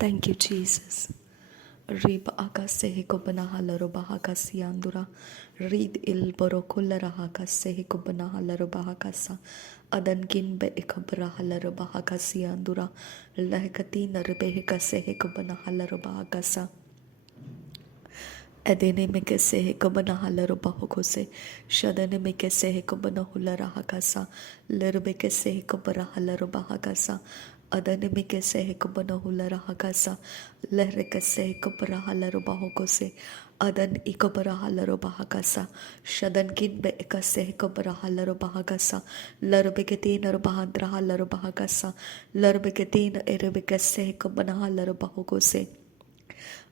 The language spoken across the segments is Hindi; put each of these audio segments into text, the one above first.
Thank you, Jesus. Riba akase kubanahala robahakasi andura. Read il borokulla rahakase kubanahala robahakasa. Adankin be ikabrahala robahakasi andura. Lahekatina rebehikase kubanahala robahakasa. Edene mekese kubanahala robahokose. Shadane mekese kubanahula rahakasa. Lerbekese kubarahala robahakasa. Adane mikese kubana hula rahakasa lehrekase kubara halaro bahokose adan ikubara halaro bahakasa shadan kin be ekase kubara halaro bahakasa larbeketi nar bahandra halaro bahakasa larbeketi na erebekase kubana halaro bahokose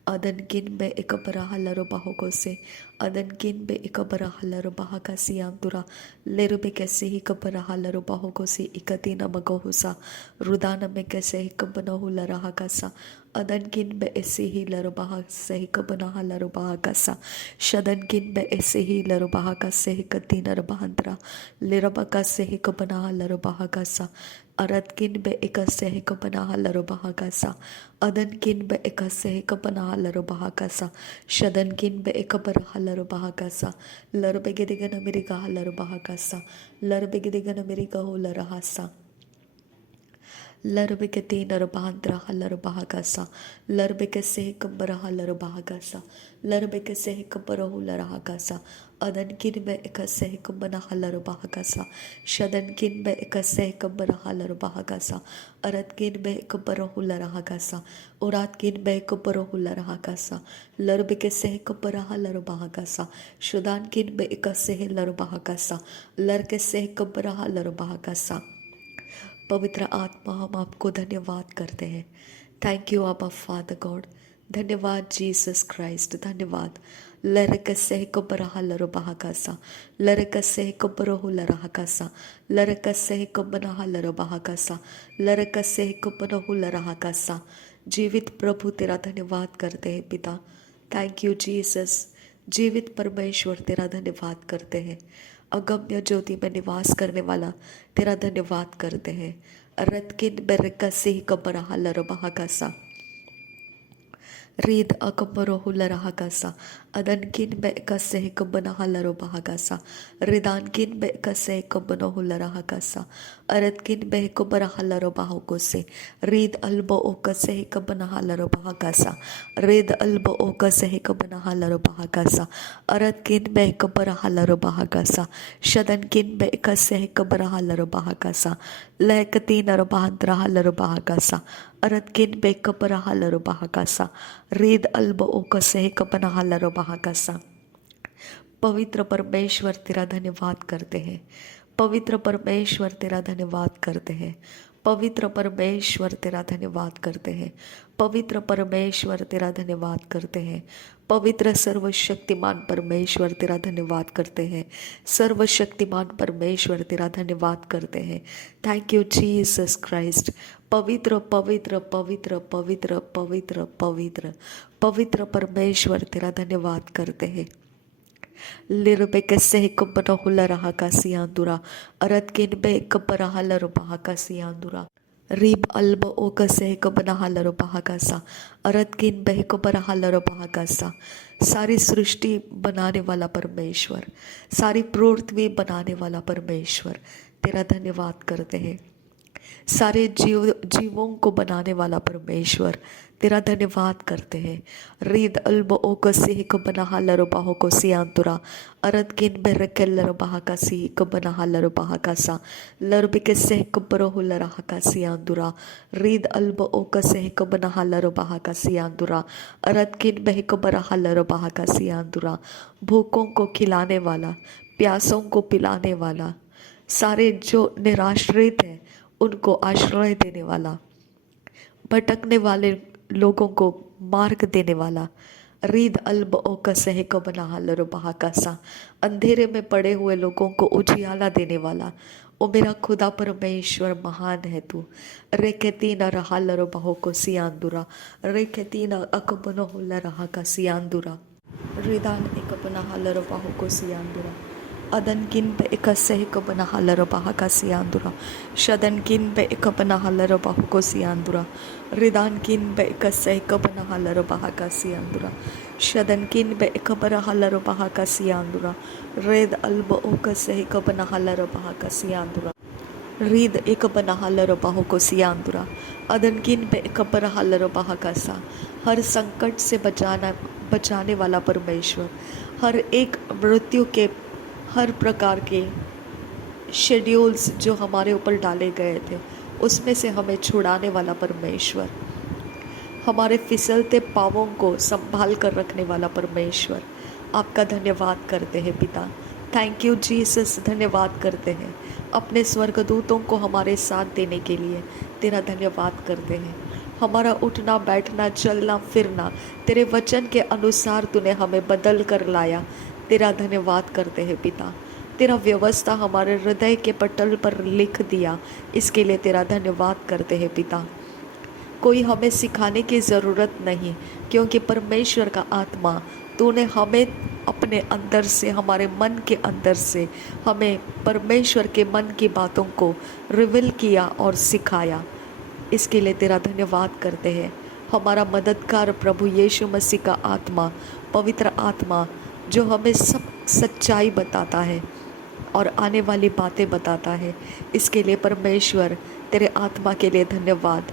adan kin be ikabara halaro bahokose adan kin be ikabara halaro bahakasi antura lerube kese ikabara halaro bahokose ikatina magohusa rudana me kese ikabana hulara hakasa adan kin be ese hi laro bahakase ikabana halaro bahakasa shadan kin be ese hi laro bahakase ikatina bahandra lerabaka se ikabana halaro bahakasa arat kin be ekase ikabana halaro bahakasa adan kin be ekase ikabana halaro bahakasa shadan kin be ekabara halaro bahakasa larbegedegana miriga halaro bahakasa larbegedegana miriga holara hasa larbekete narbahandra halar bahagasa larbekese kabara halar bahagasa larbekese kabara hular hagasa adan kin be ekase kabana halar bahagasa shadan kin be ekase kabara halar bahagasa arat kin be kabara hular hagasa urat kin be kabara hular hagasa larbekese kabara halar bahagasa shudan kin be ekase halar bahagasa larkese kabara halar bahagasa पवित्र आत्मा हम आपको धन्यवाद करते हैं थैंक यू आबा फादर गॉड धन्यवाद जीसस क्राइस्ट धन्यवाद लरकसे को बरहा लरो बहाकासा लरकसे को बरहु लरहाकासा लरकसे को बनहा लरो बहाकासा लरकसे को बनहु लरहाकासा जीवित प्रभु तेरा धन्यवाद करते हैं पिता थैंक यू जीसस जीवित परमेश्वर तेरा धन्यवाद करते हैं अगम्य ज्योति में निवास करने वाला तेरा धन्यवाद करते हैं रत किन बेरका सिंह कबरा हलर बहाकासा रीद अकबरो हुलरहा कासा अदन किन बे कसे कबना हलरो बहाकासा रिदान किन बे कसे कबनो हुलरहा कासा अरत किन बे कबरा हलरो बहाकोसे रीद अल्बो ओ कसे कबना हलरो बहाकासा रीद अल्बो ओ कसे कबना हलरो बहाकासा अरत किन बे कबरा हलरो बहाकासा शदन किन बे कसे कबरा हलरो बहाकासा लहकती नर बहाद्रा हलरो बहाकासा अरत किन बे कबरा हलरो बहाकासा रीद अल्ब ओकसे कपना हलरो बहाकासा पवित्र परमेश्वर तेरा धन्यवाद करते हैं पवित्र परमेश्वर तेरा धन्यवाद करते हैं पवित्र परमेश्वर तेरा धन्यवाद करते हैं पवित्र परमेश्वर तेरा धन्यवाद करते हैं पवित्र सर्वशक्तिमान परमेश्वर तेरा धन्यवाद करते हैं सर्वशक्तिमान परमेश्वर तेरा धन्यवाद करते हैं थैंक यू जीसस क्राइस्ट पवित्र पवित्र पवित्र पवित्र पवित्र पवित्र पवित्र परमेश्वर तेरा धन्यवाद करते हैं लिरबेकसे कब्बना हुलरहा कासियांदुरा अरत किन बे कब्बरा हलरबहा कासियांदुरा रीब अल्ब ओकसे कब्बना हलरबहा कासा अरत किन बे कब्बरा हलरबहा कासा सारी सृष्टि बनाने वाला परमेश्वर सारी पृथ्वी बनाने वाला परमेश्वर तेरा धन्यवाद करते हैं सारे जीवों को बनाने वाला परमेश्वर तेरा धन्यवाद करते हैं रीद अल्ब ओकसे को बना हलरो बाहो को सियांतुरा अरद किन बेरकेल लरो बाहा का सी को बना हलरो बाहा का सा लरबे के से को बरो हुलरा का सियांतुरा रीद अल्ब ओकसे को बना हलरो बाहा का सियांतुरा अरद किन बह को बरा हलरो बाहा का सियांतुरा भूखों को खिलाने वाला प्यासों को पिलाने वाला सारे जो निराश्रित हैं उनको आश्रय देने वाला भटकने वाले लोगों को मार्ग देने वाला रीद अल्ब ओका सहे को बना हलरो बहाकासा अंधेरे में पड़े हुए लोगों को उजियाला देने वाला ओ मेरा खुदा परमेश्वर महान है तू रेखेतीना रहा लरो बहो को सियांदुरा रेखेतीना अकबनो हुला रहा का सियांदुरा रिदान एक बना हलरो बहो को सियांदुरा Adankin be ikaseiko banahalaro bahakasiandura. Shadankin be ikabanahalaro bahukosiandura. Ridankin be ikaseiko banahalaro bahakasiandura. Shadankin be ikabarahalaro bahakasiandura. Red alba okaseiko banahalaro bahakasiandura. Read ikabanahalaro bahukosiandura. अदनकिन पे इकबर हल्लरो बहाकासा. हर संकट से बचाने वाला परमेश्वर, हर एक मृत्यु के हर प्रकार के शेड्यूल्स जो हमारे ऊपर डाले गए थे उसमें से हमें छुड़ाने वाला परमेश्वर, हमारे फिसलते पाँवों को संभाल कर रखने वाला परमेश्वर, आपका धन्यवाद करते हैं पिता। थैंक यू जीसस, धन्यवाद करते हैं अपने स्वर्गदूतों को हमारे साथ देने के लिए। तेरा धन्यवाद करते हैं। हमारा उठना बैठना चलना फिरना तेरे वचन के अनुसार तूने हमें बदल कर लाया। तेरा धन्यवाद करते हैं पिता। तेरा व्यवस्था हमारे हृदय के पटल पर लिख दिया, इसके लिए तेरा धन्यवाद करते हैं पिता। कोई हमें सिखाने की ज़रूरत नहीं, क्योंकि परमेश्वर का आत्मा तूने हमें अपने अंदर से, हमारे मन के अंदर से हमें परमेश्वर के मन की बातों को रिवील किया और सिखाया। इसके लिए तेरा धन्यवाद करते हैं। हमारा मददगार प्रभु यीशु मसीह का आत्मा, पवित्र आत्मा जो हमें सब सच्चाई बताता है और आने वाली बातें बताता है, इसके लिए परमेश्वर तेरे आत्मा के लिए धन्यवाद।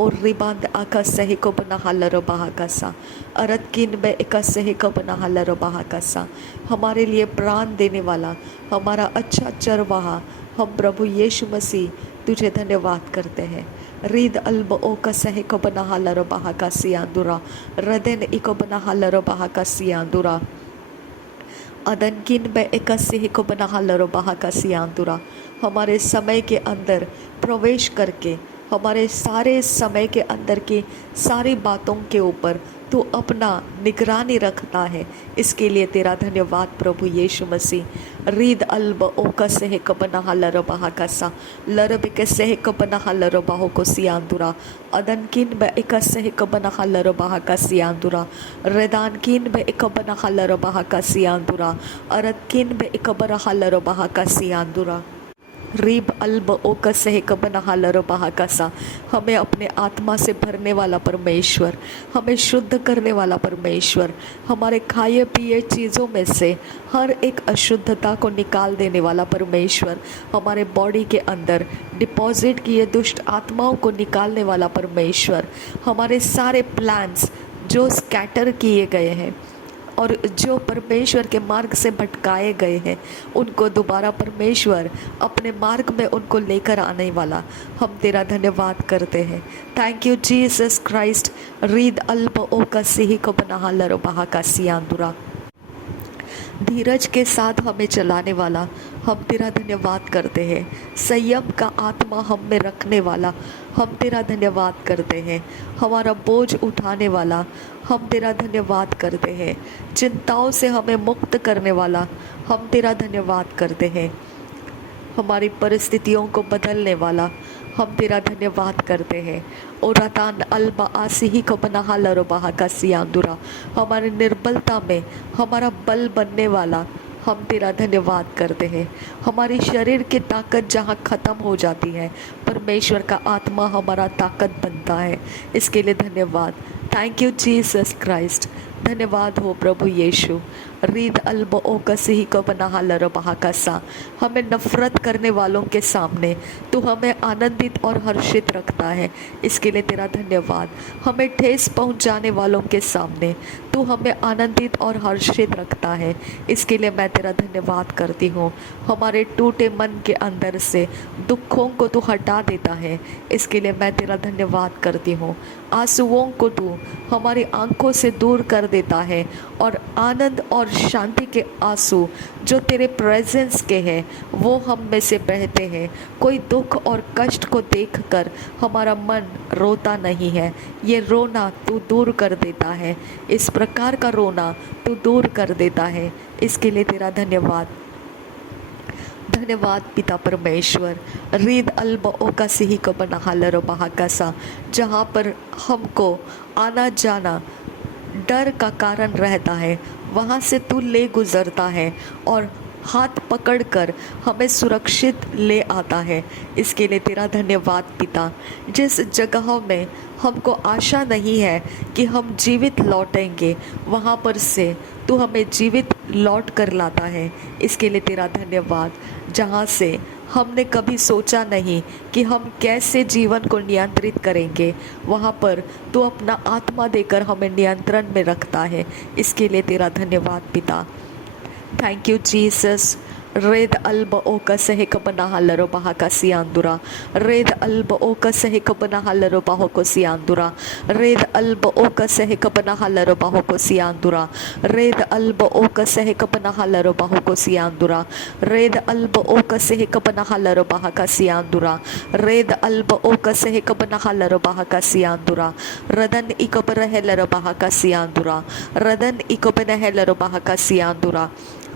और रिबांद आका सही को बना हालरो बहाकासा, अरत किन बे एका सही को बना हालरो बहाकासा, हमारे लिए प्राण देने वाला, हमारा अच्छा चरवाहा, हम प्रभु यीशु मसीह तुझे धन्यवाद करते हैं। रीद अल्ब ओ का सही को बना हालरो बहाकासियांदुरा, रदेन इको बना हालरो बहाकासियांदुरा, अदनकिन बे एका सही को बना हालरो बहाकासियांदुरा, हमारे समय के अंदर प्रवेश करके हमारे सारे समय के अंदर की सारी बातों के ऊपर तू अपना निगरानी रखता है, इसके लिए तेरा धन्यवाद प्रभु यीशु मसीह। रीद अल्ब ओका सह कबना हलरो बहाकासा, लरब के सह कबना हलरो बाहो को सियांदुरा, अदनकिन बे एका सह कबना हलरो बहाका सियांदुरा, रेदानकिन बे एकबना हलरो बहाका सियांदुरा, अरदकिन बे एकबरा हलरो बहाका सियांदुरा, रीब अल्ब ओका सह कबना हालरो बहाकासा, हमें अपने आत्मा से भरने वाला परमेश्वर, हमें शुद्ध करने वाला परमेश्वर, हमारे खाए पिए चीज़ों में से हर एक अशुद्धता को निकाल देने वाला परमेश्वर, हमारे बॉडी के अंदर डिपॉजिट किए दुष्ट आत्माओं को निकालने वाला परमेश्वर, हमारे सारे प्लान्स जो स्कैटर किए गए हैं और जो परमेश्वर के मार्ग से भटकाए गए हैं उनको दोबारा परमेश्वर अपने मार्ग में उनको लेकर आने वाला, हम तेरा धन्यवाद करते हैं। Thank you Jesus Christ. रीद अल्ब ओका सिही को बना लरो बहा का सियांदुरा, धीरज के साथ हमें चलाने वाला, हम तेरा धन्यवाद करते हैं। संयम का आत्मा हम में रखने वाला, हम तेरा धन्यवाद करते हैं। हमारा बोझ उठाने वाला, हम तेरा धन्यवाद करते हैं। चिंताओं से हमें मुक्त करने वाला, हम तेरा धन्यवाद करते हैं। हमारी परिस्थितियों को बदलने वाला, हम तेरा धन्यवाद करते हैं। और रतान अल्बा आसिही को बना हालरो बहा का सियांदुरा, हमारी निर्बलता में हमारा बल बनने वाला, हम तेरा धन्यवाद करते हैं। हमारी शरीर की ताकत जहाँ ख़त्म हो जाती है, परमेश्वर का आत्मा हमारा ताकत बनता है, इसके लिए धन्यवाद। Thank you Jesus Christ. धन्यवाद हो प्रभु यीशु। रीद अल्ब ओ कसी को बना हालरो बहाकासा, हमें नफरत करने वालों के सामने तू हमें आनंदित और हर्षित रखता है, इसके लिए तेरा धन्यवाद। हमें ठेस पहुंचाने वालों के सामने तू हमें आनंदित और हर्षित रखता है, इसके लिए मैं तेरा धन्यवाद करती हूँ। हमारे टूटे मन के अंदर से दुखों को तू हटा देता है, इसके लिए मैं तेरा धन्यवाद करती हूँ। आंसुओं को तू हमारी आंखों से दूर कर देता है और आनंद और शांति के आंसू जो तेरे प्रेजेंस के हैं वो हम में से बहते हैं। कोई दुख और कष्ट को देखकर हमारा मन रोता नहीं है, ये रोना तू दूर कर देता है, इस प्रकार का रोना तू दूर कर देता है, इसके लिए तेरा धन्यवाद। धन्यवाद पिता परमेश्वर। रीद अल्ब ओका सिही को बना हालरो बहाकासा, जहाँ पर हमको आना जाना डर का कारण रहता है वहाँ से तू ले गुज़रता है और हाथ पकड़कर हमें सुरक्षित ले आता है। इसके लिए तेरा धन्यवाद पिता। जिस जगह में हमको आशा नहीं है कि हम जीवित लौटेंगे, वहाँ पर से तू हमें जीवित लौट कर लाता है। इसके लिए तेरा धन्यवाद। जहाँ से हमने कभी सोचा नहीं कि हम कैसे जीवन को नियंत्रित करेंगे, वहाँ पर तू अपना आत्मा देकर हमें नियंत्रण में रखता है। इसके लिए तेरा धन्यवाद पिता। Thank you Jesus. रेद अल्ब ओका सहेक बना हलरो बाहा का सियांदुरा। रेद अल्ब ओका सहेक बना हलरो बाहो को सियांदुरा। रेद अल्ब ओका सहेक बना हलरो बाहो को सियांदुरा। रेद अल्ब ओका सहेक बना हलरो बाहो को सियांदुरा। रेद अल्ब ओका सहेक बना हलरो बाहा का सियांदुरा। रेद अल्ब ओका सहेक बना हलरो बाहा का सियांदुरा। रदन इकबर हेलरो बाहा का सियांदुरा। रदन इकबन हेलरो बाहा का सियांदुरा।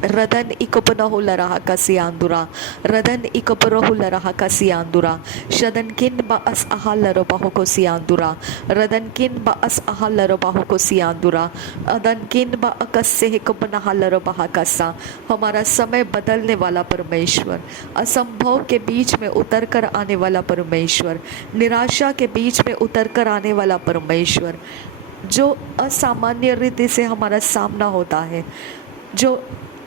रदन इकपनहुल रहा का सियांदुरा। रदन इकपरहुल रहा का सियांदुरा। शदन किन बास अहल बाहो को सियांदुरा। रदन किन बास अहल बाहो को सियांदुरा। अदन किन बाकस से हिकपनहल बाहा का सा। हमारा समय बदलने वाला परमेश्वर, असंभव के बीच में उतर कर आने वाला परमेश्वर, निराशा के बीच में उतर कर आने वाला परमेश्वर, जो असामान्य रीति से हमारा सामना होता है, जो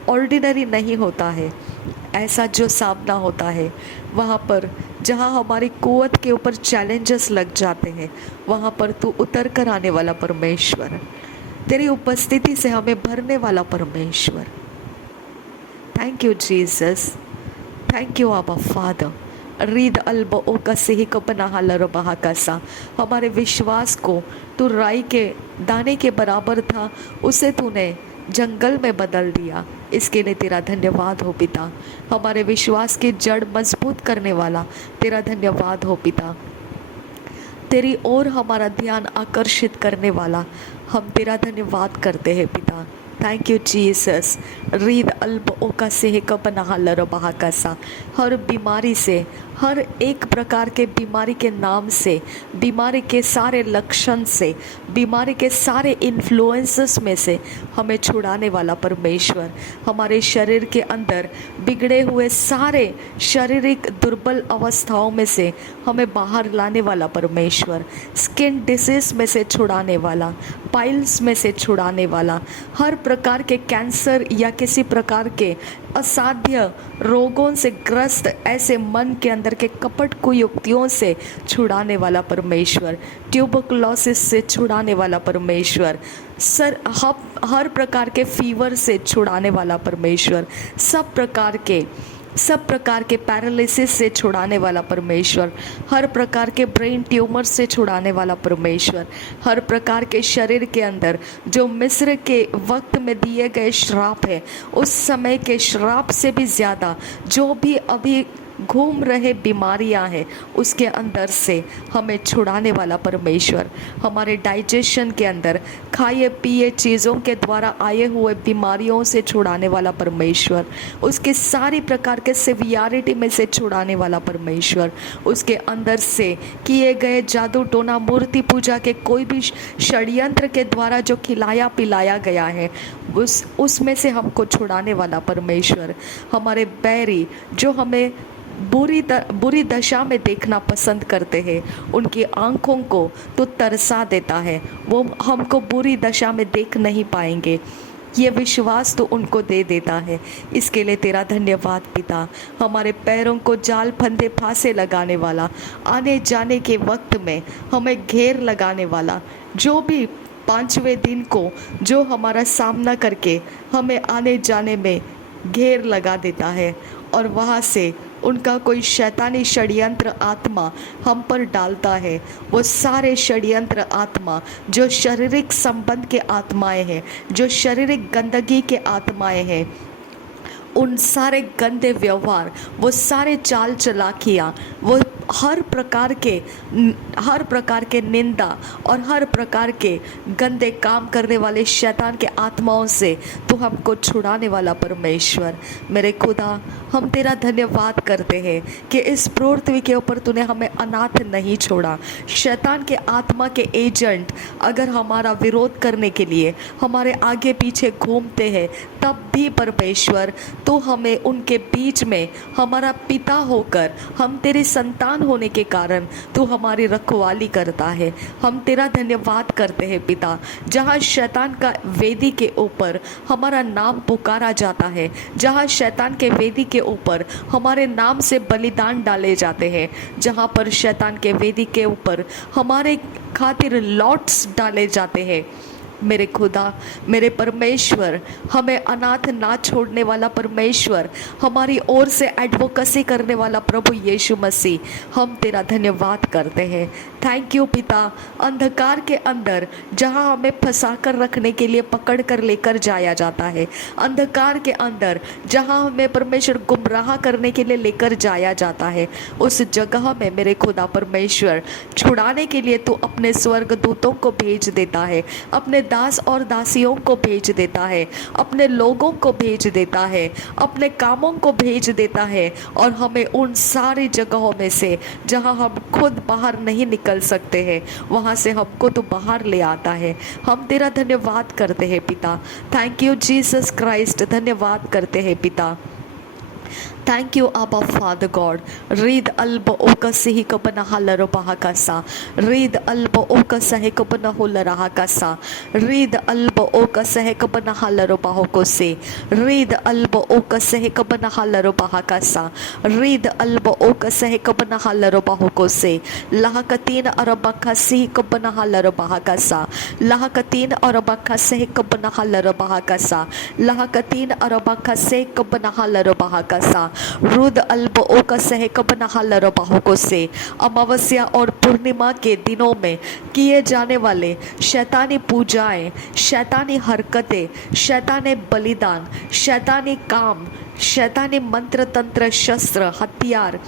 ऑर्डिनरी नहीं होता है, ऐसा जो सामना होता है, वहाँ पर जहाँ हमारी कुवत के ऊपर चैलेंजेस लग जाते हैं, वहाँ पर तू उतर कर आने वाला परमेश्वर, तेरी उपस्थिति से हमें भरने वाला परमेश्वर। Thank you Jesus. Thank you आबा फादर। रीद अल्ब ओका से ही कपना हालर बहा कसा। हमारे विश्वास को तू राई के दाने के बराबर था, उसे तूने जंगल में बदल दिया। इसके लिए तेरा धन्यवाद हो पिता। हमारे विश्वास की जड़ मजबूत करने वाला तेरा धन्यवाद हो पिता। तेरी ओर हमारा ध्यान आकर्षित करने वाला हम तेरा धन्यवाद करते हैं पिता। Thank you Jesus. रीद अल्ब ओका से कपनहलर बहाकसा। हर बीमारी से, हर एक प्रकार के बीमारी के नाम से, बीमारी के सारे लक्षण से, बीमारी के सारे इन्फ्लुएंसेस में से हमें छुड़ाने वाला परमेश्वर, हमारे शरीर के अंदर बिगड़े हुए सारे शारीरिक दुर्बल अवस्थाओं में से हमें बाहर लाने वाला परमेश्वर, स्किन डिसीज में से छुड़ाने वाला, पाइल्स में से छुड़ाने वाला, हर प्रकार के कैंसर या किसी प्रकार के असाध्य रोगों से ग्रस्त ऐसे मन के अंदर के कपट कुयुक्तियों से छुड़ाने वाला परमेश्वर, ट्यूबरकुलोसिस से छुड़ाने वाला परमेश्वर, हर प्रकार के फीवर से छुड़ाने वाला परमेश्वर, सब प्रकार के पैरालिसिस से छुड़ाने वाला परमेश्वर, हर प्रकार के ब्रेन ट्यूमर से छुड़ाने वाला परमेश्वर, हर प्रकार के शरीर के अंदर जो मिस्र के वक्त में दिए गए श्राप है, उस समय के श्राप से भी ज़्यादा जो भी अभी घूम रहे बीमारियां हैं, उसके अंदर से हमें छुड़ाने वाला परमेश्वर, हमारे डाइजेशन के अंदर खाए पिए चीज़ों के द्वारा आए हुए बीमारियों से छुड़ाने वाला परमेश्वर, उसके सारी प्रकार के सिवियरिटी में से छुड़ाने वाला परमेश्वर, उसके अंदर से किए गए जादू टोना मूर्ति पूजा के कोई भी षड्यंत्र के द्वारा जो खिलाया पिलाया गया है, उसमें से हमको छुड़ाने वाला परमेश्वर, हमारे बैरी जो हमें बुरी दशा में देखना पसंद करते हैं, उनकी आंखों को तो तरसा देता है, वो हमको बुरी दशा में देख नहीं पाएंगे, ये विश्वास तो उनको दे देता है। इसके लिए तेरा धन्यवाद पिता। हमारे पैरों को जाल फंदे फांसे लगाने वाला, आने जाने के वक्त में हमें घेर लगाने वाला, जो भी 5वें दिन को जो हमारा सामना करके हमें आने जाने में घेर लगा देता है, और वहाँ से उनका कोई शैतानी षड्यंत्र आत्मा हम पर डालता है, वो सारे षड्यंत्र आत्मा जो शारीरिक संबंध के आत्माएं हैं, जो शारीरिक गंदगी के आत्माएं हैं, उन सारे गंदे व्यवहार, वो सारे चाल चलाकियाँ, वो हर प्रकार के निंदा और हर प्रकार के गंदे काम करने वाले शैतान के आत्माओं से तू हमको छुड़ाने वाला परमेश्वर, मेरे खुदा हम तेरा धन्यवाद करते हैं कि इस पृथ्वी के ऊपर तूने हमें अनाथ नहीं छोड़ा। शैतान के आत्मा के एजेंट अगर हमारा विरोध करने के लिए हमारे आगे पीछे घूमते हैं, तब भी परमेश्वर तू हमें उनके बीच में हमारा पिता होकर, हम तेरे संतान होने के कारण तू हमारी रखवाली करता है। हम तेरा धन्यवाद करते हैं पिता। जहाँ शैतान का वेदी के ऊपर हमारा नाम पुकारा जाता है, जहाँ शैतान के वेदी के ऊपर हमारे नाम से बलिदान डाले जाते हैं, जहाँ पर शैतान के वेदी के ऊपर हमारे खातिर लॉट्स डाले जाते हैं, मेरे खुदा मेरे परमेश्वर, हमें अनाथ ना छोड़ने वाला परमेश्वर, हमारी ओर से एडवोकेसी करने वाला प्रभु यीशु मसीह, हम तेरा धन्यवाद करते हैं। थैंक यू पिता। अंधकार के अंदर जहां हमें फंसा कर रखने के लिए पकड़ कर लेकर जाया जाता है, अंधकार के अंदर जहां हमें परमेश्वर गुमराह करने के लिए लेकर जाया जाता है, उस जगह में मेरे खुदा परमेश्वर छुड़ाने के लिए तू अपने स्वर्गदूतों को भेज देता है, अपने दास और दासियों को भेज देता है, अपने लोगों को भेज देता है, अपने कामों को भेज देता है, और हमें उन सारी जगहों में से जहां हम खुद बाहर नहीं निकल सकते हैं, वहां से हमको तो बाहर ले आता है। हम तेरा धन्यवाद करते हैं पिता। Thank you Jesus Christ. धन्यवाद करते हैं पिता। Thank you, Abba Father God. Read alba oka sihi kapana halaro bahakasa. Read alba oka sahe kapana holara hakasa. Read alba oka sahe kapana halaro bahokose. Read alba oka sahe kapana halaro bahakasa. Read alba oka sahe kapana halaro bahokose. Lahakatin arabaka sihi kapana halaro bahakasa. Lahakatin arabaka sahe kapana halaro bahakasa. Lahakatin arabaka sahe kapana halaro bahakasa. रुद अल्बओ का सहकबना हल्लरबाहों से अमावस्या और पूर्णिमा के दिनों में किए जाने वाले शैतानी पूजाएं, शैतानी हरकतें, शैतानी बलिदान, शैतानी काम, शैतानी मंत्र तंत्र शस्त्र हथियार,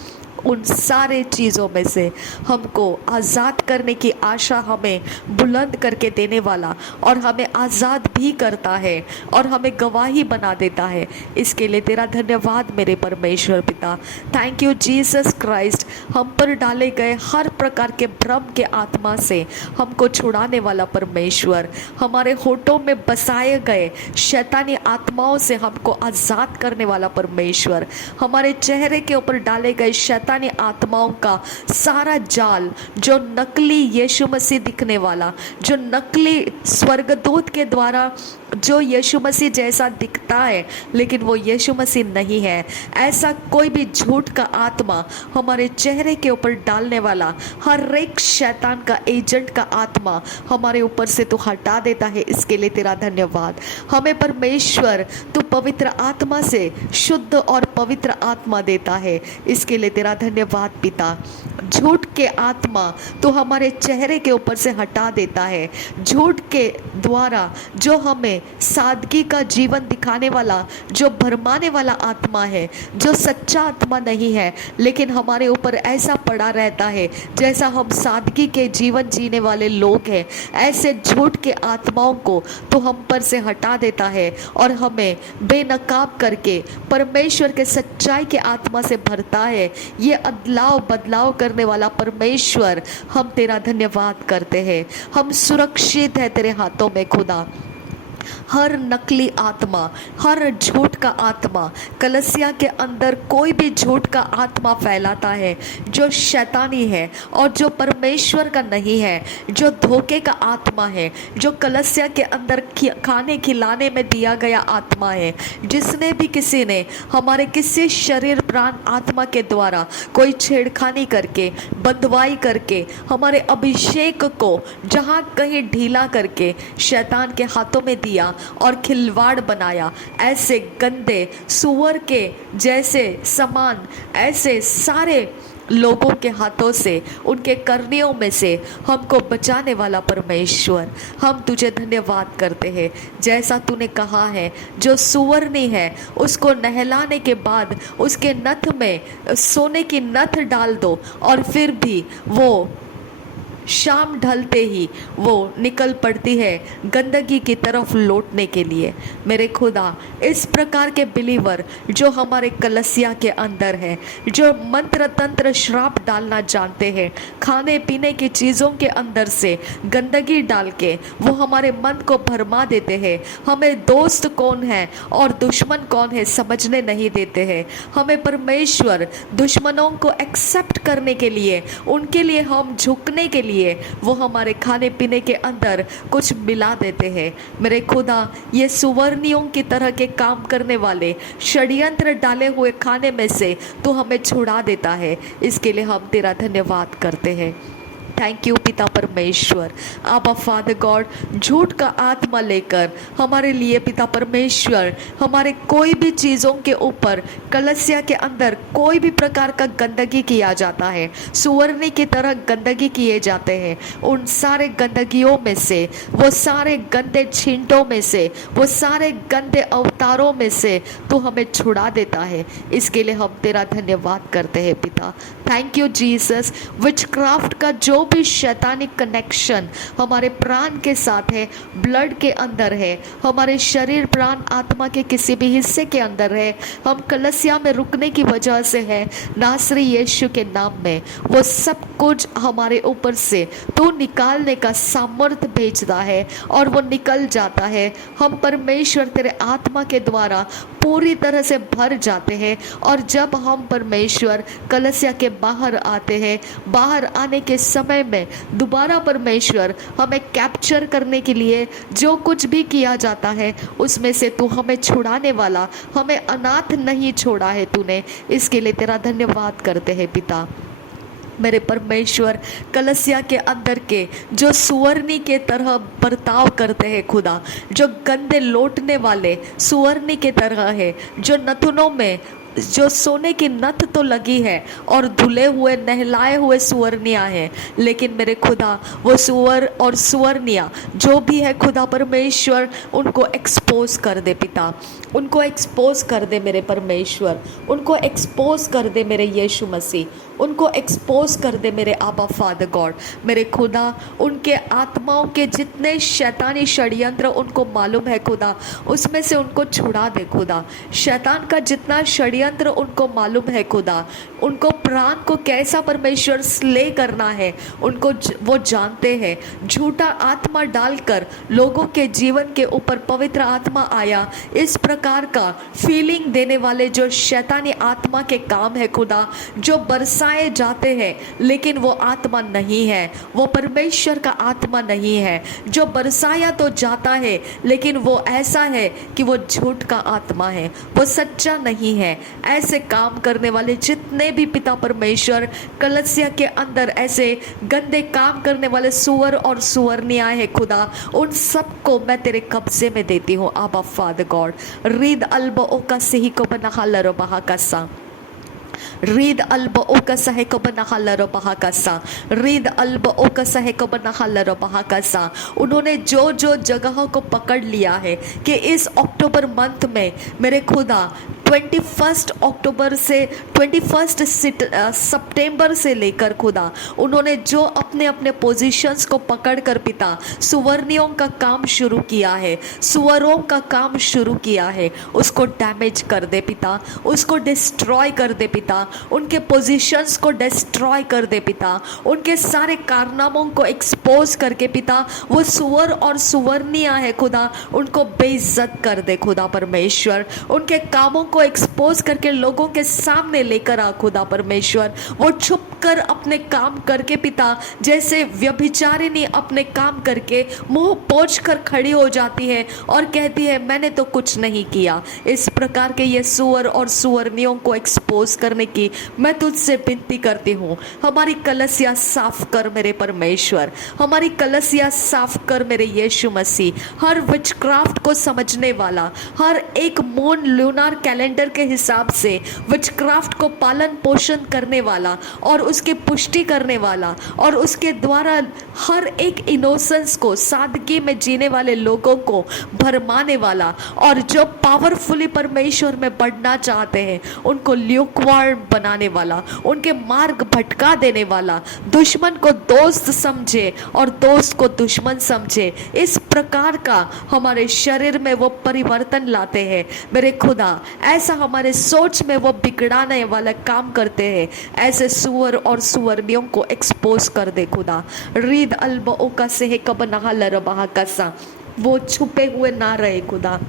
उन सारे चीज़ों में से हमको आज़ाद करने की आशा हमें बुलंद करके देने वाला, और हमें आज़ाद भी करता है और हमें गवाही बना देता है। इसके लिए तेरा धन्यवाद मेरे परमेश्वर पिता। Thank you Jesus Christ. हम पर डाले गए हर प्रकार के भ्रम के आत्मा से हमको छुड़ाने वाला परमेश्वर, हमारे होठों में बसाए गए शैतानी आत्माओं से हमको आज़ाद करने वाला परमेश्वर, हमारे चेहरे के ऊपर डाले गए शैतानी आत्माओं का सारा जाल, जो नकली यीशु मसीह दिखने वाला, जो नकली स्वर्गदूत के द्वारा जो यीशु मसीह जैसा दिखता है लेकिन वो यीशु मसीह नहीं है, ऐसा कोई भी झूठ का आत्मा हमारे चेहरे के ऊपर डालने वाला हर एक शैतान का एजेंट का आत्मा हमारे ऊपर से तू हटा देता है। इसके लिए तेरा धन्यवाद। हमें परमेश्वर तू पवित्र आत्मा से शुद्ध और पवित्र आत्मा देता है। इसके लिए तेरा धन्यवाद पिता। झूठ के आत्मा तो हमारे चेहरे के ऊपर से हटा देता है। झूठ के द्वारा जो हमें सादगी का जीवन दिखाने वाला, जो भरमाने वाला आत्मा है, जो सच्चा आत्मा नहीं है लेकिन हमारे ऊपर ऐसा पड़ा रहता है जैसा हम सादगी के जीवन जीने वाले लोग हैं, ऐसे झूठ के आत्माओं को तो हम पर से हटा देता है और हमें बेनकाब करके परमेश्वर के सच्चाई के आत्मा से भरता है। ये अदलाव बदलाव करने वाला परमेश्वर, हम तेरा धन्यवाद करते हैं। हम सुरक्षित है तेरे हाथों में खुदा। हर नकली आत्मा, हर झूठ का आत्मा, कलसिया के अंदर कोई भी झूठ का आत्मा फैलाता है जो शैतानी है और जो परमेश्वर का नहीं है, जो धोखे का आत्मा है, जो कलसिया के अंदर खाने खिलाने में दिया गया आत्मा है, जिसने भी किसी ने हमारे किसी शरीर प्राण आत्मा के द्वारा कोई छेड़खानी करके, बंधवाई करके, हमारे अभिषेक को जहाँ कहीं ढीला करके शैतान के हाथों में दिया और खिलवाड़ बनाया, ऐसे गंदे सुअर के जैसे समान, ऐसे सारे लोगों के हाथों से, उनके करनियों में से हमको बचाने वाला परमेश्वर, हम तुझे धन्यवाद करते हैं। जैसा तूने कहा है, जो सुवर्णी है उसको नहलाने के बाद उसके नथ में सोने की नथ डाल दो, और फिर भी वो शाम ढलते ही वो निकल पड़ती है गंदगी की तरफ लौटने के लिए। मेरे खुदा, इस प्रकार के बिलीवर जो हमारे कलसिया के अंदर है, जो मंत्र तंत्र श्राप डालना जानते हैं, खाने पीने की चीज़ों के अंदर से गंदगी डाल के वो हमारे मन को भरमा देते हैं, हमें दोस्त कौन है और दुश्मन कौन है समझने नहीं देते हैं। हमें परमेश्वर दुश्मनों को एक्सेप्ट करने के लिए, उनके लिए हम झुकने के लिए वो हमारे खाने पीने के अंदर कुछ मिला देते हैं। मेरे खुदा, ये सुवर्णियों की तरह के काम करने वाले षड्यंत्र डाले हुए खाने में से तो हमें छुड़ा देता है। इसके लिए हम तेरा धन्यवाद करते हैं। थैंक यू पिता परमेश्वर। आबा फादर गॉड, झूठ का आत्मा लेकर हमारे लिए पिता परमेश्वर, हमारे कोई भी चीज़ों के ऊपर कलसिया के अंदर कोई भी प्रकार का गंदगी किया जाता है, सुवर्णी की तरह गंदगी किए जाते हैं, उन सारे गंदगियों में से, वो सारे गंदे छींटों में से, वो सारे गंदे अवतारों में से तो हमें छुड़ा देता है। इसके लिए हम तेरा धन्यवाद करते हैं पिता। Thank you Jesus. विचक्राफ्ट का जो भी शैतानिक कनेक्शन हमारे प्राण के साथ है, ब्लड के अंदर है, हमारे शरीर प्राण आत्मा के किसी भी हिस्से के अंदर है, हम कलसिया में रुकने की वजह से है, नासरी यीशु के नाम में वो सब कुछ हमारे ऊपर से तो निकालने का सामर्थ्य भेजता है और वो निकल जाता है। हम परमेश्वर तेरे आत्मा के द्वारा पूरी तरह से भर जाते हैं, और जब हम परमेश्वर कलसिया के बाहर आते हैं, बाहर आने के समय में दोबारा परमेश्वर हमें कैप्चर करने के लिए जो कुछ भी किया जाता है उसमें से तू हमें छुड़ाने वाला, हमें अनाथ नहीं छोड़ा है तूने। इसके लिए तेरा धन्यवाद करते हैं पिता। मेरे परमेश्वर, कलसिया के अंदर के जो सुवर्णी के तरह बर्ताव करते हैं खुदा, जो गंदे लौटने वाले सुवर्णी के तरह है, जो नथुनों में जो सोने की नथ तो लगी है और धुले हुए नहलाए हुए सुवर्णियाँ हैं, लेकिन मेरे खुदा वो सुवर और सुवर्णियाँ जो भी है खुदा परमेश्वर, उनको एक्सपोज कर दे पिता, उनको एक्सपोज कर दे मेरे परमेश्वर, उनको एक्सपोज कर दे मेरे यीशु मसीह, उनको एक्सपोज कर दे मेरे आबा फादर गॉड। मेरे खुदा, उनके आत्माओं के जितने शैतानी षड्यंत्र उनको मालूम है खुदा, उसमें से उनको छुड़ा दे खुदा। शैतान का जितना षड्यंत्र उनको मालूम है खुदा, उनको प्राण को कैसा परमेश्वर स्ले करना है उनको वो जानते हैं। झूठा आत्मा डालकर लोगों के जीवन के ऊपर पवित्र आत्मा आया, इस प्रकार का फीलिंग देने वाले जो शैतानी आत्मा के काम है खुदा, जो बरसाए जाते हैं लेकिन वो आत्मा नहीं है, वो परमेश्वर का आत्मा नहीं है, जो बरसाया तो जाता है लेकिन वो ऐसा है कि वो झूठ का आत्मा है, वो सच्चा नहीं है। ऐसे काम करने वाले जितने भी पिता परमेश्वर कलसिया के अंदर ऐसे गंदे काम करने वाले सुअर और सुअरनियाँ हैं खुदा, उन सबको मैं तेरे कब्जे में देती हूँ आबा फादर गॉड। रीद अल्बो का सही को बना हालरो बहा कसा, रीद अल्ब ओका सहे को बना हालरो बहा कसा, रीद अल्ब ओका सहे को बना हालरो बहा कसा। उन्होंने जो जो जगहों को पकड़ लिया है कि इस अक्टूबर मंथ में मेरे खुदा 21 अक्टूबर से 21 सितंबर से लेकर खुदा, उन्होंने जो अपने अपने पोजीशंस को पकड़कर पिता सुवर्णियों का काम शुरू किया है, सुअरों का काम शुरू किया है, उसको डैमेज कर दे पिता, उसको डिस्ट्रॉय कर दे पिता, उनके पोजीशंस को डिस्ट्रॉय कर दे पिता, उनके सारे कारनामों को एक्सपोज करके पिता, वो सुअर और सुवर्णियाँ है खुदा, उनको बेइज्जत कर दे खुदा परमेश्वर, उनके कामों को एक्सपोज करके लोगों के सामने लेकर आ खुदा परमेश्वर। वो छुप कर अपने काम करके पिता, जैसे व्यभिचारिणी अपने काम करके मुंह पोंछ कर खड़ी हो जाती है और कहती है मैंने तो कुछ नहीं किया, इस प्रकार के ये सुअर और सुअरनियों को एक्सपोज करने की मैं तुझसे विनती करती हूँ। हमारी कलसिया साफ कर मेरे परमेश्वर, हमारी कलसिया साफ कर मेरे यीशु मसीह। हर विचक्राफ्ट को समझने वाला, हर एक मून लूनार कैलेंडर कैलेंडर के हिसाब से विचक्राफ्ट को पालन पोषण करने वाला और उसकी पुष्टि करने वाला और उसके द्वारा हर एक इनोसेंस को, सादगी में जीने वाले लोगों को भरमाने वाला, और जो पावरफुली परमेश्वर में बढ़ना चाहते हैं उनको ल्यूकवार्म बनाने वाला, उनके मार्ग भटका देने वाला, दुश्मन को दोस्त समझे और दोस्त को दुश्मन समझे, इस प्रकार का हमारे शरीर में वो परिवर्तन लाते हैं मेरे खुदा। ऐसा हमारे सोच में वो बिगड़ाने वाला काम करते हैं। ऐसे सुअर और सुअरनियों को एक्सपोज कर दे खुदा। रीद अल्बो का सेह कबनहा लरबहा कसा, वो छुपे हुए ना रहे खुदा,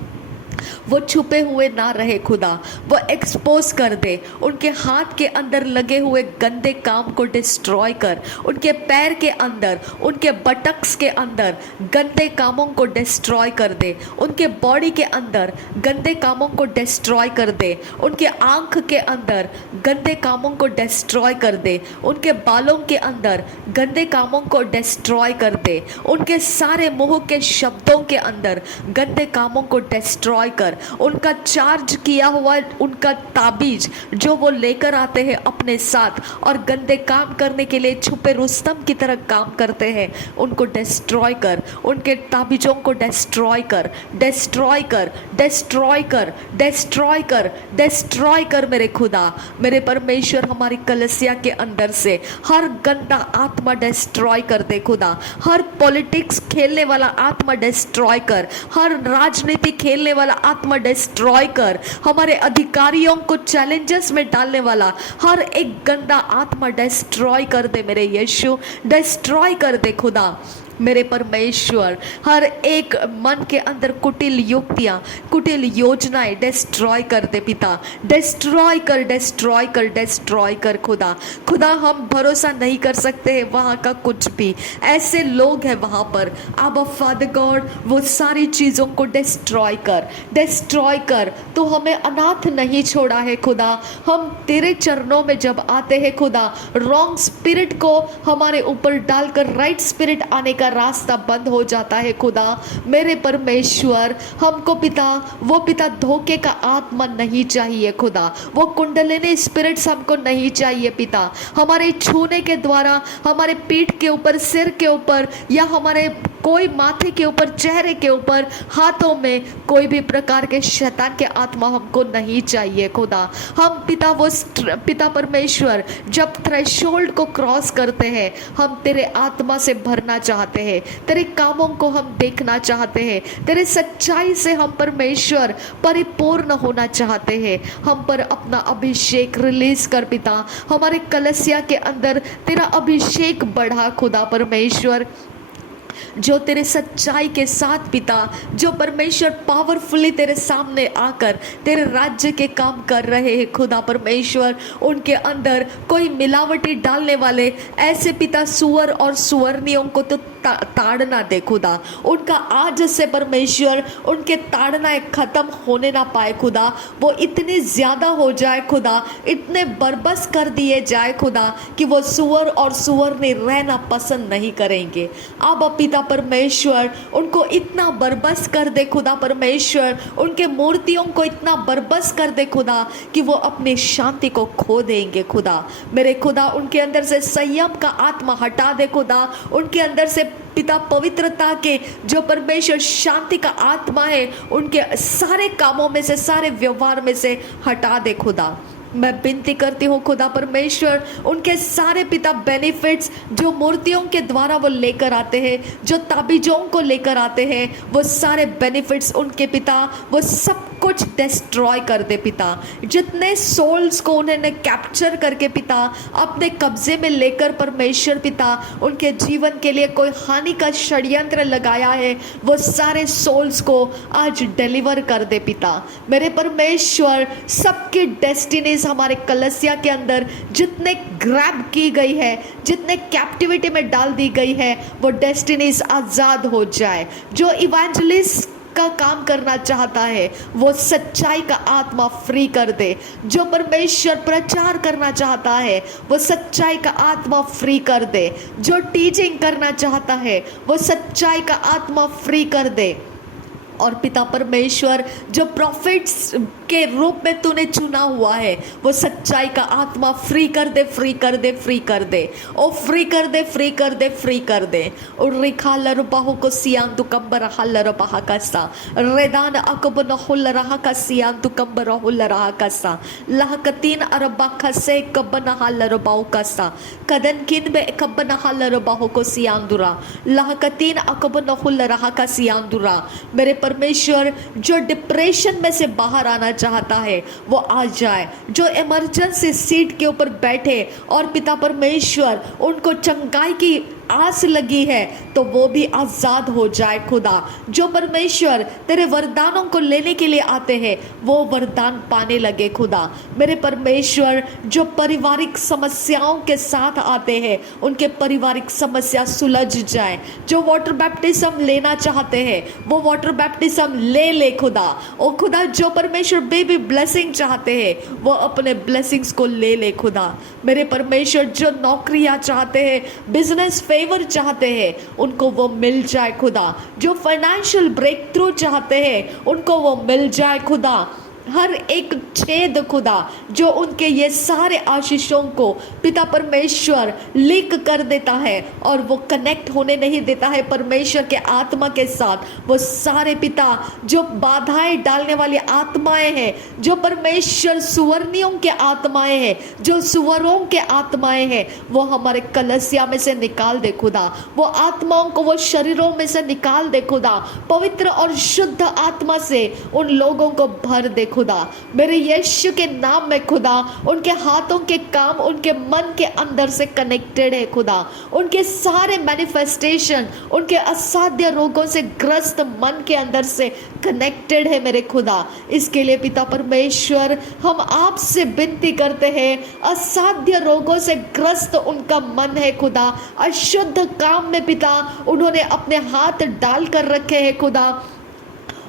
वो छुपे हुए ना रहे खुदा, वो एक्सपोज कर दे। उनके हाथ के अंदर लगे हुए गंदे काम को डिस्ट्रॉय कर, उनके पैर के अंदर, उनके बटक्स के अंदर गंदे कामों को डिस्ट्रॉय कर दे, उनके बॉडी के अंदर गंदे कामों को डिस्ट्रॉय कर दे, उनके आंख के अंदर गंदे कामों को डिस्ट्रॉय कर दे, उनके बालों के अंदर गंदे कामों को डिस्ट्रॉय कर दे, उनके सारे मुंह के शब्दों के अंदर गंदे कामों को डिस्ट्रॉय कर। उनका चार्ज किया हुआ उनका ताबीज जो वो लेकर आते हैं अपने साथ और गंदे काम करने के लिए छुपे रुस्तम की तरह काम करते हैं, उनको डिस्ट्रॉय कर, उनके ताबीजों को डिस्ट्रॉय कर, डिस्ट्रॉय कर, डिस्ट्रॉय कर, डिस्ट्रॉय कर, डिस्ट्रॉय कर मेरे खुदा। मेरे परमेश्वर, हमारी कलीसिया के अंदर से हर गंदा आत्मा डिस्ट्रॉय कर दे खुदा। हर पॉलिटिक्स खेलने वाला आत्मा डिस्ट्रॉय कर, हर राजनीति खेलने वाला आत्मा डिस्ट्रॉय कर, हमारे अधिकारियों को चैलेंजेस में डालने वाला हर एक गंदा आत्मा डिस्ट्रॉय कर दे मेरे यीशु, डिस्ट्रॉय कर दे खुदा। मेरे परमेश्वर, हर एक मन के अंदर कुटिल युक्तियाँ, कुटिल योजनाएं डिस्ट्रॉय कर दे पिता, डिस्ट्रॉय कर, डिस्ट्रॉय कर, डिस्ट्रॉय कर खुदा। खुदा, हम भरोसा नहीं कर सकते हैं वहाँ का कुछ भी, ऐसे लोग हैं वहाँ पर। अब फादर गॉड, वो सारी चीज़ों को डिस्ट्रॉय कर, डिस्ट्रॉय कर। तो हमें अनाथ नहीं छोड़ा है खुदा। हम तेरे चरणों में जब आते हैं खुदा, रॉन्ग स्पिरिट को हमारे ऊपर डालकर राइट स्पिरिट आने का रास्ता बंद हो जाता है खुदा। मेरे परमेश्वर, हमको पिता, वो पिता धोखे का आत्मा नहीं चाहिए खुदा, वो कुंडलिनी स्पिरिट्स हमको नहीं चाहिए पिता। हमारे छूने के द्वारा हमारे पीठ के ऊपर, सिर के ऊपर या हमारे कोई माथे के ऊपर, चेहरे के ऊपर, हाथों में कोई भी प्रकार के शैतान के आत्मा हमको नहीं चाहिए खुदा। हम पिता, वो पिता परमेश्वर, जब थ्रेशोल्ड को क्रॉस करते हैं, हम तेरे आत्मा से भरना चाहते हैं, तेरे कामों को हम देखना चाहते हैं, तेरे सच्चाई से हम परमेश्वर परिपूर्ण होना चाहते हैं। हम पर अपना अभिषेक रिलीज कर पिता। हमारे कलीसिया के अंदर तेरा अभिषेक बढ़ा खुदा परमेश्वर, जो तेरे सच्चाई के साथ पिता, जो परमेश्वर पावरफुली तेरे सामने आकर तेरे राज्य के काम कर रहे हैं खुदा परमेश्वर, उनके अंदर कोई मिलावटी डालने वाले ऐसे पिता सुअर और सुअरनियों को तो ताड़ना दे खुदा। उनका आज से परमेश्वर, उनके ताड़ना खत्म होने ना पाए खुदा। वो इतने ज्यादा हो जाए खुदा, इतने बरबस कर दिए जाए खुदा कि वो सुअर और सुअरनी रहना पसंद नहीं करेंगे। अब पिता परमेश्वर, उनको इतना बरबस कर दे खुदा परमेश्वर, उनके मूर्तियों को इतना बरबस कर दे खुदा कि वो अपनी शांति को खो देंगे खुदा। मेरे खुदा, उनके अंदर से संयम का आत्मा हटा दे खुदा। उनके अंदर से पिता पवित्रता के, जो परमेश्वर शांति का आत्मा है, उनके सारे कामों में से, सारे व्यवहार में से हटा दे खुदा। मैं विनती करती हूँ खुदा परमेश्वर, उनके सारे पिता बेनिफिट्स जो मूर्तियों के द्वारा वो लेकर आते हैं, जो ताबीजों को लेकर आते हैं, वो सारे बेनिफिट्स उनके पिता, वो सब कुछ डिस्ट्रॉय कर दे पिता। जितने सोल्स को उन्होंने कैप्चर करके पिता अपने कब्जे में लेकर परमेश्वर पिता उनके जीवन के लिए कोई हानि का षड्यंत्र लगाया है, वो सारे सोल्स को आज डिलीवर कर दे पिता। मेरे परमेश्वर, सबकी डेस्टिनीज हमारे कलीसिया के अंदर जितने ग्रैब की गई है, जितने कैप्टिविटी में डाल दी गई है, वो डेस्टिनीज आजाद हो जाए। जो इवेंजलिस्ट का काम करना चाहता है, वो सच्चाई का आत्मा फ्री कर दे। जो परमेश्वर प्रचार करना चाहता है, वो सच्चाई का आत्मा फ्री कर दे। जो टीचिंग करना चाहता है, वो सच्चाई का आत्मा फ्री कर दे। और पिता परमेश्वर जो प्रॉफिट्स के रूप में तूने चुना हुआ है, वो सच्चाई का आत्मा फ्री कर दे, फ्री कर दे, फ्री कर दे, ओ फ्री कर दे, फ्री कर दे, फ्री कर दे। और रिखा लरबाहो को सियान तु कंबर हल्लर बहा कसा रेदान अकब न हुल रहा का सियान तु कंबर हुल रहा कसा लहकतीन अरबा खसे कब न हल्लर बाहो कसा कदन किन बे कब न हल्लर बाहो को सियान दुरा लहकतीन अकब न हुल रहा का सियान दुरा। मेरे परमेश्वर जो डिप्रेशन में से बाहर आना चाहता है वो आ जाए, जो इमरजेंसी सीट के ऊपर बैठे और पिता परमेश्वर उनको चंगाई की आस लगी है तो वो भी आजाद हो जाए खुदा। जो परमेश्वर तेरे वरदानों को लेने के लिए आते हैं वो वरदान पाने लगे खुदा। मेरे परमेश्वर जो पारिवारिक समस्याओं के साथ आते हैं उनके पारिवारिक समस्या सुलझ जाए। जो वाटर बैप्टिज्म लेना चाहते हैं वो वाटर बैप्टिज्म ले खुदा। ओ खुदा, जो परमेश्वर बेबी ब्लेसिंग चाहते हैं वो अपने ब्लेसिंग्स को ले खुदा। मेरे परमेश्वर जो नौकरियां चाहते हैं, बिजनेस फेवर चाहते हैं, उनको वो मिल जाए खुदा। जो फाइनेंशियल ब्रेक थ्रू चाहते हैं उनको वो मिल जाए खुदा। हर एक छेद खुदा जो उनके ये सारे आशीषों को पिता परमेश्वर लीक कर देता है और वो कनेक्ट होने नहीं देता है परमेश्वर के आत्मा के साथ, वो सारे पिता जो बाधाएं डालने वाली आत्माएं हैं, जो परमेश्वर सुवर्णियों के आत्माएं हैं, जो सुवरों के आत्माएं हैं, वो हमारे कलसिया में से निकाल दे खुदा। वो आत्माओं को वो शरीरों में से निकाल दे खुदा। पवित्र और शुद्ध आत्मा से उन लोगों को भर दे खुदा। मेरे यीशु के नाम में खुदा, उनके हाथों के काम उनके मन के अंदर से कनेक्टेड है खुदा। उनके सारे मैनिफेस्टेशन उनके असाध्य रोगों से ग्रस्त मन के अंदर से कनेक्टेड है मेरे खुदा। इसके लिए पिता परमेश्वर हम आपसे विनती करते हैं, असाध्य रोगों से ग्रस्त उनका मन है खुदा। अशुद्ध काम में पिता उन्होंने अपने हाथ डाल कर रखे हैं खुदा,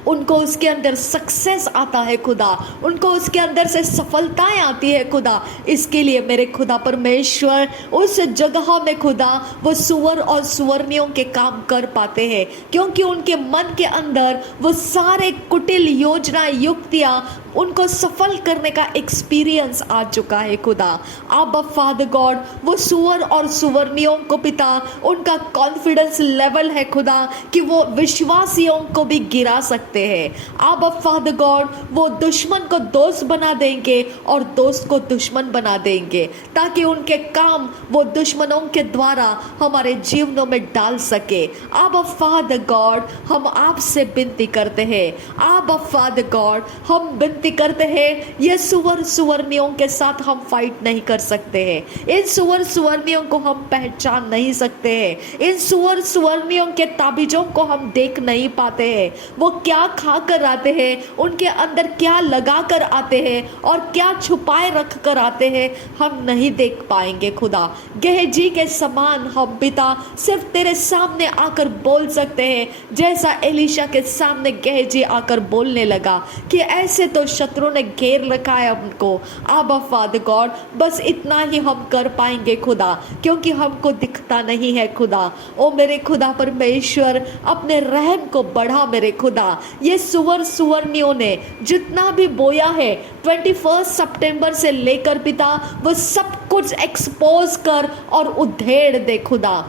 उनको उसके अंदर सक्सेस आता है खुदा, उनको उसके अंदर से सफलताएं आती है खुदा। इसके लिए मेरे खुदा परमेश्वर उस जगह में खुदा वो सुवर और सुवर्णियों के काम कर पाते हैं, क्योंकि उनके मन के अंदर वो सारे कुटिल योजना युक्तियां उनको सफल करने का एक्सपीरियंस आ चुका है खुदा। आबा फादर गॉड, वो सुवर और सुवर्णियों को पिता उनका कॉन्फिडेंस लेवल है खुदा कि वो विश्वासियों को भी गिरा सकते हैं। आबा फादर गॉड, वो दुश्मन को दोस्त बना देंगे और दोस्त को दुश्मन बना देंगे, ताकि उनके काम वो दुश्मनों के द्वारा हमारे जीवनों में डाल सके। आबा फादर गॉड, हम आपसे विनती करते हैं। आबा फादर गॉड, हम विनती करते हैं, ये सुवर सुवर्णियों के साथ हम फाइट नहीं कर सकते हैं। इन सुवर सुवर्णियों को हम पहचान नहीं सकते हैं। इन सुवर सुवर्णियों के ताबीजों को हम देख नहीं पाते हैं। वो क्या खा कर आते हैं, उनके अंदर क्या लगा कर आते हैं और क्या छुपाए रख कर आते हैं, हम नहीं देख पाएंगे खुदा। गेहजी के समान हम पिता सिर्फ तेरे सामने आकर बोल सकते हैं, जैसा एलीशा के सामने गेहजी आकर बोलने लगा कि ऐसे तो शत्रु ने घेर रखा है हमको। आबा फादर गॉड, बस इतना ही हम कर पाएंगे खुदा, क्योंकि हमको दिखता नहीं है खुदा। ओ मेरे खुदा परमेश्वर, अपने रहम को बढ़ा मेरे खुदा। ये सुवर सुवर्णियों ने जितना भी बोया है 21 सितंबर से लेकर पिता, वो सब कुछ एक्सपोज कर और उधेड़ दे खुदा।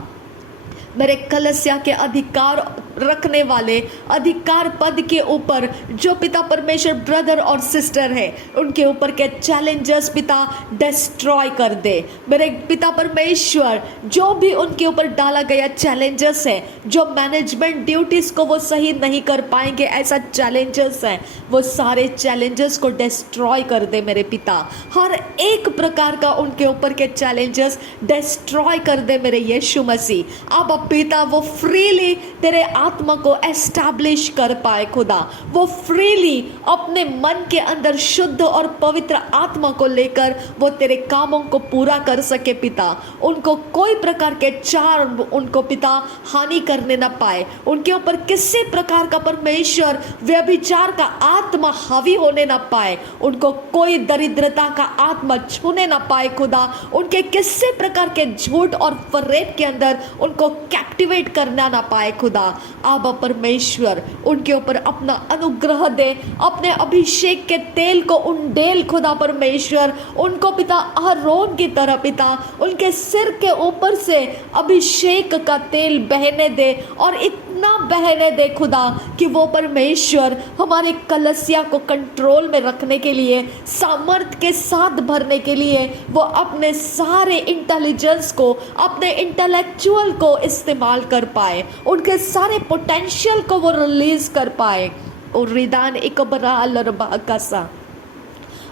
मेरे कलसिया के अधिकार रखने वाले अधिकार पद के ऊपर जो पिता परमेश्वर ब्रदर और सिस्टर है, उनके ऊपर के चैलेंजेस पिता डिस्ट्रॉय कर दे। मेरे पिता परमेश्वर, जो भी उनके ऊपर डाला गया चैलेंजेस है, जो मैनेजमेंट ड्यूटीज को वो सही नहीं कर पाएंगे, ऐसा चैलेंजेस है, वो सारे चैलेंजेस को डिस्ट्रॉय कर दे मेरे पिता। हर एक प्रकार का उनके ऊपर के चैलेंजेस डिस्ट्रॉय कर दे मेरे यीशु मसीह। अब पिता वो फ्रीली तेरे आत्मा को एस्टैब्लिश कर पाए खुदा। वो फ्रीली अपने मन के अंदर शुद्ध और पवित्र आत्मा को लेकर वो तेरे कामों को पूरा कर सके पिता। उनको कोई प्रकार के चार्म उनको पिता हानि करने ना पाए, उनके ऊपर किसी प्रकार का परमेश्वर व्यभिचार का आत्मा हावी होने ना पाए, उनको कोई दरिद्रता का आत्मा छूने ना पाए खुदा। उनके किसी प्रकार के झूठ और फरेब के अंदर उनको कैप्टिवेट करना ना पाए खुदा। खुदा। आबा परमेश्वर उनके ऊपर अपना अनुग्रह दे, अपने अभिषेक के तेल को उंडेल खुदा परमेश्वर। उनको पिता आरोन की तरह पिता उनके सिर के ऊपर से अभिषेक का तेल बहने दे, और इतना बहने दे खुदा कि वो परमेश्वर हमारे कलसिया को कंट्रोल में रखने के लिए, सामर्थ के साथ भरने के लिए वो अपने सारे इंटेलिजेंस को, अपने इंटेलेक्चुअल को इस्तेमाल कर पाए, उनके सारे पोटेंशियल को वो रिलीज कर पाए। और रिदान एक बरा अलरबा कसा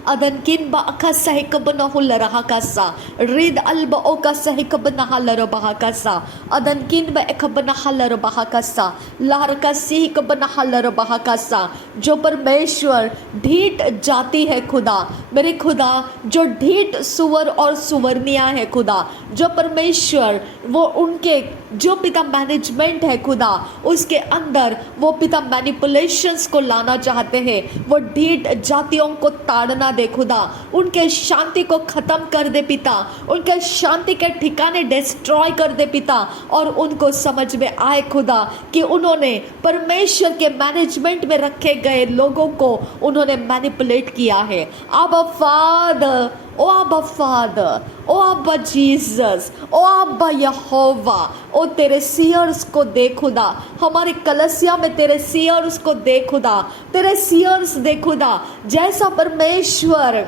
अदन किन बा अका सहिक बनहुल रहा कसा रिद अल्ब ओका सहिक बनहल रबा कसा अदन किन बा एक बनहल रबा कसा लहर का सिहिक बनहल रबा कसा। जो परमेश्वर ढीठ जाती है खुदा, मेरे खुदा जो ढीठ सुअर और सुवर्णिया है खुदा, जो परमेश्वर वो उनके जो पिता मैनेजमेंट है खुदा, उसके अंदर वो पिता मैनिपुलेशंस को लाना चाहते हैं, वो ढीठ जातियों को ताड़ना दे खुदा, उनके शांति को खत्म कर दे पिता, उनके शांति के ठिकाने डिस्ट्रॉय कर दे पिता, और उनको समझ में आए खुदा कि उन्होंने परमेश्वर के मैनेजमेंट में रखे गए लोगों को उन्होंने मैनिपुलेट किया है। आबा फादर, ओ आबा फादर, ओ आबा जीसस, ओ आबा यहोवा, ओ तेरे सीयर्स को दे खुदा, हमारे कलसिया में तेरे सीयर्स को दे खुदा, तेरे सीयर्स दे खुदा, जैसा परमेश्वर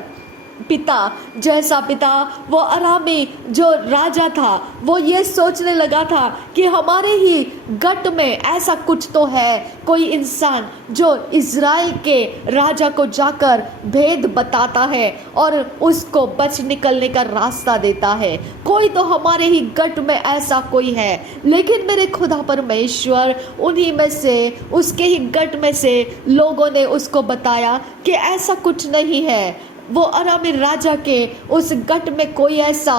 पिता, जैसा पिता वो अरामी जो राजा था वो ये सोचने लगा था कि हमारे ही गट में ऐसा कुछ तो है, कोई इंसान जो इज़राइल के राजा को जाकर भेद बताता है और उसको बच निकलने का रास्ता देता है, कोई तो हमारे ही गट में ऐसा कोई है। लेकिन मेरे खुदा परमेश्वर उन्हीं में से, उसके ही गट में से लोगों ने उसको बताया कि ऐसा कुछ नहीं है, वो अरामी राजा के उस गट में कोई ऐसा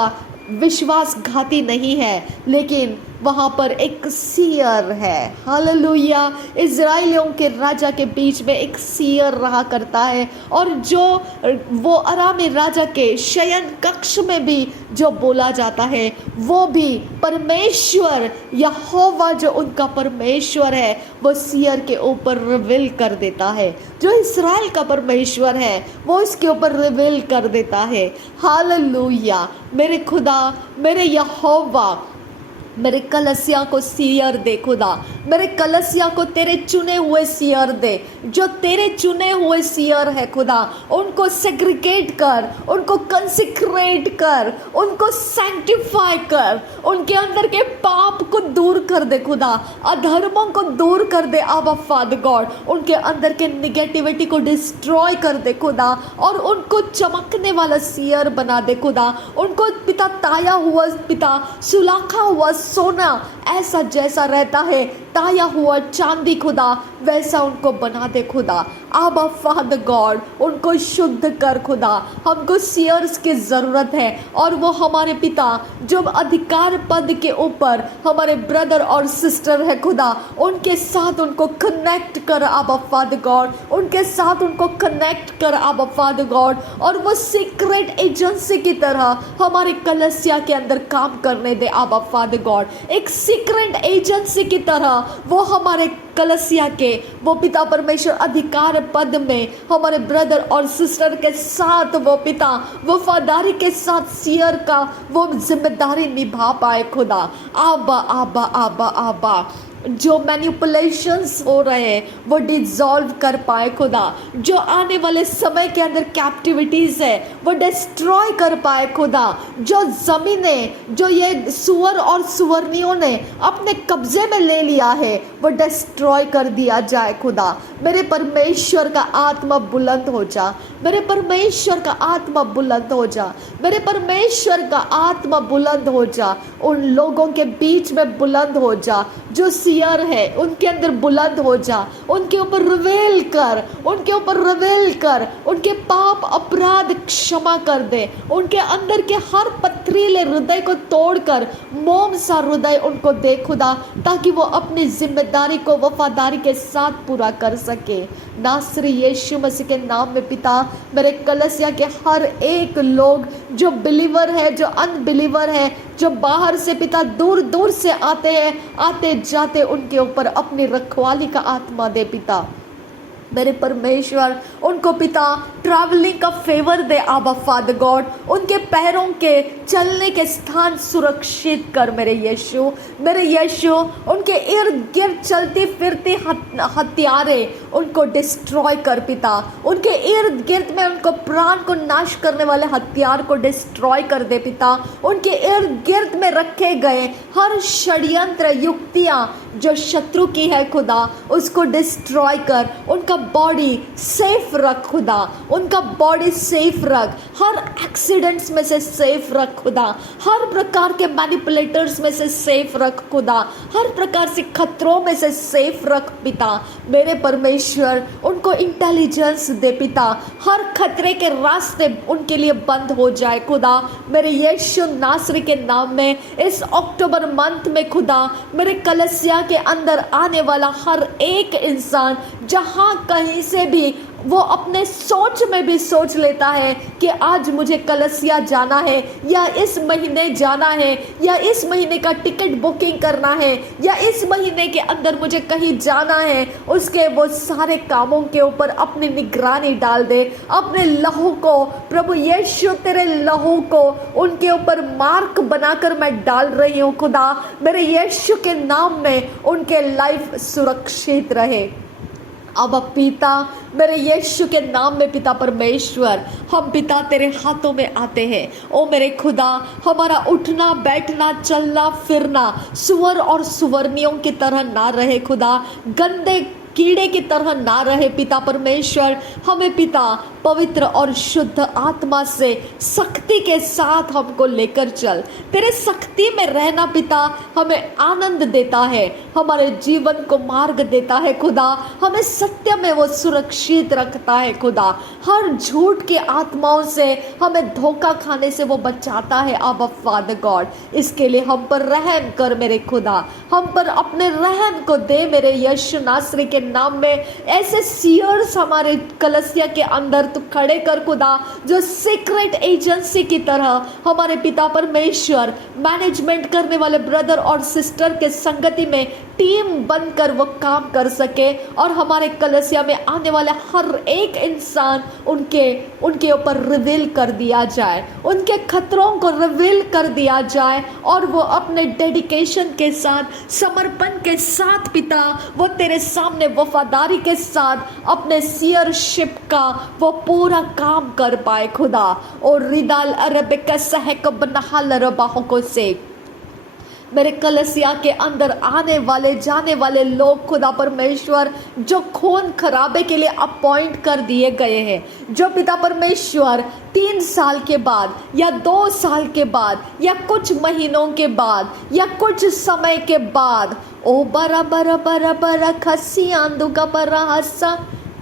विश्वासघाती नहीं है, लेकिन वहाँ पर एक सीयर है। हालेलुया, इज़राइलियों के राजा के बीच में एक सीयर रहा करता है, और जो वो अरामी राजा के शयन कक्ष में भी जो बोला जाता है वो भी परमेश्वर यहोवा जो उनका परमेश्वर है वो सीयर के ऊपर रिवील कर देता है, जो इस्राएल का परमेश्वर है वो इसके ऊपर रिवील कर देता है। हालेलुया, मेरे खुदा, मेरे यहोवा, मेरे कलसिया को सीयर दे खुदा, मेरे कलसिया को तेरे चुने हुए सीयर दे, जो तेरे चुने हुए सीयर है खुदा, उनको सेग्रीगेट कर, उनको कंसिक्रेट कर, उनको सैंक्टिफाई कर, उनके अंदर के पाप को दूर कर दे खुदा, अधर्मों को दूर कर दे आबा फादर गॉड, उनके अंदर के निगेटिविटी को डिस्ट्रॉय कर दे खुदा, और उनको चमकने वाला सीयर बना दे खुदा, उनको पिता ताया हुआ, पिता सुलाखा हुआ सोना ऐसा जैसा रहता है, ताया हुआ चांदी खुदा वैसा उनको बना दे खुदा। आबा फादर गॉड, उनको शुद्ध कर खुदा, हमको सीयर्स की ज़रूरत है, और वो हमारे पिता जो अधिकार पद के ऊपर हमारे ब्रदर और सिस्टर है खुदा, उनके साथ उनको कनेक्ट कर आबा फादर गॉड, उनके साथ उनको कनेक्ट कर आबा फादर गॉड, और वो सीक्रेट एजेंसी की तरह हमारे कलसिया के अंदर काम करने दे आबा फादर गॉड, एक सीक्रेट एजेंसी की तरह वो हमारे कलसिया के वो पिता परमेश्वर अधिकार पद में हमारे ब्रदर और सिस्टर के साथ वो पिता वफादारी के साथ सीयर का वो जिम्मेदारी निभा पाए खुदा। आबा आबा आबा आबा, जो मैनिपुलेशंस हो रहे हैं वो डिसॉल्व कर पाए खुदा, जो आने वाले समय के अंदर कैप्टिविटीज़ है वो डिस्ट्रॉय कर पाए खुदा, जो ज़मीनें जो ये सुअर और सुवर्णियों ने अपने कब्जे में ले लिया है वो डिस्ट्रॉय कर दिया जाए खुदा। मेरे परमेश्वर का आत्मा बुलंद हो जा, मेरे परमेश्वर का आत्मा बुलंद हो जा, मेरे परमेश्वर का आत्मा बुलंद हो जा, उन लोगों के बीच में बुलंद हो जा जो सीयर है, उनके अंदर बुलंद हो जा, उनके ऊपर रिवील कर, उनके ऊपर रिवील कर, उनके पाप अपराध क्षमा कर दे, उनके अंदर के हर पथरीले हृदय को तोड़कर मोम सा हृदय उनको दे खुदा, ताकि वो अपनी जिम्मेदारी को वफादारी के साथ पूरा कर सके। नासरी यीशु मसीह के नाम में पिता, मेरे कलसिया के हर एक लोग जो बिलीवर है, जो अनबिलीवर है, जो बाहर से पिता दूर दूर से आते हैं, आते जाते उनके ऊपर अपनी रखवाली का आत्मा दे पिता। मेरे परमेश्वर उनको पिता ट्रैवलिंग का फेवर दे आबा फादर गॉड। उनके पैरों के चलने के स्थान सुरक्षित कर मेरे यीशु। मेरे यीशु उनके इर्द गिर्द चलती फिरती हत्यारे उनको डिस्ट्रॉय कर पिता। उनके इर्द गिर्द में उनको प्राण को नाश करने वाले हथियार को डिस्ट्रॉय कर दे पिता। उनके इर्द गिर्द में रखे गए हर षड्यंत्र युक्तियां जो शत्रु की है खुदा, उसको डिस्ट्रॉय कर। उनका बॉडी सेफ रख खुदा, उनका बॉडी सेफ रख। हर एक्सीडेंट्स में से सेफ रख खुदा, हर प्रकार के मैनिपुलेटर्स में से सेफ रख खुदा, हर प्रकार से खतरों में से सेफ रख पिता। मेरे परमेश्वर उनको इंटेलिजेंस दे पिता। हर खतरे के रास्ते उनके लिए बंद हो जाए खुदा। मेरे यीशु नासरी के नाम में इस अक्टूबर मंथ में खुदा, मेरे कलसिया के अंदर आने वाला हर एक इंसान जहां कहीं से भी वो अपने सोच में भी सोच लेता है कि आज मुझे कलसिया जाना है, या इस महीने जाना है, या इस महीने का टिकट बुकिंग करना है, या इस महीने के अंदर मुझे कहीं जाना है, उसके वो सारे कामों के ऊपर अपनी निगरानी डाल दे। अपने लहू को प्रभु यीशु, तेरे लहू को उनके ऊपर मार्क बनाकर मैं डाल रही हूँ खुदा। मेरे यीशु के नाम में उनके लाइफ सुरक्षित रहे। अब पिता मेरे यीशु के नाम में पिता परमेश्वर, हम पिता तेरे हाथों में आते हैं। ओ मेरे खुदा, हमारा उठना बैठना चलना फिरना सुअर और सुवर्णियों की तरह ना रहे खुदा, गंदे कीड़े की तरह ना रहे पिता परमेश्वर। हमें पिता पवित्र और शुद्ध आत्मा से शक्ति के साथ हमको लेकर चल। तेरे शक्ति में रहना पिता हमें आनंद देता है, हमारे जीवन को मार्ग देता है खुदा। हमें सत्य में वो सुरक्षित रखता है खुदा। हर झूठ की आत्माओं से हमें धोखा खाने से वो बचाता है आबा फादर गॉड। इसके लिए हम पर रहम कर मेरे खुदा, हम पर अपने रहम को दे मेरे यीशु नासरी के नाम में। ऐसे सीयर्स हमारे कलसिया के अंदर तो खड़े कर खुदा, जो सीक्रेट एजेंसी की तरह हमारे पिता परमेश्वर मैनेजमेंट करने वाले ब्रदर और सिस्टर के संगति में टीम बनकर वो काम कर सके, और हमारे कलसिया में आने वाले हर एक इंसान उनके ऊपर रिवील कर दिया जाए, उनके खतरों को रिवील कर दिया जाए, और वो अपने डेडिकेशन के साथ, समर्पण के साथ पिता वो तेरे सामने वफादारी के साथ अपने सीयरशिप का वो पूरा काम कर पाए खुदा। और रिदाल अरबिका सहक बनहाल रबाहों को से मेरे कलसिया के अंदर आने वाले जाने वाले लोग खुदा परमेश्वर जो खून खराबे के लिए अपॉइंट कर दिए गए हैं, जो पिता परमेश्वर 3 साल के बाद या 2 साल के बाद या कुछ महीनों के बाद या कुछ समय के बाद ओ बरा बरा बरा बरा खसी आंदुगा बरा हसा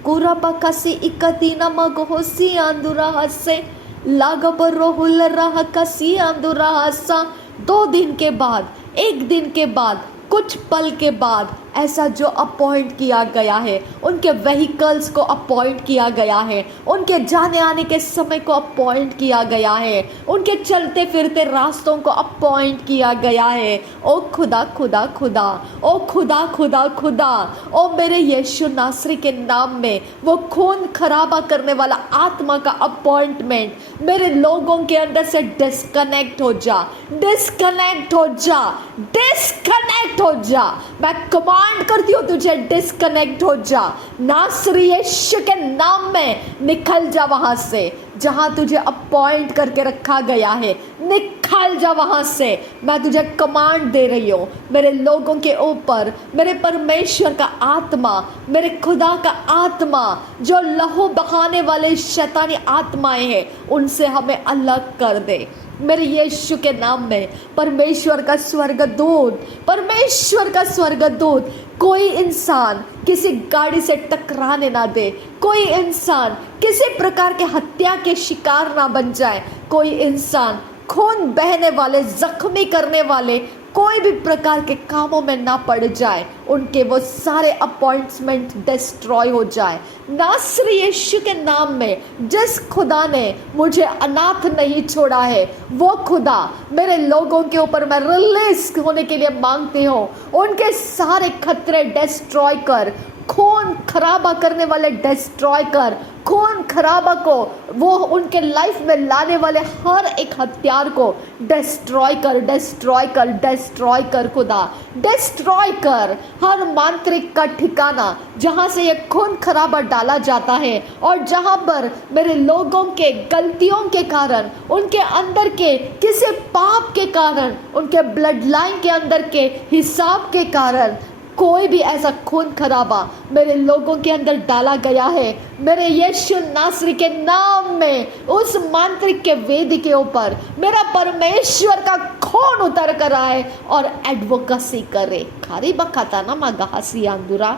कुरा बकसी इकतीना मगोसी आंदुरा हसे लागबरो हुल रहा कसी आंदुरा हसा। 2 दिन के बाद, 1 दिन के बाद, कुछ पल के बाद ऐसा जो अपॉइंट किया गया है, उनके व्हीकल्स को अपॉइंट किया गया है, उनके जाने आने के समय को अपॉइंट किया गया है, उनके चलते फिरते रास्तों को अपॉइंट किया गया है। ओ खुदा खुदा खुदा, ओ खुदा खुदा खुदा, ओ मेरे यीशु नासरी के नाम में वो खून खराबा करने वाला आत्मा का अपॉइंटमेंट मेरे लोगों के अंदर से डिस्कनेक्ट हो जा, डिस्कनेक्ट हो जा, डिस्कनेक्ट हो जा। मैं कमांड करती हूँ तुझे, डिस्कनेक्ट हो जा नासरी यीशु के नाम में। निकल जा वहां से जहां तुझे अपॉइंट करके रखा गया है, निकल जा वहां से। मैं तुझे कमांड दे रही हूँ मेरे लोगों के ऊपर, मेरे परमेश्वर का आत्मा, मेरे खुदा का आत्मा, जो लहू बहाने वाले शैतानी आत्माएं हैं, उनसे हमें अलग कर दे मेरे यीशु के नाम में। परमेश्वर का स्वर्गदूत, परमेश्वर का स्वर्गदूत कोई इंसान किसी गाड़ी से टकराने ना दे, कोई इंसान किसी प्रकार के हत्या के शिकार ना बन जाए, कोई इंसान खून बहने वाले, जख्मी करने वाले कोई भी प्रकार के कामों में ना पड़ जाए, उनके वो सारे अपॉइंटमेंट डिस्ट्रॉय हो जाए। नासरी यीशु के नाम में जिस खुदा ने मुझे अनाथ नहीं छोड़ा है, वो खुदा मेरे लोगों के ऊपर मैं रिलीज होने के लिए मांगती हूँ। उनके सारे खतरे डिस्ट्रॉय कर, खून खराबा करने वाले डिस्ट्रॉय कर, खून खराबा को वो उनके लाइफ में लाने वाले हर एक हथियार को डिस्ट्रॉय कर, डिस्ट्रॉय कर, डिस्ट्रॉय कर खुदा, डिस्ट्रॉय कर हर मांत्रिक का ठिकाना जहाँ से ये खून खराबा डाला जाता है और जहाँ पर मेरे लोगों के गलतियों के कारण, उनके अंदर के किसी पाप के कारण, उनके ब्लड लाइन के अंदर के हिसाब के कारण कोई भी ऐसा खून खराबा मेरे लोगों के अंदर डाला गया है, मेरे यीशु नासरी के नाम में उस मांत्रिक के वेदी के ऊपर मेरा परमेश्वर का खून उतर कर आए और एडवोकेसी करे। खारी बखाता ना मागासी आंदुरा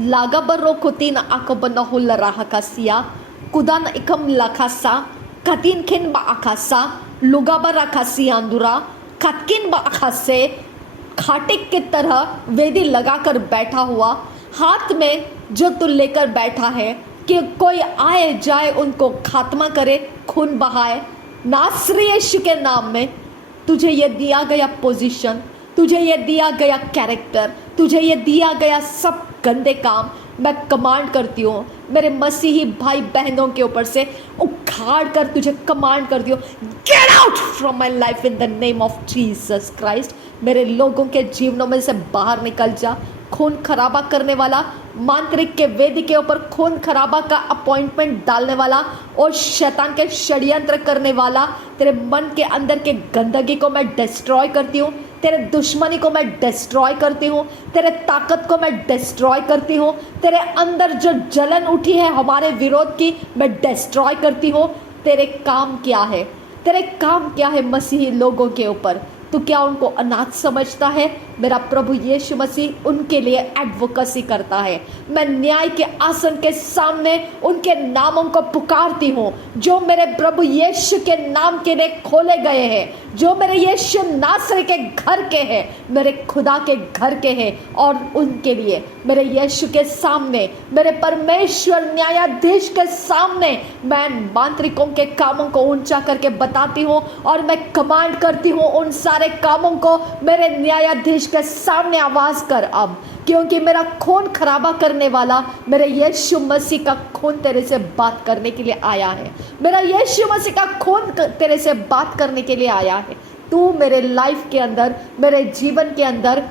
लागा बर्रो कुतीन आकबन हुल राहकासिया कुदान इकम लखासा कतीन खिन बा आकासा लुगाबा राखासी आंदुरा कतकिन बा आकासे खाटिक की तरह वेदी लगाकर बैठा हुआ, हाथ में जो तू लेकर बैठा है कि कोई आए जाए उनको खात्मा करे, खून बहाए। नासरी यीशु के नाम में तुझे ये दिया गया पोजीशन, तुझे ये दिया गया कैरेक्टर, तुझे ये दिया गया सब गंदे काम मैं कमांड करती हूँ मेरे मसीही भाई बहनों के ऊपर से उखाड़ कर तुझे कमांड करती हूँ, get out from my life in the name of Jesus Christ. मेरे लोगों के जीवनों में से बाहर निकल जा। खून खराबा करने वाला, मांत्रिक के वेदी के ऊपर खून खराबा का अपॉइंटमेंट डालने वाला और शैतान के षड्यंत्र करने वाला, तेरे मन के अंदर के गंदगी को मैं डिस्ट्रॉय करती हूँ, तेरे दुश्मनी को मैं डिस्ट्रॉय करती हूँ, तेरे ताकत को मैं डिस्ट्रॉय करती हूँ, तेरे अंदर जो जलन उठी है हमारे विरोध की मैं डिस्ट्रॉय करती हूँ। तेरे काम क्या है, तेरे काम क्या है मसीही लोगों के ऊपर? तो क्या उनको अनाथ समझता है? मेरा प्रभु यीशु मसीह उनके लिए एडवोकेसी करता है। मैं न्याय के आसन के सामने उनके नामों को पुकारती हूँ जो मेरे प्रभु यीशु के नाम के लिए खोले गए हैं, जो मेरे यीशु नासरी के घर के हैं, मेरे खुदा के घर के हैं। और उनके लिए मेरे यीशु के सामने, मेरे परमेश्वर न्यायाधीश के सामने मैं मांत्रिकों के कामों को ऊंचा करके बताती हूँ और मैं कमांड करती हूँ उन सारे कामों को मेरे न्यायाधीश के सामने आवाज कर अब, क्योंकि मेरा खून खराबा करने वाला मेरे यीशु मसीह का खून तेरे से बात करने के लिए आया है। मेरा यीशु मसीह का खून तेरे से बात करने के लिए आया है। तू मेरे लाइफ के अंदर, मेरे जीवन के अंदर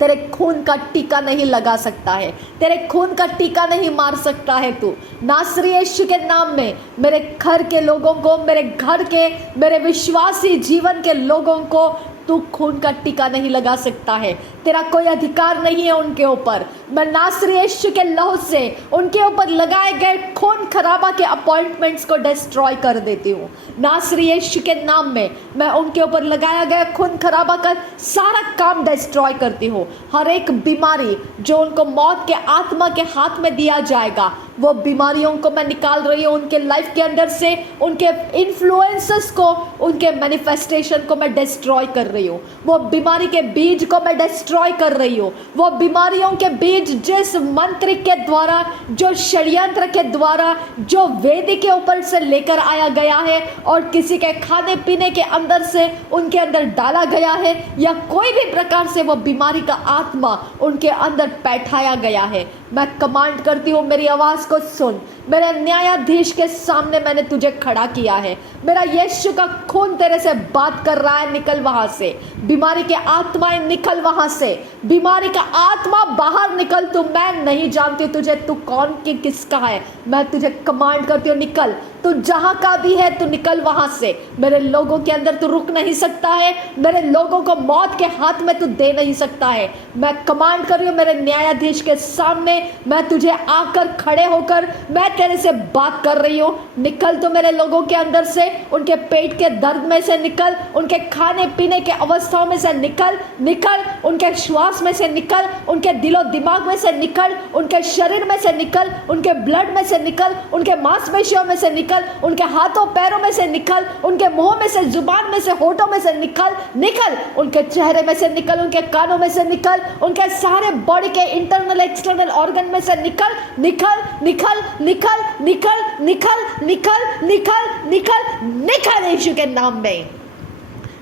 तेरे खून का टीका नहीं लगा सकता है, तेरे खून का टीका नहीं मार सकता है तू। नासरी यीशु के नाम में मेरे घर के लोगों को, मेरे घर के, मेरे विश्वासी जीवन के लोगों को तू खून का टीका नहीं लगा सकता है। तेरा कोई अधिकार नहीं है उनके ऊपर। मैं नासरी यीशु के लहू से उनके ऊपर लगाए गए खून खराबा के अपॉइंटमेंट्स को डिस्ट्रॉय कर देती हूँ। नासरी यीशु के नाम में मैं उनके ऊपर लगाया गया खून खराबा का सारा काम डिस्ट्रॉय करती हूँ। हर एक बीमारी जो उनको मौत के आत्मा के हाथ में दिया जाएगा, वो बीमारियों को मैं निकाल रही हूँ उनके लाइफ के अंदर से। उनके इन्फ्लुएंसेस को, उनके मैनिफेस्टेशन को मैं डिस्ट्रॉय कर रही हूँ। वो बीमारी के बीज को मैं डिस्ट्रॉय कर रही हूँ। वो बीमारियों के बीज जिस मंत्र के द्वारा, जो षड्यंत्र के द्वारा, जो वेदी के ऊपर से लेकर आया गया है और किसी के खाने पीने के अंदर से उनके अंदर डाला गया है, या कोई भी प्रकार से वो बीमारी का आत्मा उनके अंदर बैठाया गया है, मैं कमांड करती हूँ मेरी आवाज को सुन। मेरे न्यायाधीश के सामने मैंने तुझे खड़ा किया है। मेरा यीशु का खून तेरे से बात कर रहा है, निकल वहां से। बीमारी के आत्माएं निकल वहां से। बीमारी का आत्मा बाहर निकल। तू, मैं नहीं जानती तुझे, तू कौन की किसका है। मैं तुझे कमांड करती हूँ निकल। तू जहां का भी है तू निकल वहां से। मेरे लोगों के अंदर तू रुक नहीं सकता है। मेरे लोगों को मौत के हाथ में तू दे नहीं सकता है। मैं कमांड कर रही हूँ मेरे न्यायाधीश के सामने, मैं तुझे आकर खड़े होकर मैं तेरे से बात कर रही हूँ, निकल तो मेरे लोगों के अंदर से, उनके पेट के दर्द में से निकल, उनके खाने पीने के अवस्थाओं में से निकल, निकल उनके श्वास में से निकल, उनके दिलो दिमाग में से निकल, उनके शरीर में से निकल, उनके ब्लड में से निकल, उनके मांसपेशियों में से निकल, उनके हाथों पैरों में से निकल, उनके मुंह में से, जुबान में से, होठों में से निकल, निकल उनके चेहरे में से निकल, उनके कानों में से निकल, उनके सारे बॉडी के इंटरनल एक्सटर्नल ऑर्गन में से निकल, निकल निकल निकल निकल निकल निकल निकल निकल निकल यीशु के नाम में,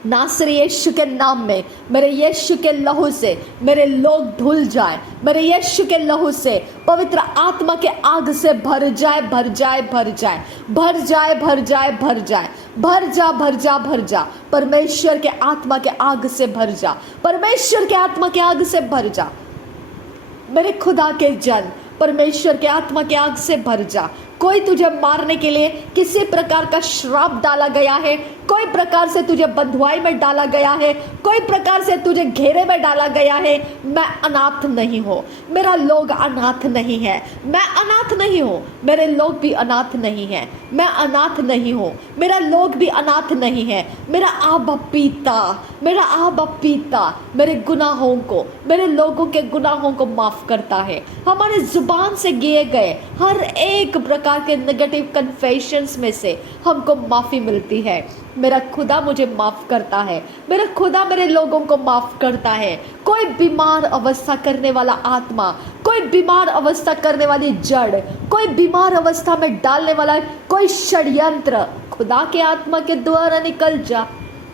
नासरी यीशु के नाम में, मेरे यीशु के लहू से मेरे लोग धुल जाए, मेरे यीशु के लहू से पवित्र आत्मा के आग से भर जाए, भर जाए, भर जाए, भर जाए, भर जाए, भर जाए, भर जा, भर जा, भर जा, परमेश्वर के आत्मा के आग से भर जा, परमेश्वर के आत्मा के आग से भर जा, मेरे खुदा के जन परमेश्वर के आत्मा के आग से भर जा। कोई तुझे मारने के लिए किसी प्रकार का श्राप डाला गया है, कोई प्रकार से तुझे बंधुआई में डाला गया है, कोई प्रकार से तुझे घेरे में डाला गया है, मैं अनाथ नहीं हूँ, मेरा लोग अनाथ नहीं है, मैं अनाथ नहीं हूँ, मेरे लोग भी अनाथ नहीं है, मैं अनाथ नहीं हूँ, मेरा लोग भी अनाथ नहीं है, मेरा आबा पिता, मेरा आबा पिता मेरे गुनाहों को, मेरे लोगों के गुनाहों को माफ करता है। हमारे जुबान से किए गए हर एक प्रकार के नेगेटिव कन्फेशंस में से हमको माफ़ी मिलती है। मेरा खुदा मुझे माफ़ करता है, मेरा खुदा मेरे लोगों को माफ़ करता है। कोई बीमार अवस्था करने वाला आत्मा, कोई बीमार अवस्था करने वाली जड़, कोई बीमार अवस्था में डालने वाला कोई षड्यंत्र, खुदा के आत्मा के द्वारा निकल जा,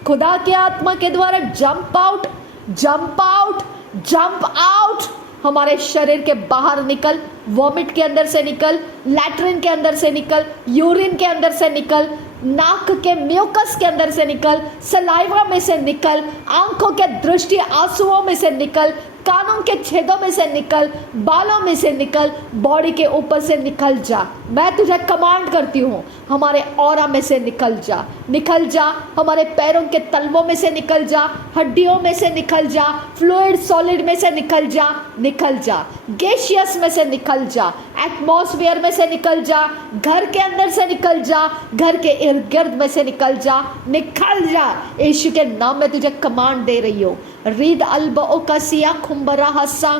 खुदा के आत्मा के द्वारा jump out, jump out, jump out. हमारे शरीर के बाहर निकल, वॉमिट के अंदर से निकल, लैट्रिन के अंदर से निकल, यूरिन के अंदर से निकल, नाक के म्यूकस के अंदर से निकल, सलाइवा में से निकल, आंखों के दृष्टि आंसुओं में से निकल, कानों के छेदों में से निकल, बालों में से निकल, बॉडी के ऊपर से निकल जा। मैं तुझे कमांड करती हूँ, हमारे ऑरा में से निकल जा, निकल जा, हमारे पैरों के तलवों में से निकल जा, हड्डियों में से निकल जा, फ्लूइड सॉलिड में से निकल जा, निकल जा, गैसियस में से निकल जा, एटमॉस्फेयर में से निकल जा, घर के अंदर से निकल जा, घर के इर्द गिर्द में से निकल जा, निकल जा। यीशु के नाम में तुझे कमांड दे रही हूँ। रीद अल्ब ओकसिया खुम्बरा हस्सा,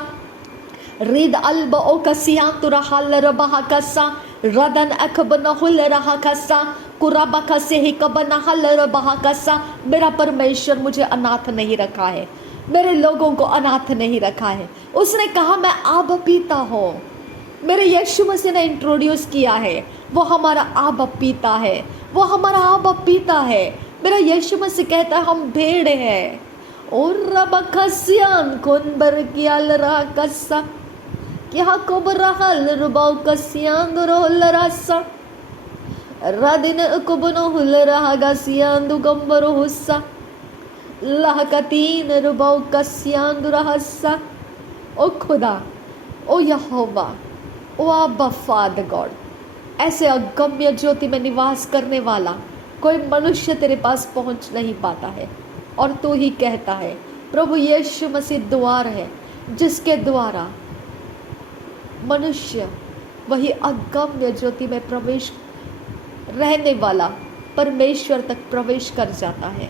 रीद अल्ब ओकसिया तुरहाल रबहा कस्सा, रदन अखबन हुल रहा कस्सा, कुराबा कसे ही कबन हल रबहा कस्सा। मेरा परमेश्वर मुझे अनाथ नहीं रखा है, मेरे लोगों को अनाथ नहीं रखा है। उसने कहा मैं आबा पिता हूँ, मेरे यीशु मसीह ने इंट्रोड्यूस किया है, वो हमारा आबा पिता है, वो हमारा आबा पिता है। मेरा यीशु मसीह कहता है हम भेड़ हैं। और रब खसियान कौन बर कियाल रहा कस्सा, क्या कोबरहल रुबाउ कसियान रोल रसा, रदिन कुबनो हुल रहा गसियान दुगंबरो हुस्सा, लहकतीन रुबाउ कसियान दुरहस्सा। ओ खुदा, ओ यहोवा, ओ अब्बा फादर गॉड, ऐसे अगम्य ज्योति में निवास करने वाला कोई मनुष्य तेरे पास पहुंच नहीं पाता है, और तू ही कहता है प्रभु यीशु मसीह द्वार है जिसके द्वारा मनुष्य वही अगम्य ज्योति में प्रवेश रहने वाला परमेश्वर तक प्रवेश कर जाता है।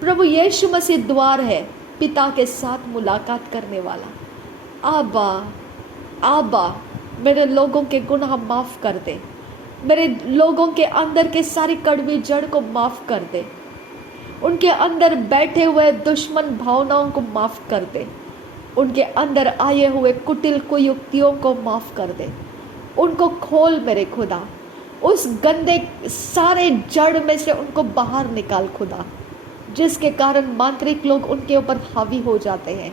प्रभु यीशु मसीह द्वार है पिता के साथ मुलाकात करने वाला। आबा, आबा, मेरे लोगों के गुनाह माफ़ कर दे, मेरे लोगों के अंदर के सारी कड़वी जड़ को माफ़ कर दे, उनके अंदर बैठे हुए दुश्मन भावनाओं को माफ़ कर दे, उनके अंदर आए हुए कुटिल कुयुक्तियों को माफ़ कर दे, उनको खोल मेरे खुदा, उस गंदे सारे जड़ में से उनको बाहर निकाल खुदा, जिसके कारण मांत्रिक लोग उनके ऊपर हावी हो जाते हैं,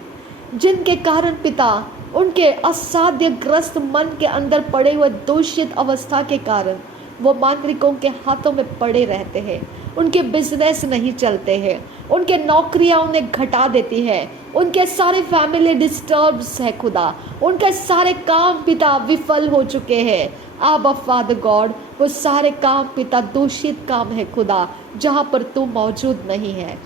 जिनके कारण पिता उनके असाध्यग्रस्त मन के अंदर पड़े हुए दूषित अवस्था के कारण वो मांत्रिकों के हाथों में पड़े रहते हैं, उनके बिजनेस नहीं चलते हैं, उनके नौकरियां उन्हें घटा देती है, उनके सारे फैमिली डिस्टर्ब्स है खुदा, उनके सारे काम पिता विफल हो चुके हैं। आबा फादर गॉड, वो सारे काम पिता दूषित काम है खुदा, जहाँ पर तू मौजूद नहीं है।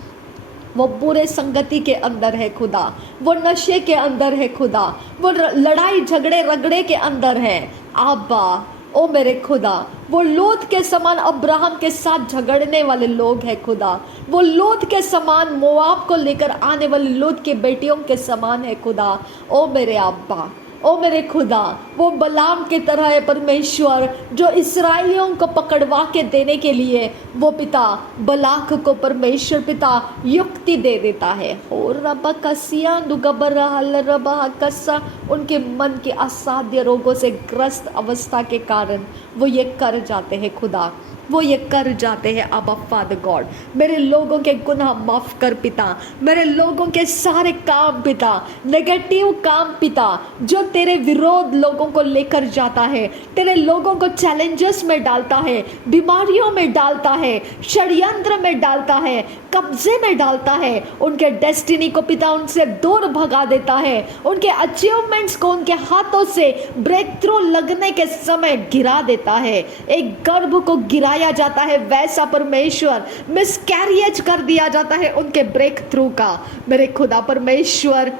वो बुरे संगति के अंदर है खुदा, वो नशे के अंदर है खुदा, वो लड़ाई झगड़े रगड़े के अंदर है। आबा, ओ मेरे खुदा, वो लूत के समान अब्राहम के साथ झगड़ने वाले लोग हैं खुदा, वो लूत के समान मोआब को लेकर आने वाले लूत की बेटियों के समान है खुदा। ओ मेरे अब्बा, ओ मेरे खुदा, वो बलाम की तरह है परमेश्वर, जो इसराइलियों को पकड़वा के देने के लिए वो पिता बलाक को परमेश्वर पिता युक्ति दे देता है। हो रबा कसिया दुगबरा हल रबा कसा, उनके मन के असाध्य रोगों से ग्रस्त अवस्था के कारण वो ये कर जाते हैं खुदा, वो ये कर जाते हैं। अब फादर गॉड, मेरे लोगों के गुनाह माफ कर पिता, मेरे लोगों के सारे काम पिता, नेगेटिव काम पिता, जो तेरे विरोध लोगों को लेकर जाता है, तेरे लोगों को चैलेंजेस में डालता है, बीमारियों में डालता है, षड्यंत्र में डालता है, कब्जे में डालता है, उनके डेस्टिनी को पिता उनसे दूर भगा देता है, उनके अचीवमेंट्स को उनके हाथों से ब्रेक थ्रू लगने के समय गिरा देता है। एक गर्भ को गिराया जाता है, वैसा परमेश्वर मिसकैरियज कर दिया जाता है उनके ब्रेक थ्रू का। मेरे खुदा परमेश्वर,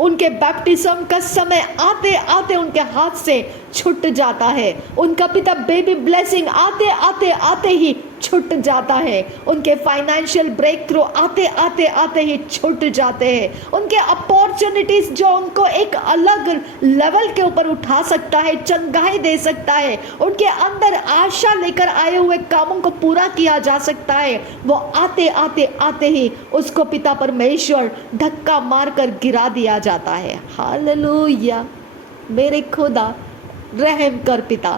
उनके बैप्टिज्म का समय आते आते उनके हाथ से छूट जाता है, उनका पिता बेबी ब्लेसिंग आते आते आते ही छूट जाता है, उनके फाइनेंशियल ब्रेक थ्रू आते आते आते ही छूट जाते हैं, उनके अपॉर्चुनिटीज जो उनको एक अलग लेवल के ऊपर उठा सकता है, चंगाई दे सकता है, उनके अंदर आशा लेकर आए हुए कामों को पूरा किया जा सकता है, वो आते आते आते ही उसको पिता परमेश्वर धक्का मारकर गिरा दिया जाता है। हालेलुया। मेरे खुदा रहम कर पिता,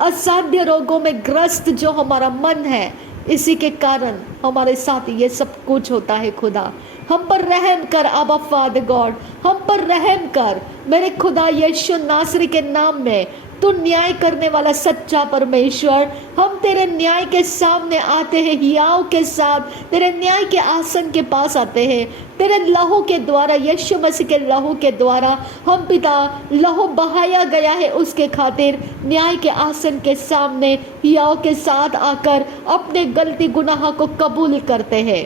असाध्य रोगों में ग्रस्त जो हमारा मन है, इसी के कारण हमारे साथ ये सब कुछ होता है खुदा। हम पर रहम कर आबा फादर गॉड, हम पर रहम कर मेरे खुदा। यीशु नासरी के नाम में तू न्याय करने वाला सच्चा परमेश्वर, हम तेरे न्याय के सामने आते हैं, हियाव के साथ तेरे न्याय के आसन के पास आते हैं। तेरे लहू के द्वारा, यीशु मसीह के लहू के द्वारा हम पिता लहू बहाया गया है, उसके खातिर न्याय के आसन के सामने हियाव के साथ आकर अपने गलती गुनाह को कबूल करते हैं।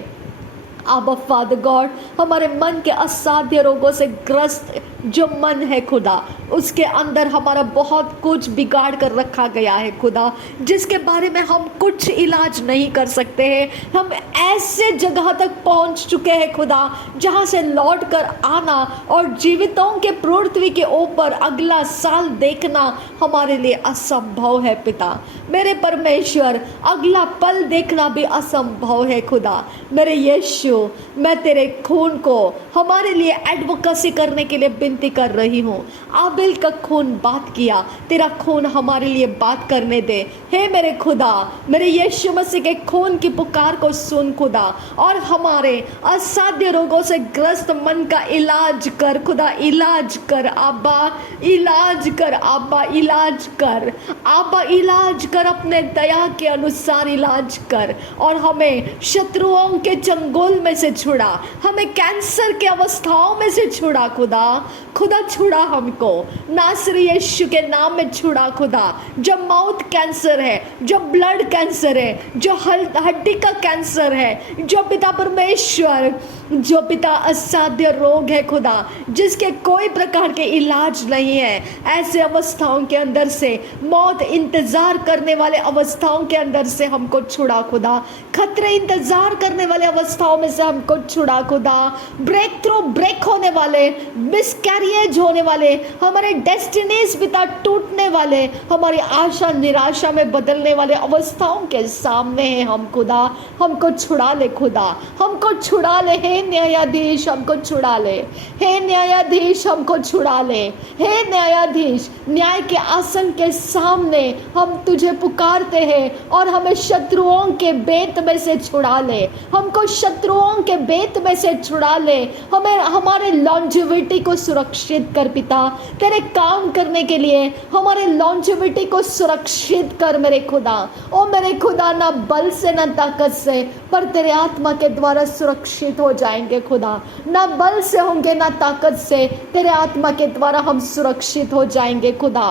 आबा फादर गॉड, हमारे मन के असाध्य रोगों से ग्रस्त जो मन है खुदा, उसके अंदर हमारा बहुत कुछ बिगाड़ कर रखा गया है खुदा, जिसके बारे में हम कुछ इलाज नहीं कर सकते हैं। हम ऐसे जगह तक पहुंच चुके हैं खुदा, जहां से लौट कर आना और जीवितों के पृथ्वी के ऊपर अगला साल देखना हमारे लिए असंभव है पिता। मेरे परमेश्वर, अगला पल देखना भी असंभव है खुदा। मेरे यीशु, मैं तेरे खून को हमारे लिए एडवोकेसी करने के लिए विनती कर रही हूँ। आबिल का खून बात किया, तेरा खून हमारे लिए बात करने दे। हे मेरे खुदा, मेरे यीशु मसीह के खून की पुकार को सुन खुदा, और हमारे असाध्य रोगों से ग्रस्त मन का इलाज कर खुदा, इलाज कर आबा, इलाज कर आबा, इलाज कर आबा, इलाज कर, अपने दया के अनुसार इलाज कर, और हमें शत्रुओं के चंगुल में से छुड़ा, हमें कैंसर के अवस्थाओं में से छुड़ा खुदा। खुदा छुड़ा हमको, नासरी यीशु के नाम में छुड़ा खुदा। जो माउथ कैंसर है, जो ब्लड कैंसर है, जो हड्डी का कैंसर है, जो पिता परमेश्वर, जो पिता असाध्य रोग है खुदा, जिसके कोई प्रकार के इलाज नहीं है, ऐसे अवस्थाओं के अंदर से, मौत इंतजार करने वाले अवस्थाओं के अंदर से हमको छुड़ा खुदा। खतरे इंतजार करने वाले अवस्थाओं में से हमको छुड़ा खुदा। ब्रेक थ्रू, ब्रेक होने वाले, मिसकैरियज होने वाले, हमारे डेस्टिनीज पिता टूटने वाले, हमारी आशा निराशा में बदलने वाले अवस्थाओं के सामने है हम खुदा। हमको छुड़ा ले खुदा, हमको छुड़ा ले। हे न्यायाधीश, हमको छुड़ा ले। हे न्यायाधीश, हमको छुड़ा ले। हे न्यायाधीश, न्याय के आसन के सामने हम तुझे पुकारते हैं, और हमें शत्रुओं के बेत में से छुड़ा ले। हमको शत्रुओं के बेत में से छुड़ा ले। हमें हमारे लॉन्जिविटी को सुरक्षित कर पिता, तेरे काम करने के लिए हमारे लॉन्जिविटी को सुरक्षित कर मेरे खुदा। ओ मेरे खुदा, ना बल से ना ताकत से, पर तेरे आत्मा के द्वारा सुरक्षित हो जाएंगे खुदा। ना बल से होंगे ना ताकत से, तेरे आत्मा के द्वारा हम सुरक्षित हो जाएंगे खुदा।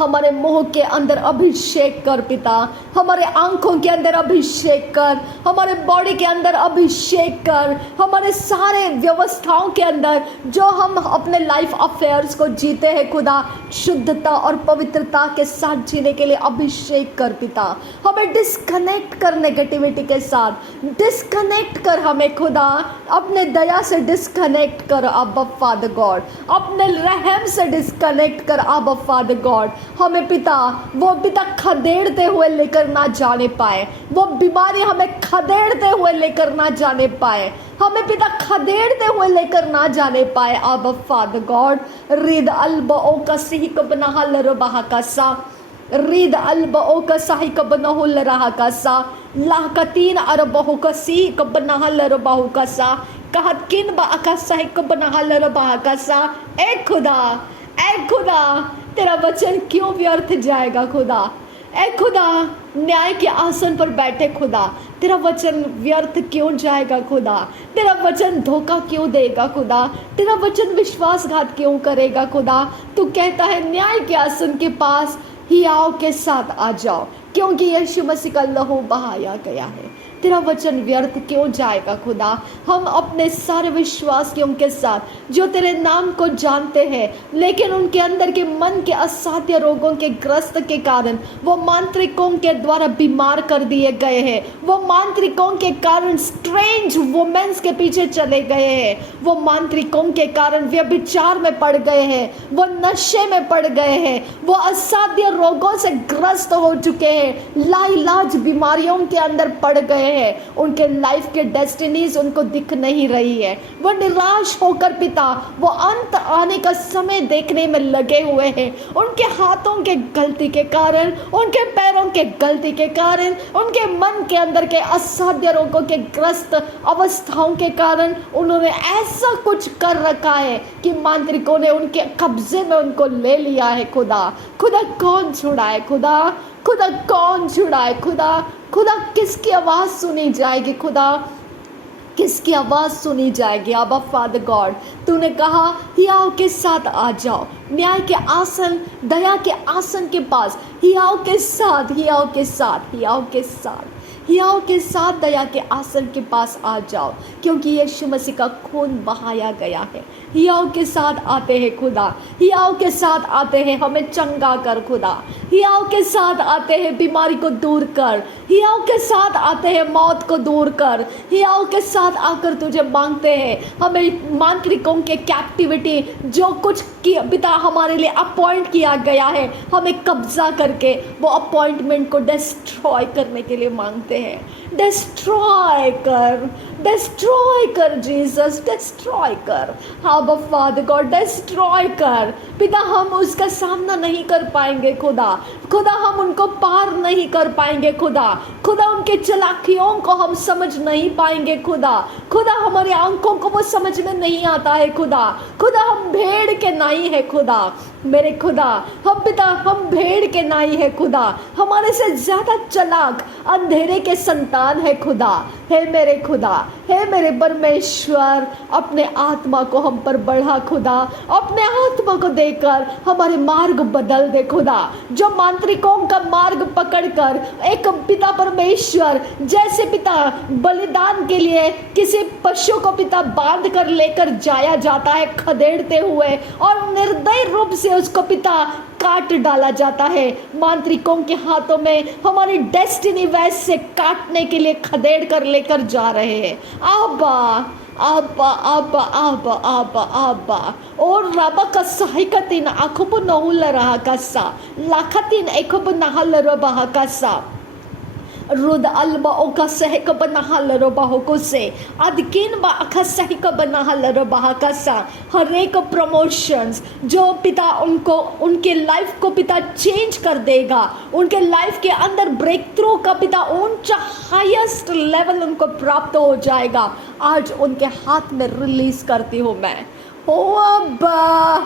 हमारे मुंह के अंदर अभिषेक कर पिता, हमारे आंखों के अंदर अभिषेक कर, हमारे बॉडी के अंदर अभिषेक कर, हमारे सारे व्यवस्थाओं के अंदर जो हम अपने लाइफ अफेयर्स को जीते हैं खुदा, शुद्धता और पवित्रता के साथ जीने के लिए अभिषेक कर पिता। हमें डिस्कनेक्ट कर नेगेटिविटी के साथ, डिस्कनेक्ट कर हमें खुदा, अपने दया से डिस्कनेक्ट कर अब्बा फादर गॉड, अपने रहम से डिस्कनेक्ट कर अब्बा फादर गॉड। हमें पिता वो पिता खदेड़ते हुए लेकर ना जाने पाए, वो बीमारी हमें खदेड़ते हुए लेकर ना जाने पाए, हमें पिता खदेड़ते हुए लेकर ना जाने पाए अब्बा फादर गॉड। रिद अल्बा ओ का सिही कबना लरबाहा का सा, रिद अल्बा ओ का साही कबना हो लराहा का सा, लाहकतीन अरबहु का सी कबना लरबाहु का सा, कहत किन बा का साही कबना लरबाहा का सा। ए खुदा तेरा वचन क्यों व्यर्थ जाएगा खुदा? ए खुदा न्याय के आसन पर बैठे खुदा, तेरा वचन व्यर्थ क्यों जाएगा खुदा? तेरा वचन धोखा क्यों देगा खुदा? तेरा वचन विश्वासघात क्यों करेगा खुदा? तू कहता है न्याय के आसन के पास हियाव के साथ आ जाओ, क्योंकि यीशु मसीह का लहू बहाया गया है। तेरा वचन व्यर्थ क्यों जाएगा खुदा? हम अपने सारे विश्वासियों के साथ जो तेरे नाम को जानते हैं, लेकिन उनके अंदर के मन के असाध्य रोगों के ग्रस्त के कारण वो मांत्रिकों के द्वारा बीमार कर दिए गए हैं, वो मांत्रिकों के कारण स्ट्रेंज वुमेन्स के पीछे चले गए हैं, वो मांत्रिकों के कारण व्यभिचार में पड़ गए हैं, वो नशे में पड़ गए हैं, वो असाध्य रोगों से ग्रस्त हो चुके हैं, लाइलाज बीमारियों के अंदर पड़ गए हैं। उनके लाइफ के डेस्टिनीज उनको दिख नहीं रही है, वो निराश होकर पिता वो अंत आने का समय देखने में लगे हुए हैं। उनके हाथों के गलती के कारण, उनके पैरों के गलती के कारण, उनके मन के अंदर के असाध्य रोगों के ग्रस्त अवस्थाओं के कारण उन्होंने ऐसा कुछ कर रखा है कि मांत्रिकों ने उनके कब्जे में उनको ले लिया है। खुदा कौन छुड़ाए खुदा? खुदा कौन छुड़ाए खुदा? खुदा किसकी आवाज़ सुनी जाएगी खुदा? किसकी आवाज़ सुनी जाएगी? अब्बा फादर गॉड, तूने कहा हियाव के साथ आ जाओ, न्याय के आसन, दया के आसन के पास, हियाव के साथ, हियाव के साथ, हियाव के साथ, हियाव के साथ दया के आसन के पास आ जाओ, क्योंकि यीशु मसीह का खून बहाया गया है। हियाव के साथ आते हैं खुदा, हियाव के साथ आते हैं, हमें चंगा कर खुदा, हियाव के साथ आते हैं, बीमारी को दूर कर, हियाव के साथ आते हैं, मौत को दूर कर, हियाव के साथ आकर तुझे मांगते हैं, हमें मांत्रिकों के कैप्टिविटी जो कुछ पिता हमारे लिए अपॉइंट किया गया है, हमें कब्जा करके वो अपॉइंटमेंट को डिस्ट्रॉय करने के लिए मांगते हैं। डिस्ट्रॉय कर जीसस, डिस्ट्रॉय कर अब्बा फादर गॉड, डिस्ट्रॉय कर पिता। हम उसका सामना नहीं कर पाएंगे खुदा, हम उनको पार नहीं कर पाएंगे खुदा, उनके चालाकियों को हम समझ नहीं पाएंगे खुदा, हमारी आंखों को वो समझ में नहीं आता है खुदा, हम भेड़ के नाई है खुदा, मेरे खुदा, हम भेड़ के नाई है खुदा, हमारे से ज्यादा चालाक अंधेरे के संतान है खुदा। हे मेरे खुदा, हे मेरे परमेश्वर, अपने आत्मा को हम पर बढ़ा खुदा, अपने आत्मा को देकर हमारे मार्ग बदल दे खुदा। जो मांत्रिकों का मार्ग पकड़कर एक पिता परमेश्वर जैसे पिता बलिदान के लिए किसी पशु को पिता बांध कर लेकर जाया जाता है खदेड़ते हुए, और निर्दयी रूप से उसको पिता काट डाला जाता है, मांत्रिकों के हाथों में हमारी डेस्टिनी वैसे काटने के लिए खदेड़ कर लेकर जा रहे हैं। आबा आबा आबा आबा आबा आबा और राबा का सहायकतीन आखुब नहुल रहा कसा लाखतीन एखुब नहल रबा कसा रुद अल्बा ओका सहक बनहल रबाह को से अदकिन बा अखा सहक बनहल रबाह का सा। हर एक प्रमोशंस जो पिता उनको उनके लाइफ को पिता चेंज कर देगा, उनके लाइफ के अंदर ब्रेक थ्रू का पिता ऊंचा हाईएस्ट लेवल उनको प्राप्त हो जाएगा, आज उनके हाथ में रिलीज करती हूँ मैं। ओ अब्बा,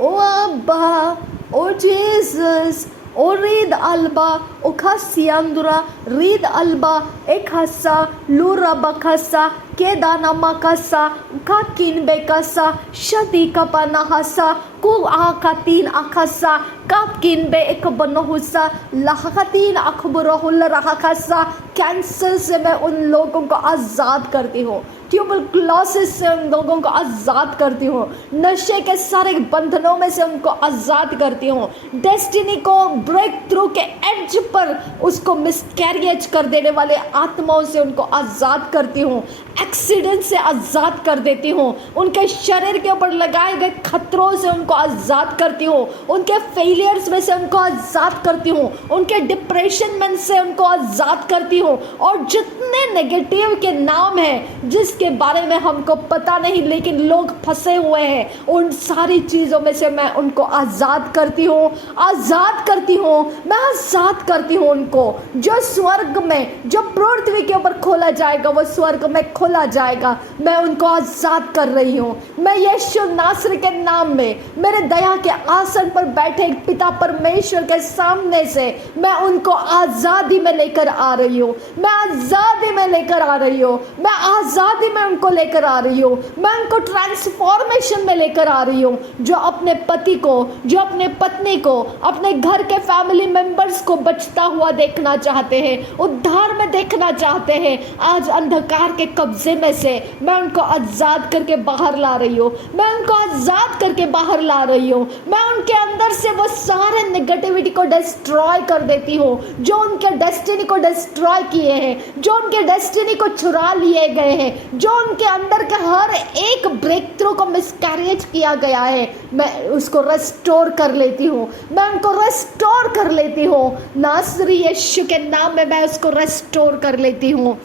ओ अब्बा, ओ Jesus, o rid alba o kasiandura rid alba ekasa lura bakasa kedana makasa kakin bekasa shadi kapanahasa ku akatin akasa Akakin be ekabanohusa lahakatin akhbarahul rahakasa cancer से मैं उन लोगों को आज़ाद करती हूँ, ट्यूबरक्लोसिस से उन लोगों को आज़ाद करती हूँ, नशे के सारे बंधनों में से उनको आज़ाद करती हूँ, डेस्टिनी को ब्रेक थ्रू के एज पर उसको मिसकैरियज कर देने वाले आत्माओं से उनको आज़ाद करती हूँ, एक्सीडेंट से आज़ाद कर देती हूँ, उनके शरीर के ऊपर लगाए गए खतरों से उनको आज़ाद करती हूँ, उनके फेलियर्स में से उनको आज़ाद करती हूँ, उनके डिप्रेशन में से उनको आज़ाद करती हूँ, और जितने नेगेटिव के नाम हैं जिसके बारे में हमको पता नहीं लेकिन लोग फंसे हुए हैं, उन सारी चीज़ों में से मैं उनको आज़ाद करती हूँ, आज़ाद करती हूँ, मैं आज़ाद करती हूँ उनको। जो स्वर्ग में, जो पृथ्वी के ऊपर खोला जाएगा वो स्वर्ग में खोला जाएगा, मैं उनको आज़ाद कर रही हूँ। मैं यीशु नासरी के नाम में मेरे दया के आसन पर बैठे पिता परमेश्वर के सामने से मैं उनको आज़ादी में लेकर आ रही हूँ, मैं आज़ादी में लेकर आ रही हूँ, मैं आज़ादी में उनको लेकर आ रही हूँ, मैं उनको ट्रांसफॉर्मेशन में लेकर आ रही हूँ। जो अपने पति को, जो अपने पत्नी को, अपने घर के फैमिली मेंबर्स को बचता हुआ देखना चाहते हैं, उद्धार में देखना चाहते हैं, आज अंधकार के कब्जे में से मैं उनको आज़ाद करके बाहर ला रही हूँ, मैं उनको आज़ाद करके बाहर ला रही हूँ। मैं उनके अंदर से वो सारे नेगेटिविटी को डिस्ट्रॉय कर देती हूँ जो उनके डेस्टिनी को डिस्ट्रॉय किए हैं, जो उनके डेस्टिनी को चुरा लिए गए हैं, जो उनके अंदर के हर एक ब्रेक थ्रू को मिसकैरेज किया गया है, मैं उसको रेस्टोर कर लेती हूँ, मैं उनको रेस्टोर कर लेती हूँ। नासरी यीशु के नाम में मैं उसको रेस्टोर कर लेती हूँ।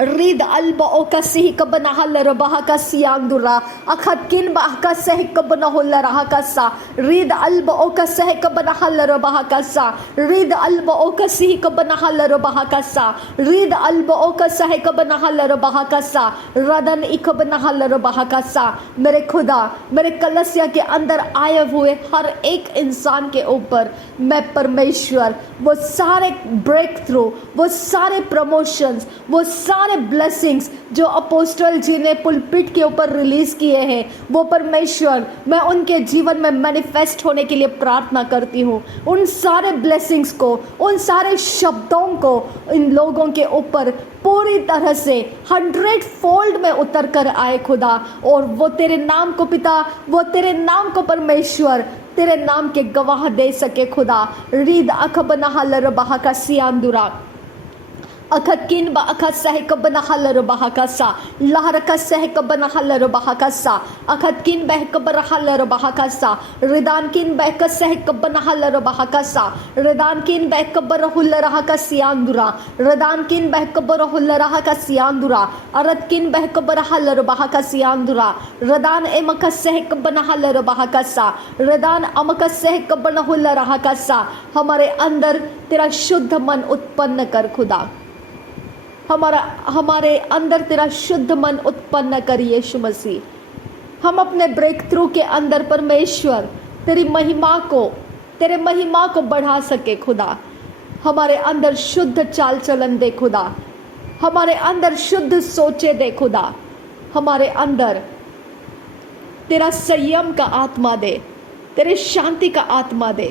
रीद अल्बा ओकसी कबनहल रबाह का सियांदुरा अखकिन बाह का सह कबनहुल रहा का सा रीद अल्बा ओकसह कबनहल रबाह का सा रीद अल्बा ओकसी कबनहल रबाह का सा रीद अल्बा ओकसह कबनहल रबाह का सा रदन इकबनहल रबाह का सा। मेरे खुदा, मेरे कलसिया के अंदर आए हुए हर एक इंसान के ऊपर मैं परमेश्वर वो सारे ब्रेक थ्रू, वो सारे प्रमोशंस, वो सारे ब्लेसिंग्स जो अपोस्टल जी ने पुलपिट के ऊपर रिलीज किए हैं, वो परमेश्वर मैं उनके जीवन में मैनिफेस्ट होने के लिए प्रार्थना करती हूँ। उन सारे ब्लेसिंग्स को, उन सारे शब्दों को इन लोगों के ऊपर पूरी तरह से 100 फोल्ड में उतर कर आए खुदा, और वो तेरे नाम को पिता, वो तेरे नाम को परमेश्वर तेरे नाम के गवाह दे सके खुदा। रीद अखबनहल रबाह का सियांदुरा अखकिन बा अखत सह कबनहल रबाह का सा लहर का सह कबनहल रबाह का सा अखकिन बह कबरहल रबाह का सा रिदान किन बह का सह कबनहल रबाह का सा रिदान किन बह कबरहुल रहा का सियांदुरा रिदान किन बह कबरहुल रहा का सियांदुरा अरद किन बह कबरहल रबाह का सियांदुरा रदान एमक सह कबनहल रबाह का सा रदान अमक सह कबनहुल रहा का सा। हमारे अंदर तेरा शुद्ध मन उत्पन्न कर खुदा, हमारे अंदर तेरा शुद्ध मन उत्पन्न कर यीशु मसीह। हम अपने ब्रेक थ्रू के अंदर परमेश्वर तेरी महिमा को, तेरे महिमा को बढ़ा सके खुदा। हमारे अंदर शुद्ध चाल चलन दे खुदा, हमारे अंदर शुद्ध सोचे दे खुदा, हमारे अंदर तेरा संयम का आत्मा दे, तेरे शांति का आत्मा दे,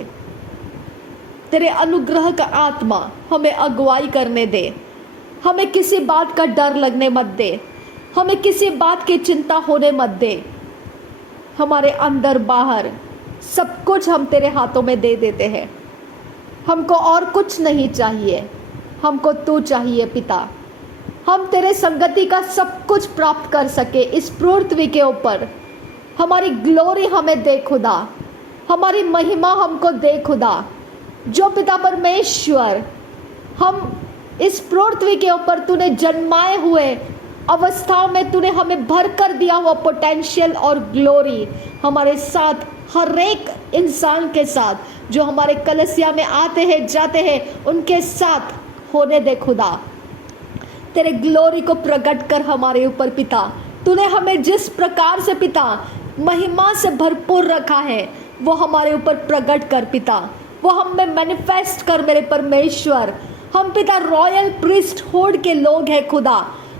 तेरे अनुग्रह का आत्मा हमें अगुवाई करने दे। हमें किसी बात का डर लगने मत दे, हमें किसी बात की चिंता होने मत दे। हमारे अंदर बाहर सब कुछ हम तेरे हाथों में दे देते हैं। हमको और कुछ नहीं चाहिए, हमको तू चाहिए पिता। हम तेरे संगति का सब कुछ प्राप्त कर सके इस पृथ्वी के ऊपर। हमारी ग्लोरी हमें दे खुदा, हमारी महिमा हमको दे खुदा। जो पिता परमेश्वर हम इस पृथ्वी के ऊपर तूने जन्माए हुए अवस्थाओं में तूने हमें भर कर दिया हुआ पोटेंशियल और ग्लोरी हमारे साथ, हर एक इंसान के साथ जो हमारे कलसिया में आते हैं जाते हैं उनके साथ होने दे खुदा। तेरे ग्लोरी को प्रकट कर हमारे ऊपर पिता। तूने हमें जिस प्रकार से पिता महिमा से भरपूर रखा है वो हमारे ऊपर प्रकट कर पिता, वो हम में मैनिफेस्ट कर मेरे परमेश्वर। हम पिता रॉयल प्रीस्टहुड के लोग हैं खुदा,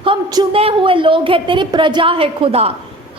हम चुने हुए लोग हैं, तेरी प्रजा है खुदा।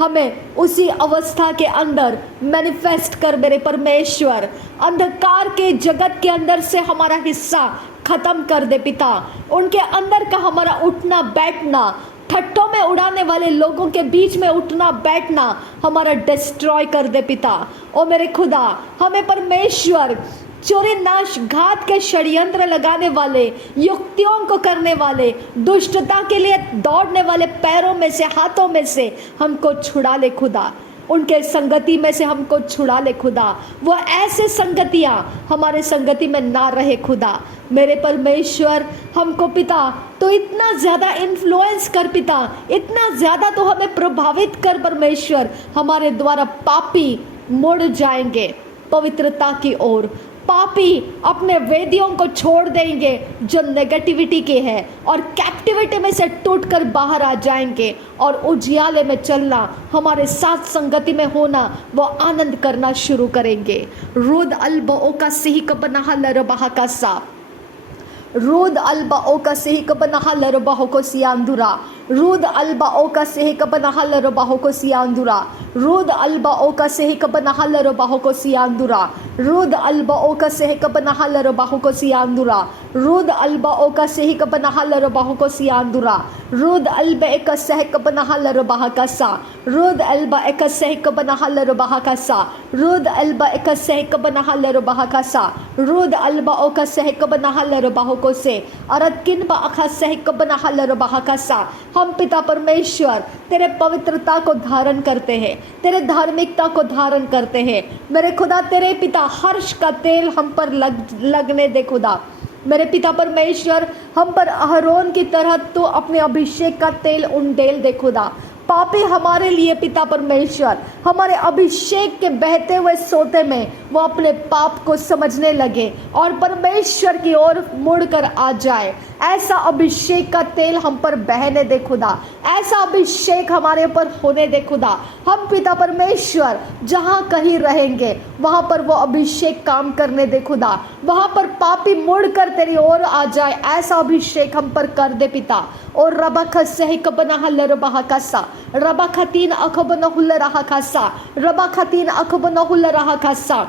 हमें उसी अवस्था के अंदर मैनिफेस्ट कर मेरे परमेश्वर। अंधकार के जगत के अंदर से हमारा हिस्सा खत्म कर दे पिता। उनके अंदर का हमारा उठना बैठना, ठट्टों में उड़ाने वाले लोगों के बीच में उठना बैठना हमारा डिस्ट्रॉय कर दे पिता। ओ मेरे खुदा, हमें परमेश्वर चोरी नाश घात के षड्यंत्र लगाने वाले, युक्तियों को करने वाले, दुष्टता के लिए दौड़ने वाले पैरों में से, हाथों में से हमको छुड़ा ले खुदा। उनके संगति में से हमको छुड़ा ले खुदा। वो ऐसे संगतियां हमारे संगति में ना रहे खुदा। मेरे परमेश्वर, हमको पिता तो इतना ज़्यादा इन्फ्लुएंस कर पिता, इतना ज़्यादा तो हमें प्रभावित कर परमेश्वर, हमारे द्वारा पापी मुड़ जाएंगे पवित्रता की ओर। पापी अपने वेदियों को छोड़ देंगे जो नेगेटिविटी के हैं, और कैप्टिविटी में से टूटकर बाहर आ जाएंगे, और उजियाले में चलना, हमारे साथ संगति में होना, वो आनंद करना शुरू करेंगे। रुद अल्बा ओका सिही कबनहा लरबाहा का सा, रुद अल्बा ओका सिही कबनहा लरबाहो को सियांदुरा, रुद अल्बा ओका सिही कबनहा लरबाहो को सियांदुरा, रुद अल्बा ओका सिही कबनहा लरबाहो को सियांदुरा, रुद अल्बा ओका सिही कबनहा लरबाहो को सियांदुरा, रुद अल्बा ओका सिही कबनहा लरबाहो को सियांदुरा, रुद अल्बा एका सह कबनहा लरबाहा का सा, रुद अल्बा एका सह कबनहा लरबाहा का सा, रुद अल्बा एका सह कबनहा लरबाहा का सा, रुद अल्बा ओका सह कबनहा लरबाहो को से, अरद किन बा अखा सह कबनहा लरबाहा का सा। हम पिता परमेश्वर तेरे पवित्रता को धारण करते हैं, तेरे धार्मिकता को धारण करते हैं। मेरे खुदा, तेरे पिता हर्ष का तेल हम पर लगने दे खुदा। मेरे पिता परमेश्वर, हम पर अहरोन की तरह तो अपने अभिषेक का तेल उंडेल दे खुदा। पापी हमारे लिए पिता परमेश्वर, हमारे अभिषेक के बहते हुए सोते में वो अपने पाप को समझने लगे और परमेश्वर की ओर मुड़कर आ जाए। ऐसा अभिषेक का तेल हम पर बहने दे खुदा, ऐसा अभिषेक हमारे ऊपर होने दे खुदा। हम पिता परमेश्वर जहाँ कहीं रहेंगे वहाँ पर वो अभिषेक काम करने दे खुदा। वहाँ पर पापी मुड़कर तेरी ओर आ जाए, ऐसा अभिषेक हम पर कर दे पिता। और रबा खसही कबना लरबा कासा, रबा खतीन अखबन हुल रहा खासा, रबा खतीन अखबन हुल रहा खासा,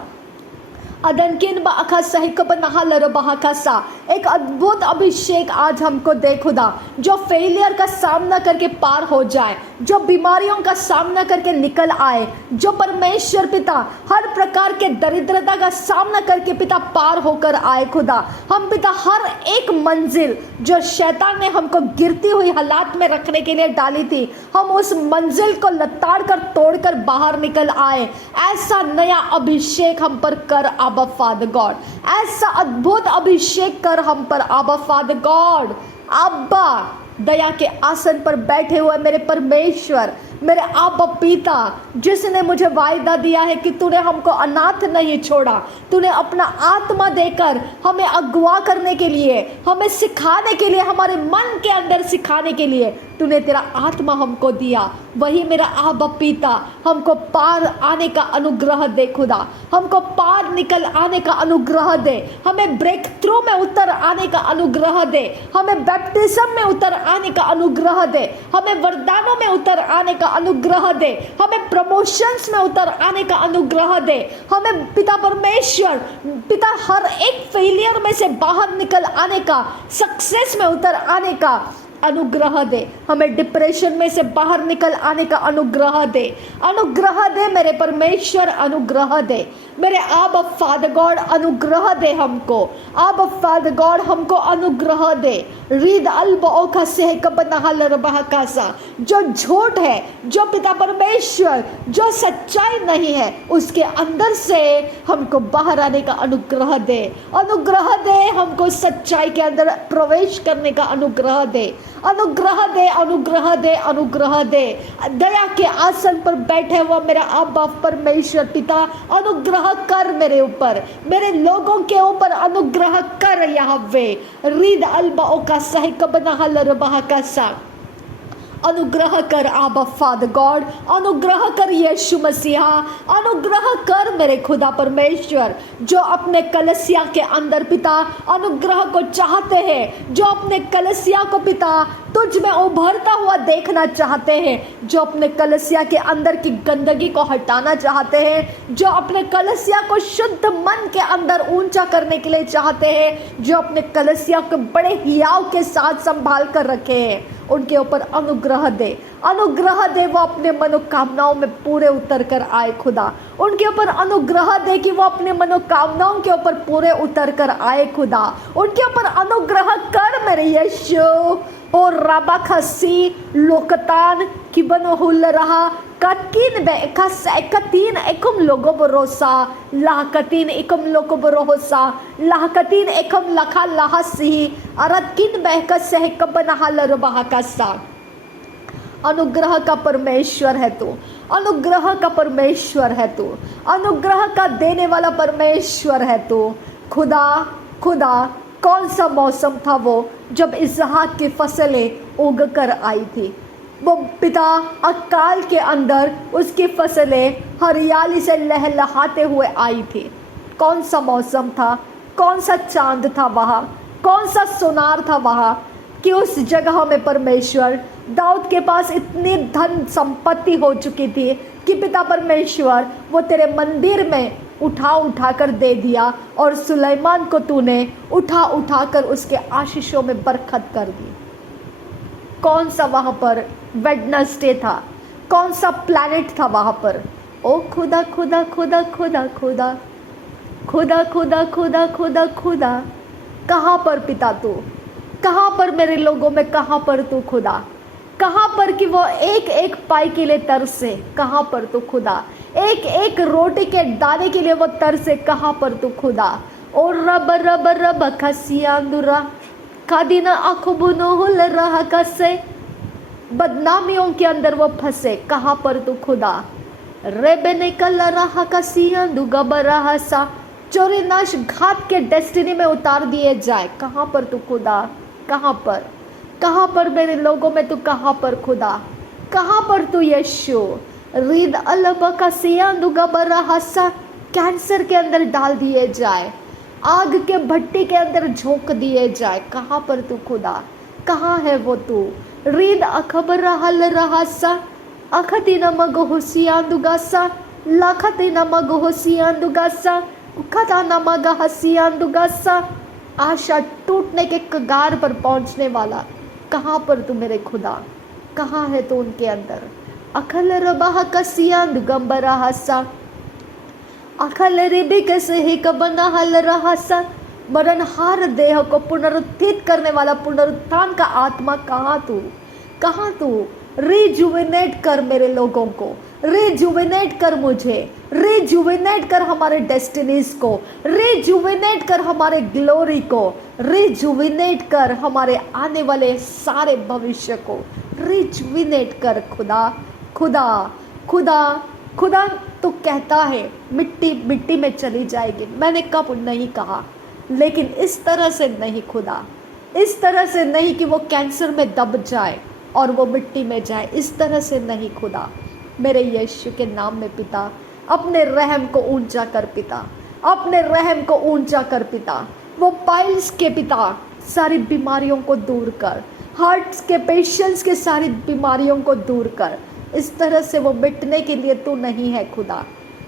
अदनकिन बाखा सहिक बना लरबा खासा। एक अद्भुत अभिषेक आज हमको दे खुदा, जो फेलियर का सामना करके पार हो जाए, जो बीमारियों का सामना करके निकल आए, जो परमेश्वर पिता हर प्रकार के दरिद्रता का सामना करके पिता पार होकर आए खुदा। हम पिता हर एक मंजिल जो शैतान ने हमको गिरती हुई हालात में रखने के लिए डाली थी, हम उस मंजिल को लताड़ कर तोड़कर बाहर निकल आए। ऐसा नया अभिषेक हम पर कर आबा फादर गॉड, ऐसा अद्भुत अभिषेक कर हम पर आबा फादर गॉड। अब्बा, दया के आसन पर बैठे हुए मेरे परमेश्वर, मेरे आबा पिता, जिसने मुझे वायदा दिया है कि तूने हमको अनाथ नहीं छोड़ा, तूने अपना आत्मा देकर हमें अगुवा करने के लिए, हमें सिखाने के लिए, हमारे मन के अंदर सिखाने के लिए तूने तेरा आत्मा हमको दिया। वही मेरा आबा पिता हमको पार आने का अनुग्रह दे खुदा, हमको पार निकल आने का अनुग्रह दे, हमें ब्रेक थ्रू में उतर आने का अनुग्रह दे, हमें बैप्टिज्म में उतर आने का अनुग्रह दे, हमें वरदानों में उतर आने का अनुग्रह दे, हमें प्रमोशंस में उतर आने का अनुग्रह दे, हमें पिता परमेश्वर पिता हर एक फेलियर में से बाहर निकल आने का, सक्सेस में उतर आने का अनुग्रह दे, हमें डिप्रेशन में से बाहर निकल आने का अनुग्रह दे, अनुग्रह दे मेरे परमेश्वर, अनुग्रह दे मेरे आबा फादर गॉड, अनुग्रह दे हमको आबा फादर गॉड, हमको अनुग्रह दे। रीद अल्बा का से कासा, जो झूठ है, जो पिता परमेश्वर, जो सच्चाई नहीं है, उसके अंदर से हमको बाहर आने का अनुग्रह दे, अनुग्रह दे हमको सच्चाई के अंदर प्रवेश करने का अनुग्रह दे, अनुग्रह दे, अनुग्रह दे, अनुग्रह दे। दया के आसन पर बैठे हुआ मेरा आबा परमेश्वर पिता, अनुग्रह कर मेरे ऊपर, मेरे लोगों के ऊपर अनुग्रह कर यहोवे। रीद अल्बा का सही कबना लरबा का सा, अनुग्रह कर आबा फादर गॉड, अनुग्रह कर यीशु मसीहा, अनुग्रह कर मेरे खुदा परमेश्वर, जो अपने कलसिया के अंदर पिता अनुग्रह को चाहते हैं, जो अपने कलसिया को पिता तुझ में उभरता हुआ देखना चाहते हैं, जो अपने कलीसिया के अंदर की गंदगी को हटाना चाहते हैं, जो अपने कलीसिया को शुद्ध मन के अंदर ऊंचा करने के लिए चाहते हैं, जो अपने कलीसिया को बड़े हियाव के साथ संभाल कर रखे हैं, उनके ऊपर अनुग्रह दे, अनुग्रह दे। वो अपने मनोकामनाओं में पूरे उतर कर आए खुदा, उनके ऊपर अनुग्रह दे कि वो अपने मनोकामनाओं के ऊपर पूरे उतर कर आए खुदा, उनके ऊपर अनुग्रह कर मेरे यीशु। और रबा खसी लोकतान कि बनो हुल रहा कतीन बे कस कतीन एकम लोगो बरोसा लाहकतीन एकम लोगो बरोसा लाहकतीन एकम लखा लाहसी अरतिन बहकस सह कबनहा लरबहा कसा। अनुग्रह का परमेश्वर है तू, अनुग्रह का परमेश्वर है तू, अनुग्रह का देने वाला परमेश्वर है तू खुदा। खुदा कौन सा मौसम था वो जब इसहाक की फसलें उग कर आई थी? वो पिता अकाल के अंदर उसकी फसलें हरियाली से लहलहाते हुए आई थी। कौन सा मौसम था, कौन सा चांद था वहाँ, कौन सा सोनार था वहाँ कि उस जगह में परमेश्वर, दाऊद के पास इतनी धन संपत्ति हो चुकी थी कि पिता परमेश्वर वो तेरे मंदिर में उठा उठा कर दे दिया, और सुलेमान को तूने उठा उठा कर उसके आशीषों में बरकत कर दी। कौन सा वहाँ पर वेडनेसडे था, कौन सा प्लैनेट था वहाँ पर? ओ खुदा खुदा खुदा खुदा खुदा खुदा खुदा खुदा खुदा खुदा, कहाँ पर पिता तू? कहाँ पर मेरे लोगों में, कहाँ पर तू खुदा? कहाँ पर कि वो एक एक पाई के लिए तरसे? कहाँ पर तू खुदा? एक एक रोटी के दाने के लिए वो तरसे? कहाँ पर तू खुदा? और रब रब रब खसियांदुरा कादिना अखुबुनो हुल रहा कसे, बदनामियों के अंदर वो फंसे। कहाँ पर तू खुदा? रेबे निकल रहा कसियांदु गबरा सा, चोरी नाश घात के डेस्टिनी में उतार दिए जाए। कहाँ पर तू खुदा? कहाँ पर? कहाँ पर मेरे लोगों में तू? कहाँ पर खुदा? कहाँ पर तू यीशु? रीद अलबा का सियांदुगा बरा हस्सा कैंसर के अंदर डाल दिए जाए, आग के भट्टी के अंदर झोंक दिए जाए। कहाँ पर तू खुदा? कहाँ है वो तू? रीद अखबर हल रहसा अखती नमग हुसियांदुगासा लखती नमग हुसियांदुगासा खता नमग हसियांदुगासा। आशा टूटने के कगार पर पहुंचने वाला, कहाँ पर तू मेरे खुदा? कहाँ है तू उनके अंदर? अखल रबाह कसियां दुगंबरा हसा अखल रिबी के सही कबना हल रहसा। मरणहार देह को पुनरुत्थित करने वाला, पुनरुत्थान का आत्मा, कहाँ तू? कहाँ तू? रिजुविनेट कर मेरे लोगों को, रिजुविनेट कर मुझे, रिजुविनेट कर हमारे डेस्टिनीज को, रिजुविनेट कर हमारे ग्लोरी को, रिजुविनेट कर हमारे आने वाले सारे भविष्य को, रिजुविनेट कर खुदा। खुदा खुदा खुदा तो कहता है मिट्टी मिट्टी में चली जाएगी। मैंने कब नहीं कहा, लेकिन इस तरह से नहीं खुदा, इस तरह से नहीं कि वो कैंसर में दब जाए और वो मिट्टी में जाए, इस तरह से नहीं खुदा। मेरे यीशु के नाम में पिता, अपने रहम को ऊंचा कर पिता, अपने रहम को ऊंचा कर पिता। वो पाइल्स के पिता सारी बीमारियों को दूर कर, हार्ट्स के पेशेंट्स के सारी बीमारियों को दूर कर। इस तरह से वो मिटने के लिए तू नहीं है खुदा।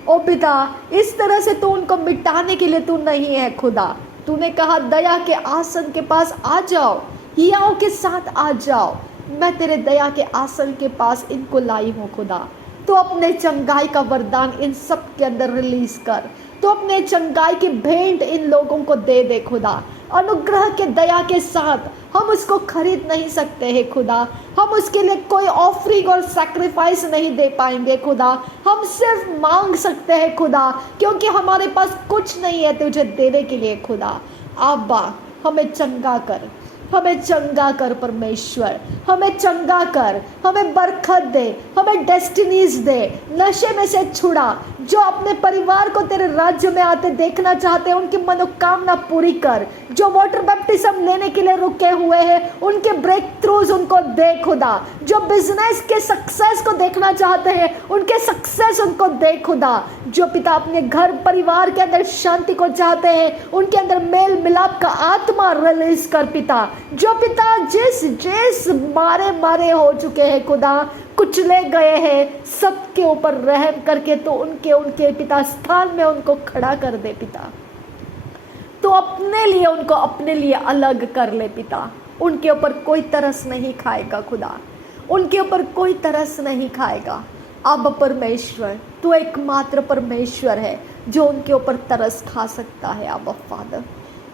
ओ पिता, इस तरह से तू उनको मिटाने के लिए तू नहीं है खुदा। तूने कहा दया के आसन के पास आ जाओ, हियाओं के साथ आ जाओ। मैं तेरे दया के आसन के पास इनको लाई हूँ खुदा। तो अपने चंगाई का वरदान इन सब के अंदर रिलीज कर, तो अपने चंगाई की भेंट इन लोगों को दे दे खुदा। अनुग्रह के दया के साथ हम उसको खरीद नहीं सकते हैं खुदा, हम उसके लिए कोई ऑफरिंग और सैक्रिफाइस नहीं दे पाएंगे खुदा। हम सिर्फ मांग सकते हैं खुदा, क्योंकि हमारे पास कुछ नहीं है तुझे देने के लिए खुदा। आबा हमें चंगा कर, हमें चंगा कर परमेश्वर, हमें चंगा कर, हमें बरकत दे, हमें डेस्टिनीज दे, नशे में से छुड़ा, जो अपने परिवार को तेरे राज्य में आते देखना चाहते हैं, उनकी मनोकामना पूरी कर। जो वाटर बैप्टिज्म लेने के लिए रुके हुए हैं, उनके ब्रेक थ्रूज उनको दे खुदा। जो बिजनेस के सक्सेस को देखना चाहते हैं, उनके सक्सेस उनको दे खुदा। जो पिता अपने घर परिवार के अंदर शांति को चाहते हैं, उनके अंदर मेल मिलाप का आत्मा रिलीज कर पिता। जो पिता जिस मारे हो चुके हैं खुदा, कुचले गए हैं, सबके ऊपर रहम करके तो उनके पिता स्थान में उनको खड़ा कर दे पिता। तो अपने लिए अलग कर ले पिता। उनके ऊपर कोई तरस नहीं खाएगा खुदा, उनके ऊपर कोई तरस नहीं खाएगा। अब परमेश्वर, तू एकमात्र परमेश्वर है जो उनके ऊपर तरस खा सकता है। अब फादर,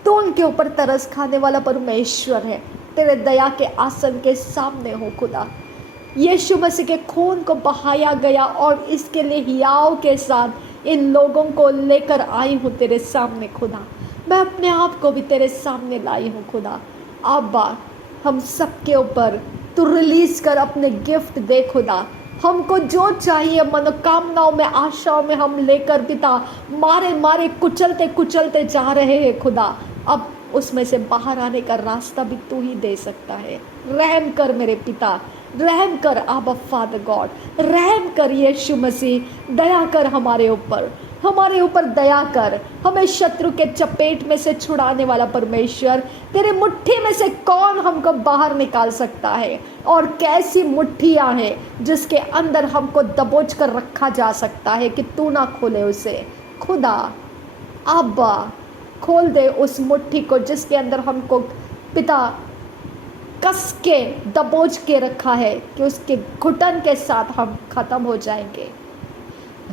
तू उनके ऊपर तरस खाने वाला परमेश्वर है। तेरे दया के आसन के सामने हो खुदा। यीशु मसीह के खून को बहाया गया और इसके लिए हियाव के साथ इन लोगों को लेकर आई हूँ तेरे सामने खुदा। मैं अपने आप को भी तेरे सामने लाई हूँ खुदा। अब्बा, हम सबके ऊपर तू रिलीज कर अपने गिफ्ट दे खुदा। हमको जो चाहिए मनोकामनाओं में, आशाओं में हम लेकर पिता मारे कुचलते जा रहे हैं खुदा। अब उसमें से बाहर आने का रास्ता भी तू ही दे सकता है। रहम कर मेरे पिता, रहम कर आबा फादर गॉड, रहम कर यीशु मसीह। दया कर हमारे ऊपर दया कर। हमें शत्रु के चपेट में से छुड़ाने वाला परमेश्वर, तेरे मुट्ठी में से कौन हमको बाहर निकाल सकता है? और कैसी मुट्ठियाँ हैं जिसके अंदर हमको दबोच कर रखा जा सकता है कि तू ना खोले उसे खुदा। अब्बा, खोल दे उस मुट्ठी को जिसके अंदर हमको पिता कस के दबोच के रखा है कि उसके घुटन के साथ हम खत्म हो जाएंगे।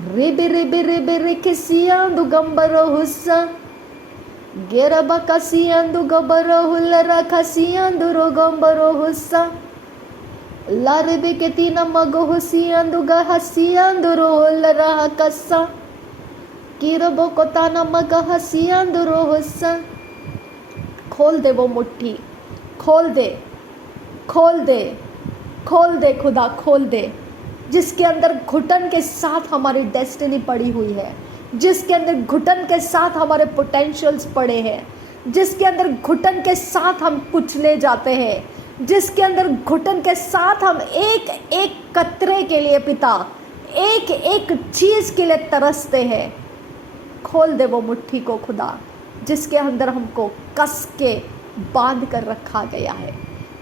रिबे रिबे रिबे रिकिसियांदु गंबरो हुस्सा गेरबा कसियांदु गबरो हुलरा कसियांदु रो गंबरो हुस्सा लारिबे के तीना मगो हुसियांदु गहसियांदु रो हुलरा कस्सा किरबो को ताना मगा हसियांदु रो हुस्सा। खोल दे वो मुट्ठी, खोल दे खुदा, खोल दे जिसके अंदर घुटन के साथ हमारी डेस्टिनी पड़ी हुई है, जिसके अंदर घुटन के साथ हमारे पोटेंशियल्स पड़े हैं, जिसके अंदर घुटन के साथ हम कुचले जाते हैं, जिसके अंदर घुटन के साथ हम एक एक कतरे के लिए पिता, एक एक चीज़ के लिए तरसते हैं। खोल दे वो मुट्ठी को खुदा, जिसके अंदर हमको कस के बांध कर रखा गया है,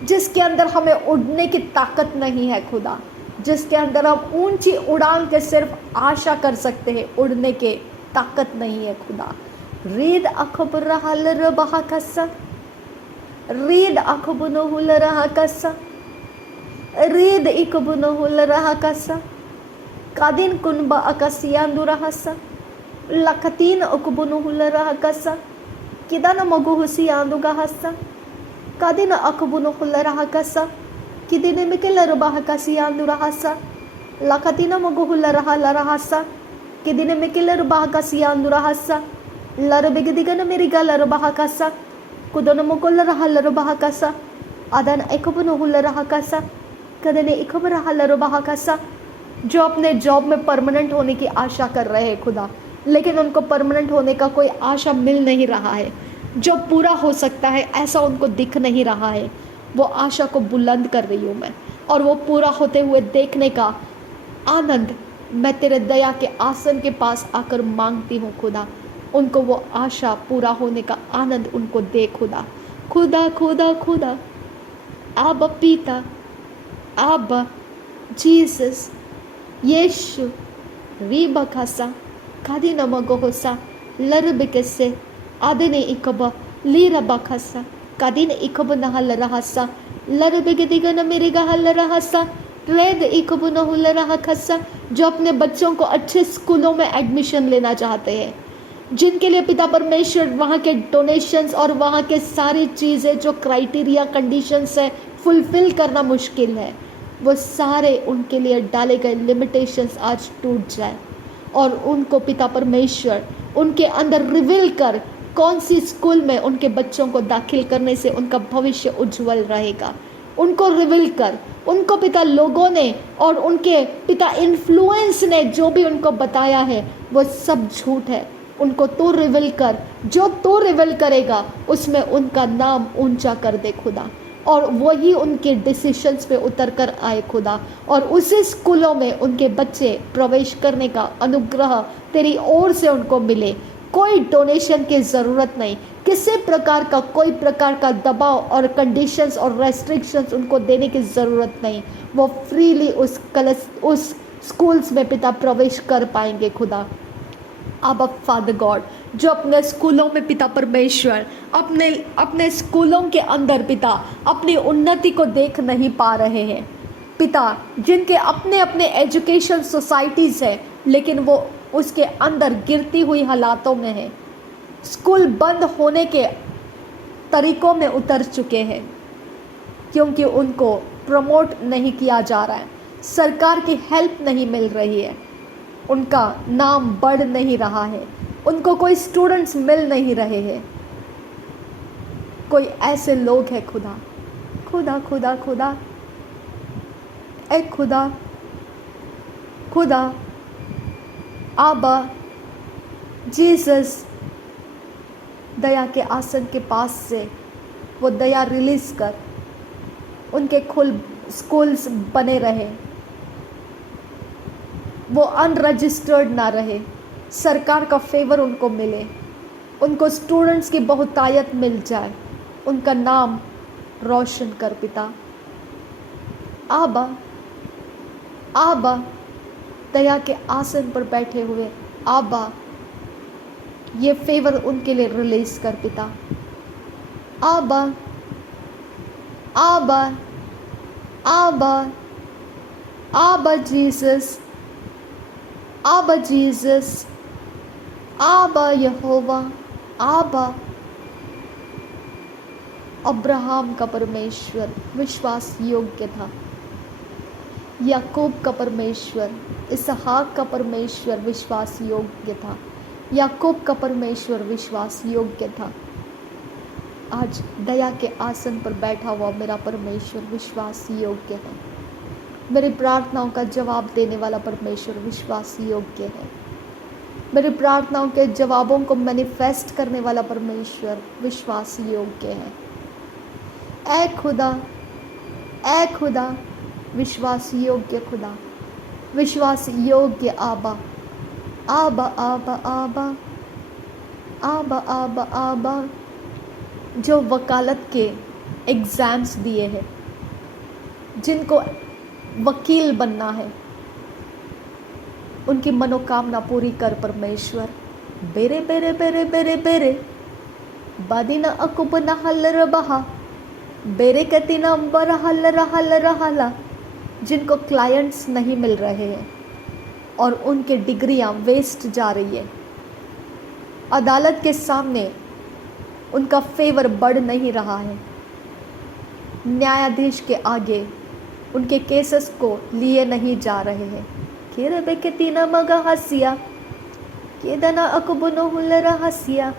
जिसके अंदर हमें उड़ने की ताकत नहीं है खुदा, जिसके अंदर हम ऊंची उड़ान के सिर्फ आशा कर सकते हैं, उड़ने के ताकत नहीं है खुदा। रीद अखबर रहल बहा कस्सा, रीद अखबुनो हुल रहा कस्सा, रीद इकबुनो हुल रहा कस्सा, कादिन कुनबा अकसियांदु रहसा, लखतीन अकबुनो हुल रहा कस्सा, किदान मगु हुसियांदु गहसा, कादिन अकबुनो हुल रहा कस्सा, किदिने मिकेल रबाह कसियांदु रहसा, लखतीन मगु हुल रहा लरहसा, किदिने मिकेल रबाह कसियांदु रहसा, लरबिगदिगन मेरी गल रबाह कस्सा, कुदन मुकुल रहा लरबाह कस्सा, अदन एकबुनो हुल रहा कस्सा, कदने इकब रहा लरबाह कस्सा। जो अपने जॉब में परमानेंट होने की आशा कर रहे हैं खुदा, लेकिन उनको परमानेंट होने का कोई आशा मिल नहीं रहा है, जो पूरा हो सकता है ऐसा उनको दिख नहीं रहा है, वो आशा को बुलंद कर रही हूँ मैं, और वो पूरा होते हुए देखने का आनंद मैं तेरे दया के आसन के पास आकर मांगती हूँ खुदा। उनको वो आशा पूरा होने का आनंद उनको दे खुदा। खुदा खुदा खुदा, आबा पिता, आबा जीसस, यीशु, रीबा खासा, कादी नमगो होसा, लरबिकसे, आदिने इकबा, लीरबा खासा, कादिन इकब नहल रहसा, लरबिगदिगन मेरेगा हल रहसा, रेद इकब नहुल रहा खसा। जो अपने बच्चों को अच्छे स्कूलों में एडमिशन लेना चाहते हैं, जिनके लिए पिता परमेश्वर वहाँ के डोनेशंस और वहाँ के सारी चीज़ें जो क्राइटेरिया कंडीशंस है फुलफिल करना मुश्किल है, वो सारे उनके लिए डाले गए लिमिटेशंस आज टूट जाए, और उनको पिता परमेश्वर उनके अंदर रिवील कर कौन सी स्कूल में उनके बच्चों को दाखिल करने से उनका भविष्य उज्जवल रहेगा, उनको रिवील कर। उनको पिता लोगों ने और उनके पिता इन्फ्लुएंस ने जो भी उनको बताया है वो सब झूठ है। उनको तू रिवील कर, जो तू रिवील करेगा उसमें उनका नाम ऊंचा कर दे खुदा, और वही उनके डिसीशंस पे उतर कर आए खुदा, और उसी स्कूलों में उनके बच्चे प्रवेश करने का अनुग्रह तेरी ओर से उनको मिले। कोई डोनेशन की ज़रूरत नहीं, किसी प्रकार का कोई प्रकार का दबाव और कंडीशंस और रेस्ट्रिक्शंस उनको देने की ज़रूरत नहीं। वो फ्रीली उस स्कूल्स में पिता प्रवेश कर पाएंगे खुदा। अब फादर गॉड, जो अपने स्कूलों में पिता परमेश्वर अपने स्कूलों के अंदर पिता अपनी उन्नति को देख नहीं पा रहे हैं पिता, जिनके अपने अपने एजुकेशन सोसाइटीज़ है लेकिन वो उसके अंदर गिरती हुई हालातों में है, स्कूल बंद होने के तरीकों में उतर चुके हैं क्योंकि उनको प्रमोट नहीं किया जा रहा है, सरकार की हेल्प नहीं मिल रही है, उनका नाम बढ़ नहीं रहा है, उनको कोई स्टूडेंट्स मिल नहीं रहे हैं। कोई ऐसे लोग हैं खुदा, खुदा खुदा खुदा ए खुदा खुदा आबा जीसस, दया के आसन के पास से वो दया रिलीज कर, उनके खुल स्कूल्स बने रहे, वो अनरजिस्टर्ड ना रहे, सरकार का फेवर उनको मिले, उनको स्टूडेंट्स की बहुतायत मिल जाए, उनका नाम रोशन कर पिता। आबा आबा, दया के आसन पर बैठे हुए आबा, ये फेवर उनके लिए रिलीज कर पिता। आबा आबा आबा आबा जीसस, आबा जीसस, आबा यहोवा, आबा। अब्राहम का परमेश्वर विश्वास योग्य था, याकूब का परमेश्वर, इसहाक का परमेश्वर विश्वास योग्य था, याकूब का परमेश्वर विश्वास योग्य था। आज दया के आसन पर बैठा हुआ मेरा परमेश्वर विश्वास योग्य है, मेरी प्रार्थनाओं का जवाब देने वाला परमेश्वर विश्वास योग्य है, मेरी प्रार्थनाओं के जवाबों को मैनिफेस्ट करने वाला परमेश्वर विश्वास योग्य है। ऐ खुदा, ऐ खुदा, विश्वास योग्य खुदा, विश्वास योग्य आबा, आबा आबा आबा आबा आबा आबा। जो वकालत के एग्ज़ाम्स दिए हैं, जिनको वकील बनना है, उनकी मनोकामना पूरी कर परमेश्वर। बेरे बेरे बेरे बेरे बेरे बादिना अकुबना हल्लर बहा, बेरे कतिना बरा हल्लर हल्लर हल्ला। जिनको क्लाइंट्स नहीं मिल रहे हैं और उनके डिग्रियां वेस्ट जा रही है, अदालत के सामने उनका फेवर बढ़ नहीं रहा है, न्यायाधीश के आगे उनके केसेस को लिए नहीं जा रहे हैं। केरे बेकेतीना मगा हसिया, केदना अकबनो हुलरा हसिया,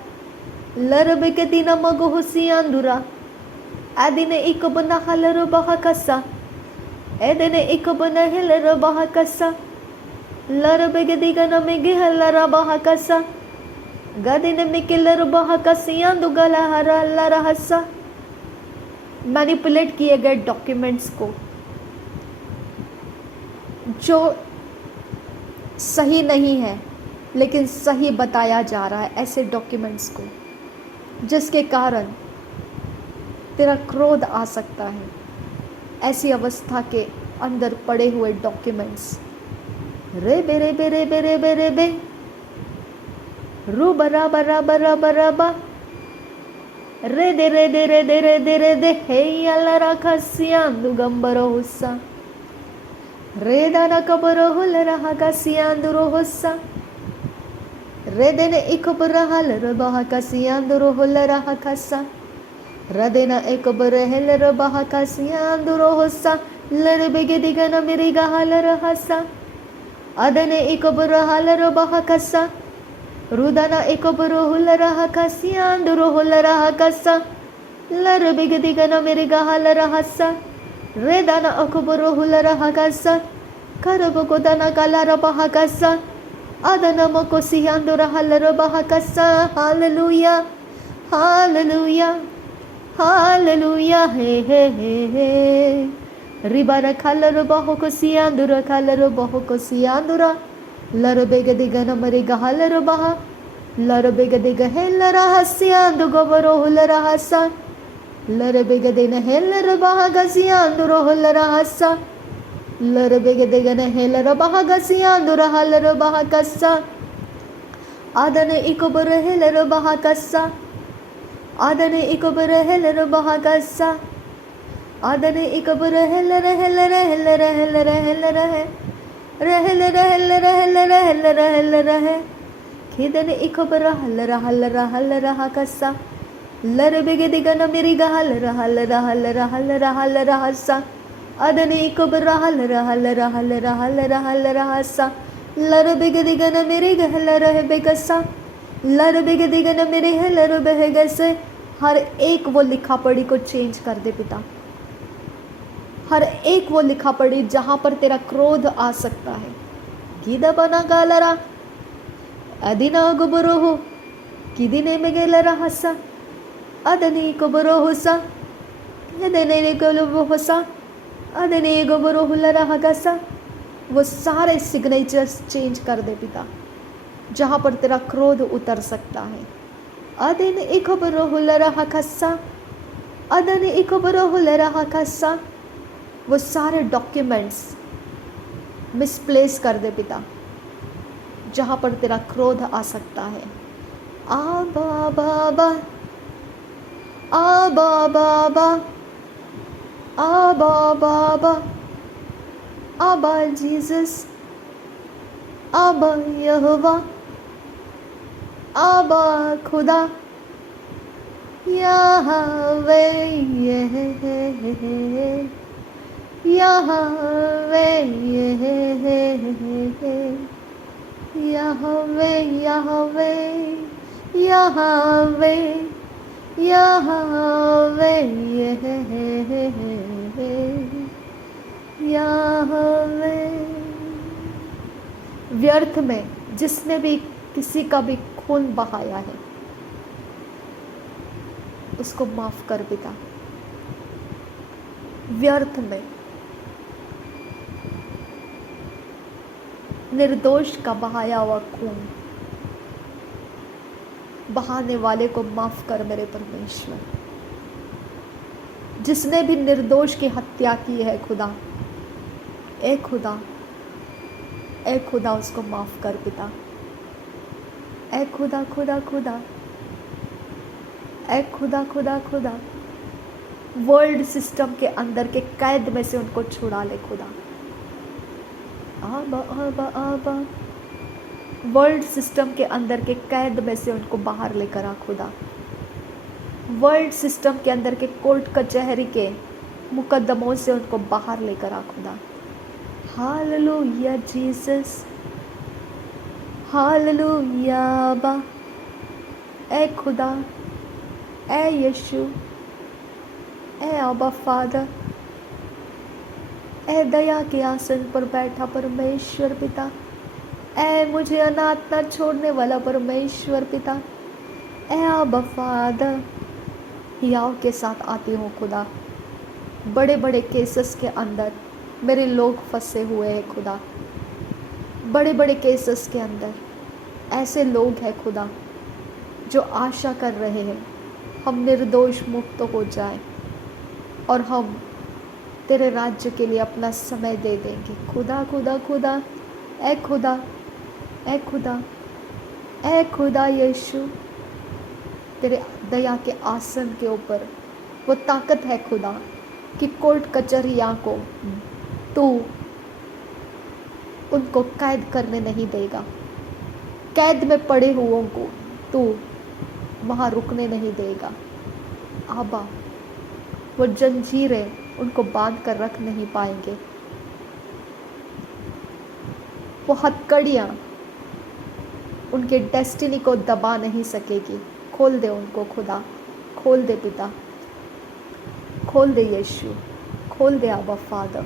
लर बेकेतीना मगो हुसियांदुरा, आदिने इकबना हलरो बहकसा, एदने इकबना हिलरो बहकसा, लर बेगदिगना मेगे हलरा बहकसा, गदिने मिकिलर बहकसियांदु गलहरा लरा हसा। मैनिपुलेट किए गए डॉक्यूमेंट्स को, जो सही नहीं है लेकिन सही बताया जा रहा है, ऐसे डॉक्यूमेंट्स को, जिसके कारण तेरा क्रोध आ सकता है, ऐसी अवस्था के अंदर पड़े हुए डॉक्यूमेंट्स। रे बेरे बेरे बेरे बेरे बे रू बरा बरा बरा बरा बा, रे दे रे दे रे दे रे दे रे दे हे अल्लाह खसियांदु गंबरो हुस्सा, रे दाना कबरो हुल रहा कसियांदुरो हुस्सा, रे देने इकबर हल रबा कसियांदुरो हुल रहा कसा, रदेना इकबर हल रबा कसियांदुरो हुस्सा, लर बेगे दिगना मेरी गहल रहसा, अदने इकबर हल रबा कसा, रुदाना इकबर हुल रहा कसियांदुरो हुल रहा कसा, लर बेगे दिगना मेरी गहल रहसा, रे दाना अकबर हुल रहा कसा, करब को दाना काला रबा कसा, Adanamo kosiandura halarobaha kasa. Hallelujah. Hallelujah. Hallelujah. Hey, hey, hey, hey. Ribara kalarobaho kosiandura kalarobaho kosiandura. Larabega digana mariga halarobaha. Larabega diga hellara hasiandu gobaro hulara hasa. Larabega dina hellara baha gasiandura hulara hasa. Larabega digana hellara baha gasiandura halara baha kasa. Adane ikobara hellara baha kasa. Adane ikobara hellara baha kasa. Adane ikobara hellara hellara hellara hellara hellara hai. Hellara hellara hellara hellara hellara hai. Khidane ikobara hellara hellara hellara hakasa. Larabega digana miriga hellara hellara hellara hellara hellara hasa. Adane ikobara hellara hellara hellara hellara hellara hasa. Larabega digana miriga hellara hebegasa. larabega digana मेरे hellara behegase. हर एक वो लिखा पढ़ी को चेंज कर दे पिता। हर एक वो लिखा पढ़ी जहां पर तेरा क्रोध आ सकता है। गीदा बना गालरा अदिना गुबरोहो किदिने में गेलरा हसा अदनी गुबरोहुसा अदने गुबरोहुसा अदने गुबरोहुलरा हगसा। वो सारे सिग्नेचर्स चेंज कर दे पिता जहां पर तेरा क्रोध उतर सकता है। अदन इकबरोहुलरा हकसा अदन इकबरोहुलरा हकसा। वो सारे डॉक्यूमेंट्स मिसप्लेस कर दे पिता जहां पर तेरा क्रोध आ सकता है। आबा बाबा आबा बाबा आबा बाबा आबा जीसस आबा यहोवा आबा खुदा Yahweh Yahweh Yahweh Yahweh Yahweh Yahweh Yahweh. व्यर्थ में जिसने भी किसी का भी खून बहाया है उसको माफ कर पिता। व्यर्थ में निर्दोष का बहाया हुआ खून बहाने वाले को माफ कर मेरे परमेश्वर। जिसने भी निर्दोष की हत्या की है खुदा, ए खुदा, ए खुदा उसको माफ कर पिता। ए खुदा खुदा खुदा, ए खुदा खुदा खुदा। वर्ल्ड सिस्टम के अंदर के कैद में से उनको छुड़ा ले खुदा। आबा आबा आबा। वर्ल्ड सिस्टम के अंदर के कैद में से उनको बाहर लेकर आ खुदा। वर्ल्ड सिस्टम के अंदर के कोर्ट कचहरी के मुकदमों से उनको बाहर लेकर आ खुदा। हालेलुया जीसस, हालेलुया अब्बा। ए खुदा, ए यीशु, ए अब्बा फादर, ए दया के आसन पर बैठा परमेश्वर पिता, ए मुझे अनाथ न छोड़ने वाला परमेश्वर पिता, ए अब्बा फादर। याव के साथ आती हूँ खुदा। बड़े बड़े केसेस के अंदर मेरे लोग फंसे हुए हैं खुदा। बड़े बड़े केसेस के अंदर ऐसे लोग हैं खुदा जो आशा कर रहे हैं हम निर्दोष मुक्त हो जाएं और हम तेरे राज्य के लिए अपना समय दे देंगे। खुदा खुदा खुदा, ए खुदा, ए खुदा, ए खुदा यीशु। तेरे दया के आसन के ऊपर वो ताकत है खुदा कि कोर्ट कचहरियाँ को तू उनको कैद करने नहीं देगा। कैद में पड़े हुओं को तू वहाँ रुकने नहीं देगा। आबा, वो जंजीरें उनको बांध कर रख नहीं पाएंगे। वो हथकड़ियाँ उनके डेस्टिनी को दबा नहीं सकेगी। खोल दे उनको खुदा, खोल दे पिता, खोल दे यीशु, खोल दे आबा फादर,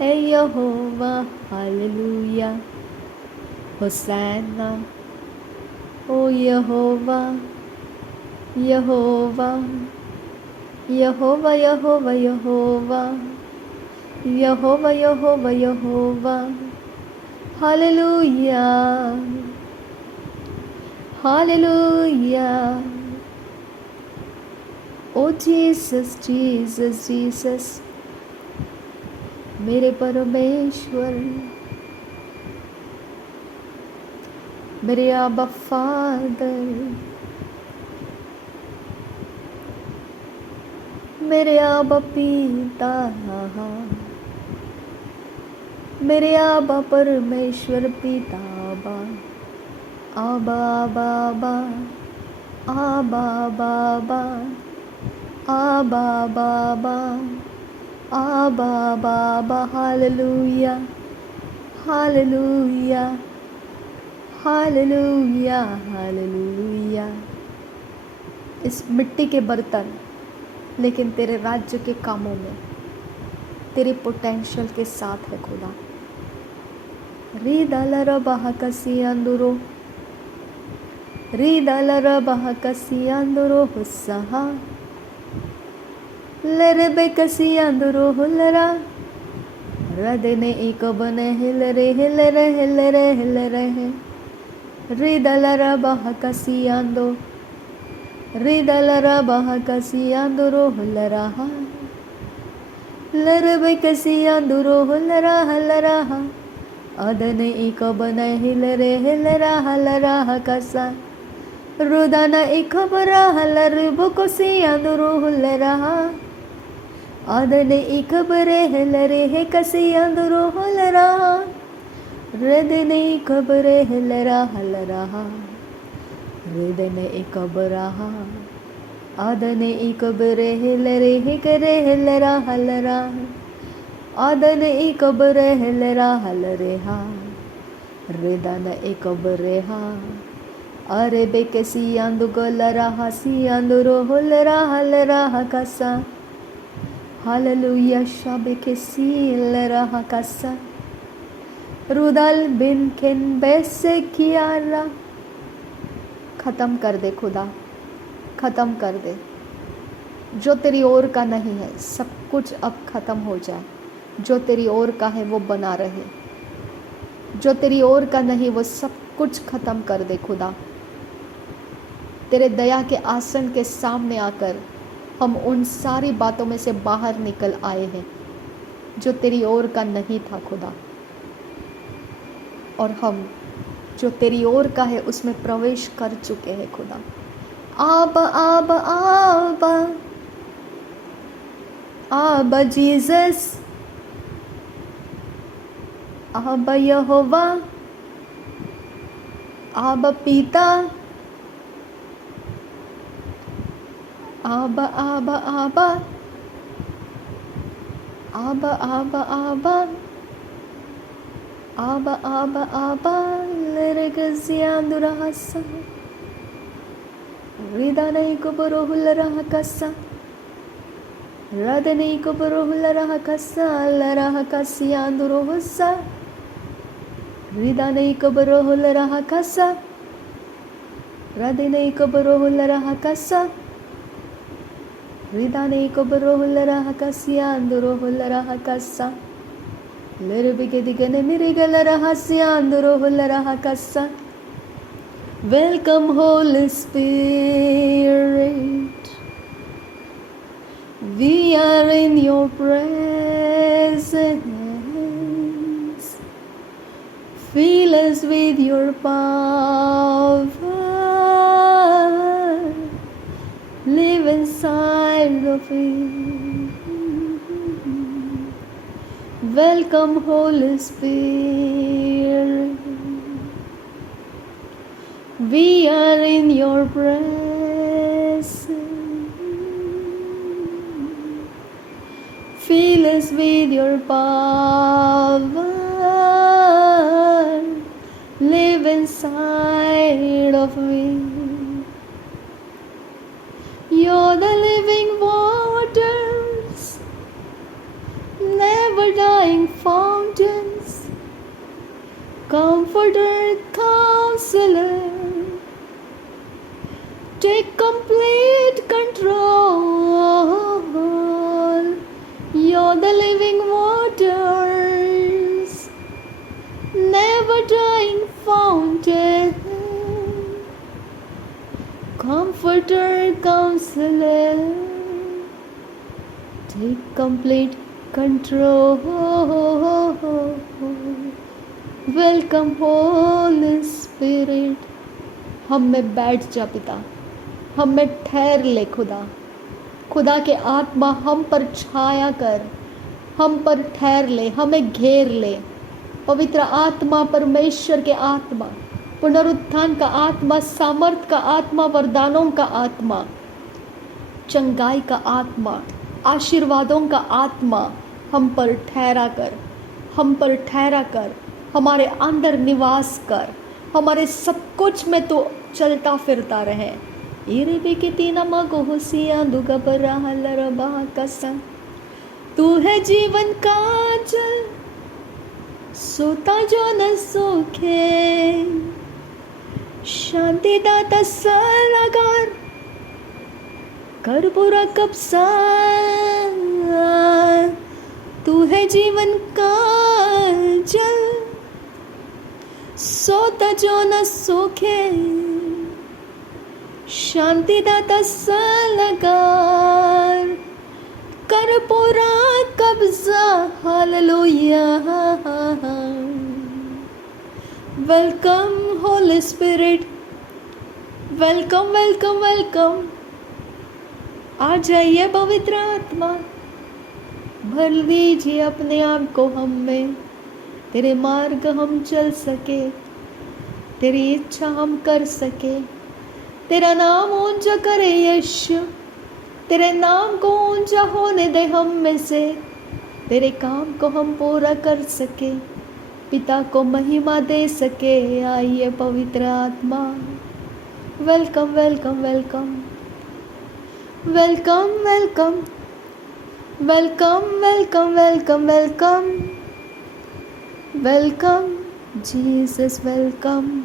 हे यहोवा हालेलुया होसैना ओ यहोवा यहोवा यहोवा यहोवा यहोवा यहोवा यहोवा यहोवा हालेलुया हालेलुया ओ जीसस जीसस जीसस मेरे परमेश्वर मेरे आबा फादर मेरे आबा पिता मेरे आबा परमेश्वर पिता आबा आबा आबा आबा आबा आबा आबा आबा आबा आबा हालेलुया हालेलुया हालेलुया हालेलुया। इस मिट्टी के बर्तन लेकिन तेरे राज्य के कामों में तेरे पोटेंशियल के साथ है खुदा। रीदलर बहकसी अंदुरो रीदलर बहकसी अंदुरो हुस्सहा लरे बेकसी अंदुरो हुलरा रदने एक बने हिलरे हिलरे हिलरे हिलरे रीदलर बहकसी अंदो रीदलर बहकसी अंदुरो हुलरा लरे बेकसी अंदुरो हुलरा हलरा अदने एक बने हिलरे हिलरा हलरा कसा रुदाना एक बरा हलर बुकोसी अंदुरो हुलरा अदने एक बरे हिलरे हे कसी अंदुरो हुलरा रदने एक बरे हिलरा हलरा रदने एक बरा अदने एक बरे हिलरे हे करे हिलरा हलरा अदन एक बरे हिलरा हलरे रेदन एक बरे अरे बेकसी अंदु गोलरा हसी अंदुरो हुलरा हलरा कसा हालेलुया शबे केसी लरा कसा रुदल बिन किन बेसे कियारा। खत्म कर दे खुदा, खत्म कर दे जो तेरी ओर का नहीं है, सब कुछ अब खत्म हो जाए। जो तेरी ओर का है वो बना रहे, जो तेरी ओर का नहीं वो सब कुछ खत्म कर दे खुदा। तेरे दया के आसन के सामने आकर हम उन सारी बातों में से बाहर निकल आए हैं जो तेरी ओर का नहीं था खुदा, और हम जो तेरी ओर का है उसमें प्रवेश कर चुके हैं खुदा। आबा आबा आबा आबा जीसस, आबा यहोवा, आबा पिता, आबा आबा आबा आबा आबा आबा आबा आबा आबा लरगजियांदुरासा रिदानै कुबरोहुलरह कसा रदनै कुबरोहुलरह कसा लरह कसियांदुरोहुसा रिदानै कुबरोहुलरह कसा रदनै कुबरोहुलरह कसा रिदानै कुबरोहुलरह कसियांदुरोहुलरह कसा Welcome Holy Spirit, we are in your presence. Fill us with your power, live inside of it. Welcome Holy Spirit, we are in your presence. Fill us with your power, live inside of me. You're the living waters, never dying fountains, Comforter, Counselor, take complete control. You're the living waters, never dying fountain, Comforter, Counselor, take complete control. Welcome holy spirit. हम में बैठ जा पिता, हम में ठहर ले खुदा। खुदा के आत्मा हम पर छाया कर, हम पर ठहर ले, हमें घेर ले। पवित्र आत्मा, परमेश्वर के आत्मा, पुनरुत्थान का आत्मा, सामर्थ का आत्मा, वरदानों का आत्मा, चंगाई का आत्मा, आशीर्वादों का आत्मा हम पर ठहरा कर, हम पर ठहरा कर, हमारे अंदर निवास कर, हमारे सब कुछ में तो चलता फिरता रहे। तू है जीवन का जल, सोता जो न सूखे, शांति दाता सलाहकार, कर बुरा कब सा। तू है जीवन का जल, सोता जो न सूखे, शांति दाता सलाहकार, कर पूरा कब्जा। Hallelujah. Welcome holy spirit, welcome welcome welcome. आ जाइए पवित्र आत्मा, भर दीजिए अपने आप को हम में। तेरे मार्ग हम चल सके, तेरी इच्छा हम कर सके। तेरा नाम ऊंचा करे यीशु, तेरे नाम को ऊंचा होने दे हम में से। तेरे काम को हम पूरा कर सके, पिता को महिमा दे सके। आइए पवित्र आत्मा, welcome welcome welcome welcome welcome welcome welcome welcome welcome welcome Jesus, welcome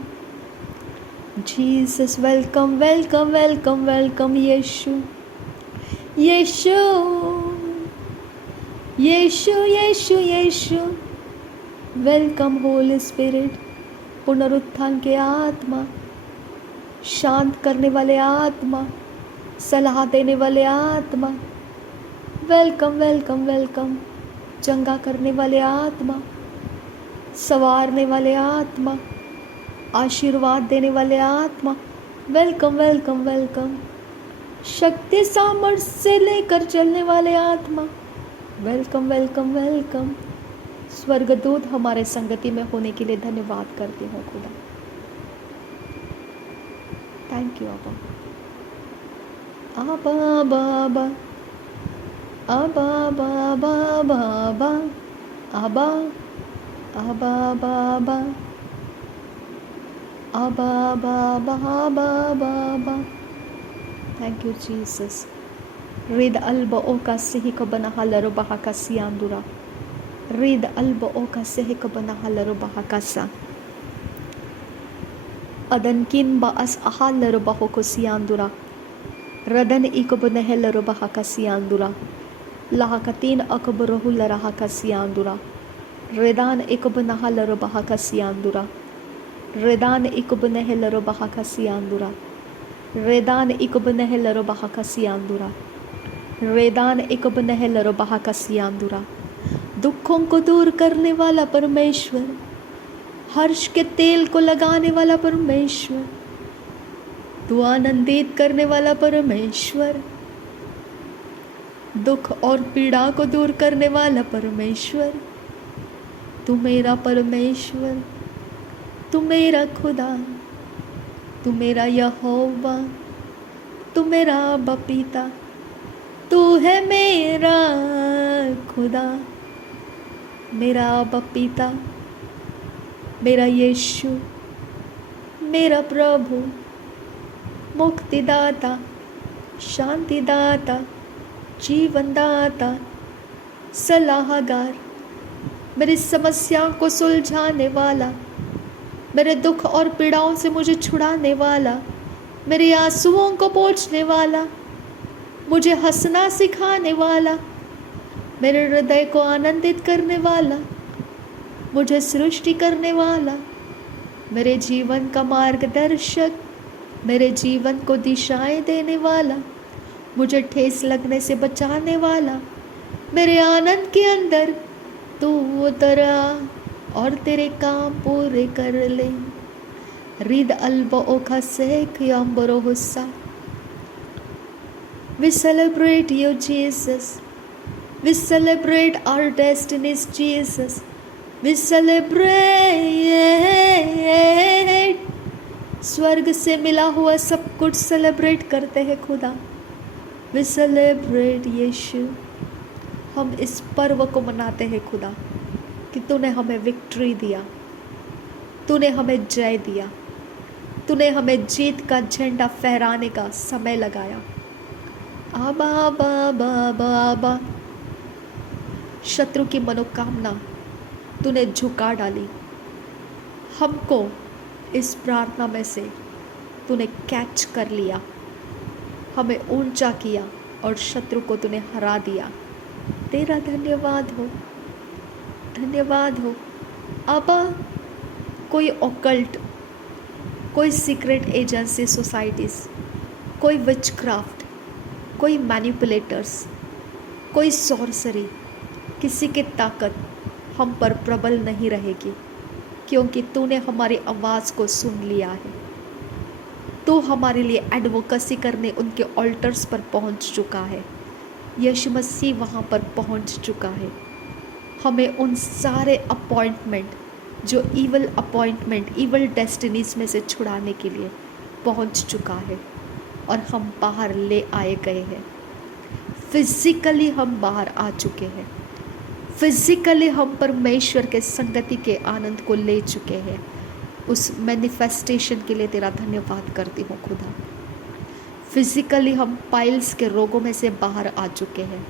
Jesus, welcome welcome welcome welcome यीशु यीशु यीशु यीशु यीशु। वेलकम होली स्पिरिट, पुनरुत्थान के आत्मा, शांत करने वाले आत्मा, सलाह देने वाले आत्मा। वेलकम वेलकम वेलकम, चंगा करने वाले आत्मा, संवारने वाले आत्मा, आशीर्वाद देने वाले आत्मा। वेलकम वेलकम वेलकम, शक्ति सामर्थ्य से लेकर चलने वाले आत्मा। Welcome welcome welcome. स्वर्गदूत हमारे संगति में होने के लिए धन्यवाद करती हूँ खुदा। थैंक यू आबा आबा आबा आबा आबा आबा आबा आबा आबा आबा आबा आबा आबा। Thank you Jesus. Rhythm alba ओका सेही को बना हलरो बहा का सियांदुरा, रिद अल्बा ओका सेही को बना हलरो बहा का सा। अदन किन बा अस अहालरो बहो को सियांदुरा, रदन इको बना हलरो बहा का सियांदुरा, लहा का तीन अकबरहु लरहा का सियांदुरा, रेदान इको बना हलरो बहा का सियांदुरा, रेदान इको बना हलरो बहा का सियांदुरा, रेदान इको बना हलरो बहा का सियांदुरा, रेदान इको बना हलरो बहा का सियांदुरा। दुखों को दूर करने वाला परमेश्वर, हर्ष के तेल को लगाने वाला परमेश्वर, तू आनंदित करने वाला परमेश्वर, दुख और पीड़ा को दूर करने वाला परमेश्वर। तू मेरा परमेश्वर, तू मेरा खुदा, तू मेरा यहोवा, तू मेरा बपीता, तू है मेरा खुदा, मेरा बपीता, मेरा यीशु, मेरा प्रभु, मुक्तिदाता, शांतिदाता, जीवनदाता, सलाहकार, मेरी समस्याओं को सुलझाने वाला, मेरे दुख और पीड़ाओं से मुझे छुड़ाने वाला, मेरे आंसुओं को पोंछने वाला, मुझे हंसना सिखाने वाला, मेरे हृदय को आनंदित करने वाला, मुझे सृष्टि करने वाला, मेरे जीवन का मार्गदर्शक, मेरे जीवन को दिशाएं देने वाला, मुझे ठेस लगने से बचाने वाला, मेरे आनंद के अंदर तू उतरा और तेरे काम पूरे कर ले। Rhythm अल्बो खसेक यम्बरो हुस्सा। We celebrate you, Jesus. We celebrate our destinies, Jesus. We celebrate. स्वर्ग से मिला हुआ सब कुछ सेलिब्रेट करते हैं खुदा। We celebrate यीशु। हम इस पर्व को मनाते हैं खुदा कि तूने हमें विक्ट्री दिया, तूने हमें जय दिया, तूने हमें जीत का झंडा फहराने का समय लगाया। आबा आबा आबा आबा आबा। शत्रु की मनोकामना तूने झुका डाली। हमको इस प्रार्थना में से तूने कैच कर लिया, हमें ऊंचा किया और शत्रु को तूने हरा दिया। तेरा धन्यवाद हो, धन्यवाद हो। अब कोई ऑकल्ट, कोई सीक्रेट एजेंसी सोसाइटीज़, कोई विचक्राफ्ट, कोई मैनिपुलेटर्स, कोई सॉर्सरी, किसी की ताकत हम पर प्रबल नहीं रहेगी, क्योंकि तूने हमारी आवाज़ को सुन लिया है। तू हमारे लिए एडवोकेसी करने उनके ऑल्टर्स पर पहुंच चुका है। यीशु मसीह वहाँ पर पहुंच चुका है। हमें उन सारे अपॉइंटमेंट, जो ईवल अपॉइंटमेंट, ईवल डेस्टिनीज में से छुड़ाने के लिए पहुंच चुका है और हम बाहर ले आए गए हैं। फिजिकली हम बाहर आ चुके हैं। फिजिकली हम परमेश्वर के संगति के आनंद को ले चुके हैं। उस मैनिफेस्टेशन के लिए तेरा धन्यवाद करती हूँ खुदा। फिजिकली हम पाइल्स के रोगों में से बाहर आ चुके हैं।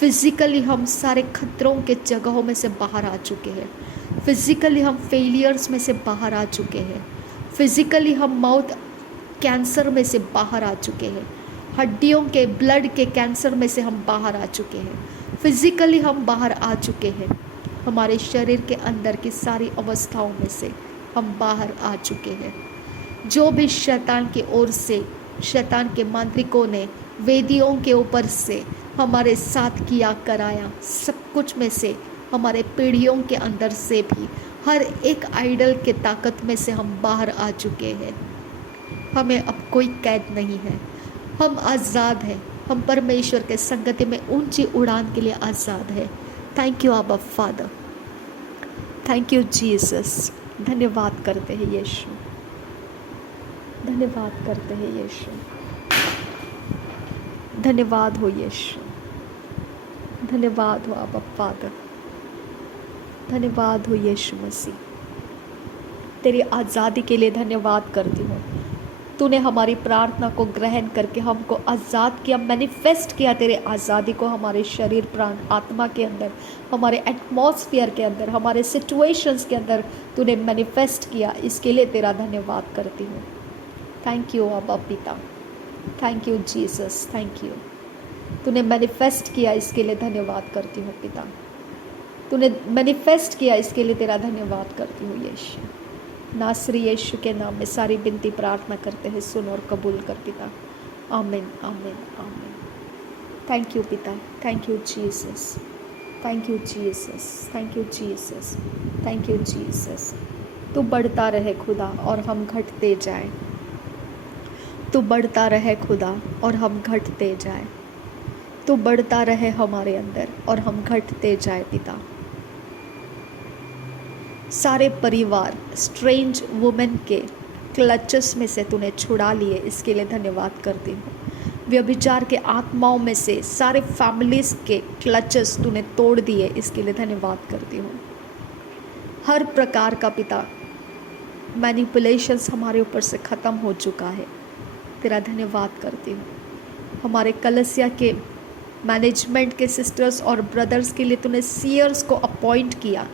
फिजिकली हम सारे खतरों के जगहों में से बाहर आ चुके हैं। फिजिकली हम फेलियर्स में से बाहर आ चुके हैं। फिजिकली हम माउथ कैंसर में से बाहर आ चुके हैं। हड्डियों के, ब्लड के कैंसर में से हम बाहर आ चुके हैं। फिजिकली हम बाहर आ चुके हैं। हमारे शरीर के अंदर की सारी अवस्थाओं में से हम बाहर आ चुके हैं। जो भी शैतान की ओर से, शैतान के मांत्रिकों ने वेदियों के ऊपर से हमारे साथ किया कराया, सब कुछ में से, हमारे पीढ़ियों के अंदर से भी, हर एक आइडल के ताकत में से हम बाहर आ चुके हैं। हमें अब कोई कैद नहीं है। हम आज़ाद हैं। हम परमेश्वर के संगति में ऊंची उड़ान के लिए आज़ाद है। थैंक यू आबा फादर, थैंक यू जीसस। धन्यवाद करते हैं यीशु, धन्यवाद करते हैं यीशु, धन्यवाद हो यीशु, धन्यवाद हो आबा फादर, धन्यवाद हो यीशु मसीह। तेरी आज़ादी के लिए धन्यवाद करती हूँ। तूने हमारी प्रार्थना को ग्रहण करके हमको आज़ाद किया, मैनिफेस्ट किया तेरे आज़ादी को हमारे शरीर, प्राण, आत्मा के अंदर, हमारे एटमॉस्फेयर के अंदर, हमारे सिचुएशंस के अंदर तूने मैनिफेस्ट किया। इसके लिए तेरा धन्यवाद करती हूँ। थैंक यू आबा पिता, thank you Jesus, thank you. तूने मैनिफेस्ट किया, इसके लिए धन्यवाद करती हूँ पिता। तूने मैनिफेस्ट किया, इसके लिए तेरा धन्यवाद करती हूँ यीशु। नासरी यीशु के नाम में सारी विनती प्रार्थना करते हैं, सुन और कबूल कर पिता। आमीन, आमीन, आमीन। थैंक यू पिता, thank you Jesus, thank you Jesus, thank you Jesus, thank you Jesus. तू बढ़ता रहे खुदा और हम घटते जाएं। तू बढ़ता रहे खुदा और हम घटते जाएं। तू बढ़ता रहे हमारे अंदर और हम घटते जाए पिता। सारे परिवार स्ट्रेंज वुमेन के क्लचेस में से तूने छुड़ा लिए, इसके लिए धन्यवाद करती हूँ। व्यभिचार के आत्माओं में से सारे फैमिलीज़ के क्लचेस तूने तोड़ दिए, इसके लिए धन्यवाद करती हूँ। हर प्रकार का पिता मैनिपुलेशंस हमारे ऊपर से ख़त्म हो चुका है, तेरा धन्यवाद करती हूँ। हमारे कलसिया के मैनेजमेंट के सिस्टर्स और ब्रदर्स के लिए तूने सीयर्स को अपॉइंट किया,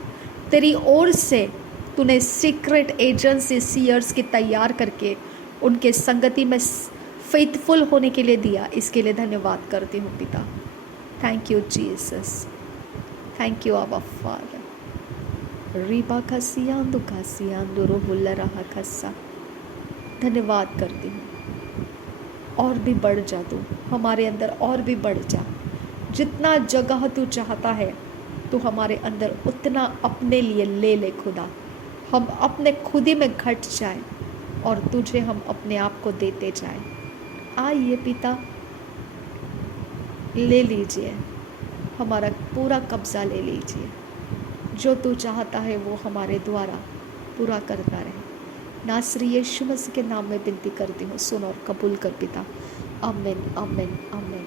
तेरी ओर से तूने सीक्रेट एजेंसी सीयर्स की तैयार करके उनके संगति में फेथफुल होने के लिए दिया। इसके लिए धन्यवाद करती हूँ पिता। Thank you Jesus, thank you our father. रीबा खसियां दुरो हुल्ला रहा खस्सा, धन्यवाद करती हूँ। और भी बढ़ जा तू हमारे अंदर, और भी बढ़ जा। जितना जगह तू चाहता है तू हमारे अंदर उतना अपने लिए ले ले खुदा। हम अपने खुद ही में घट जाए और तुझे हम अपने आप को देते जाए। आइए पिता, ले लीजिए, हमारा पूरा कब्ज़ा ले लीजिए। जो तू चाहता है वो हमारे द्वारा पूरा करता रहे। नासरी यीशु मसीह के नाम में विनती करती हूँ, सुन और कबूल कर पिता। आमीन, आमीन, आमीन।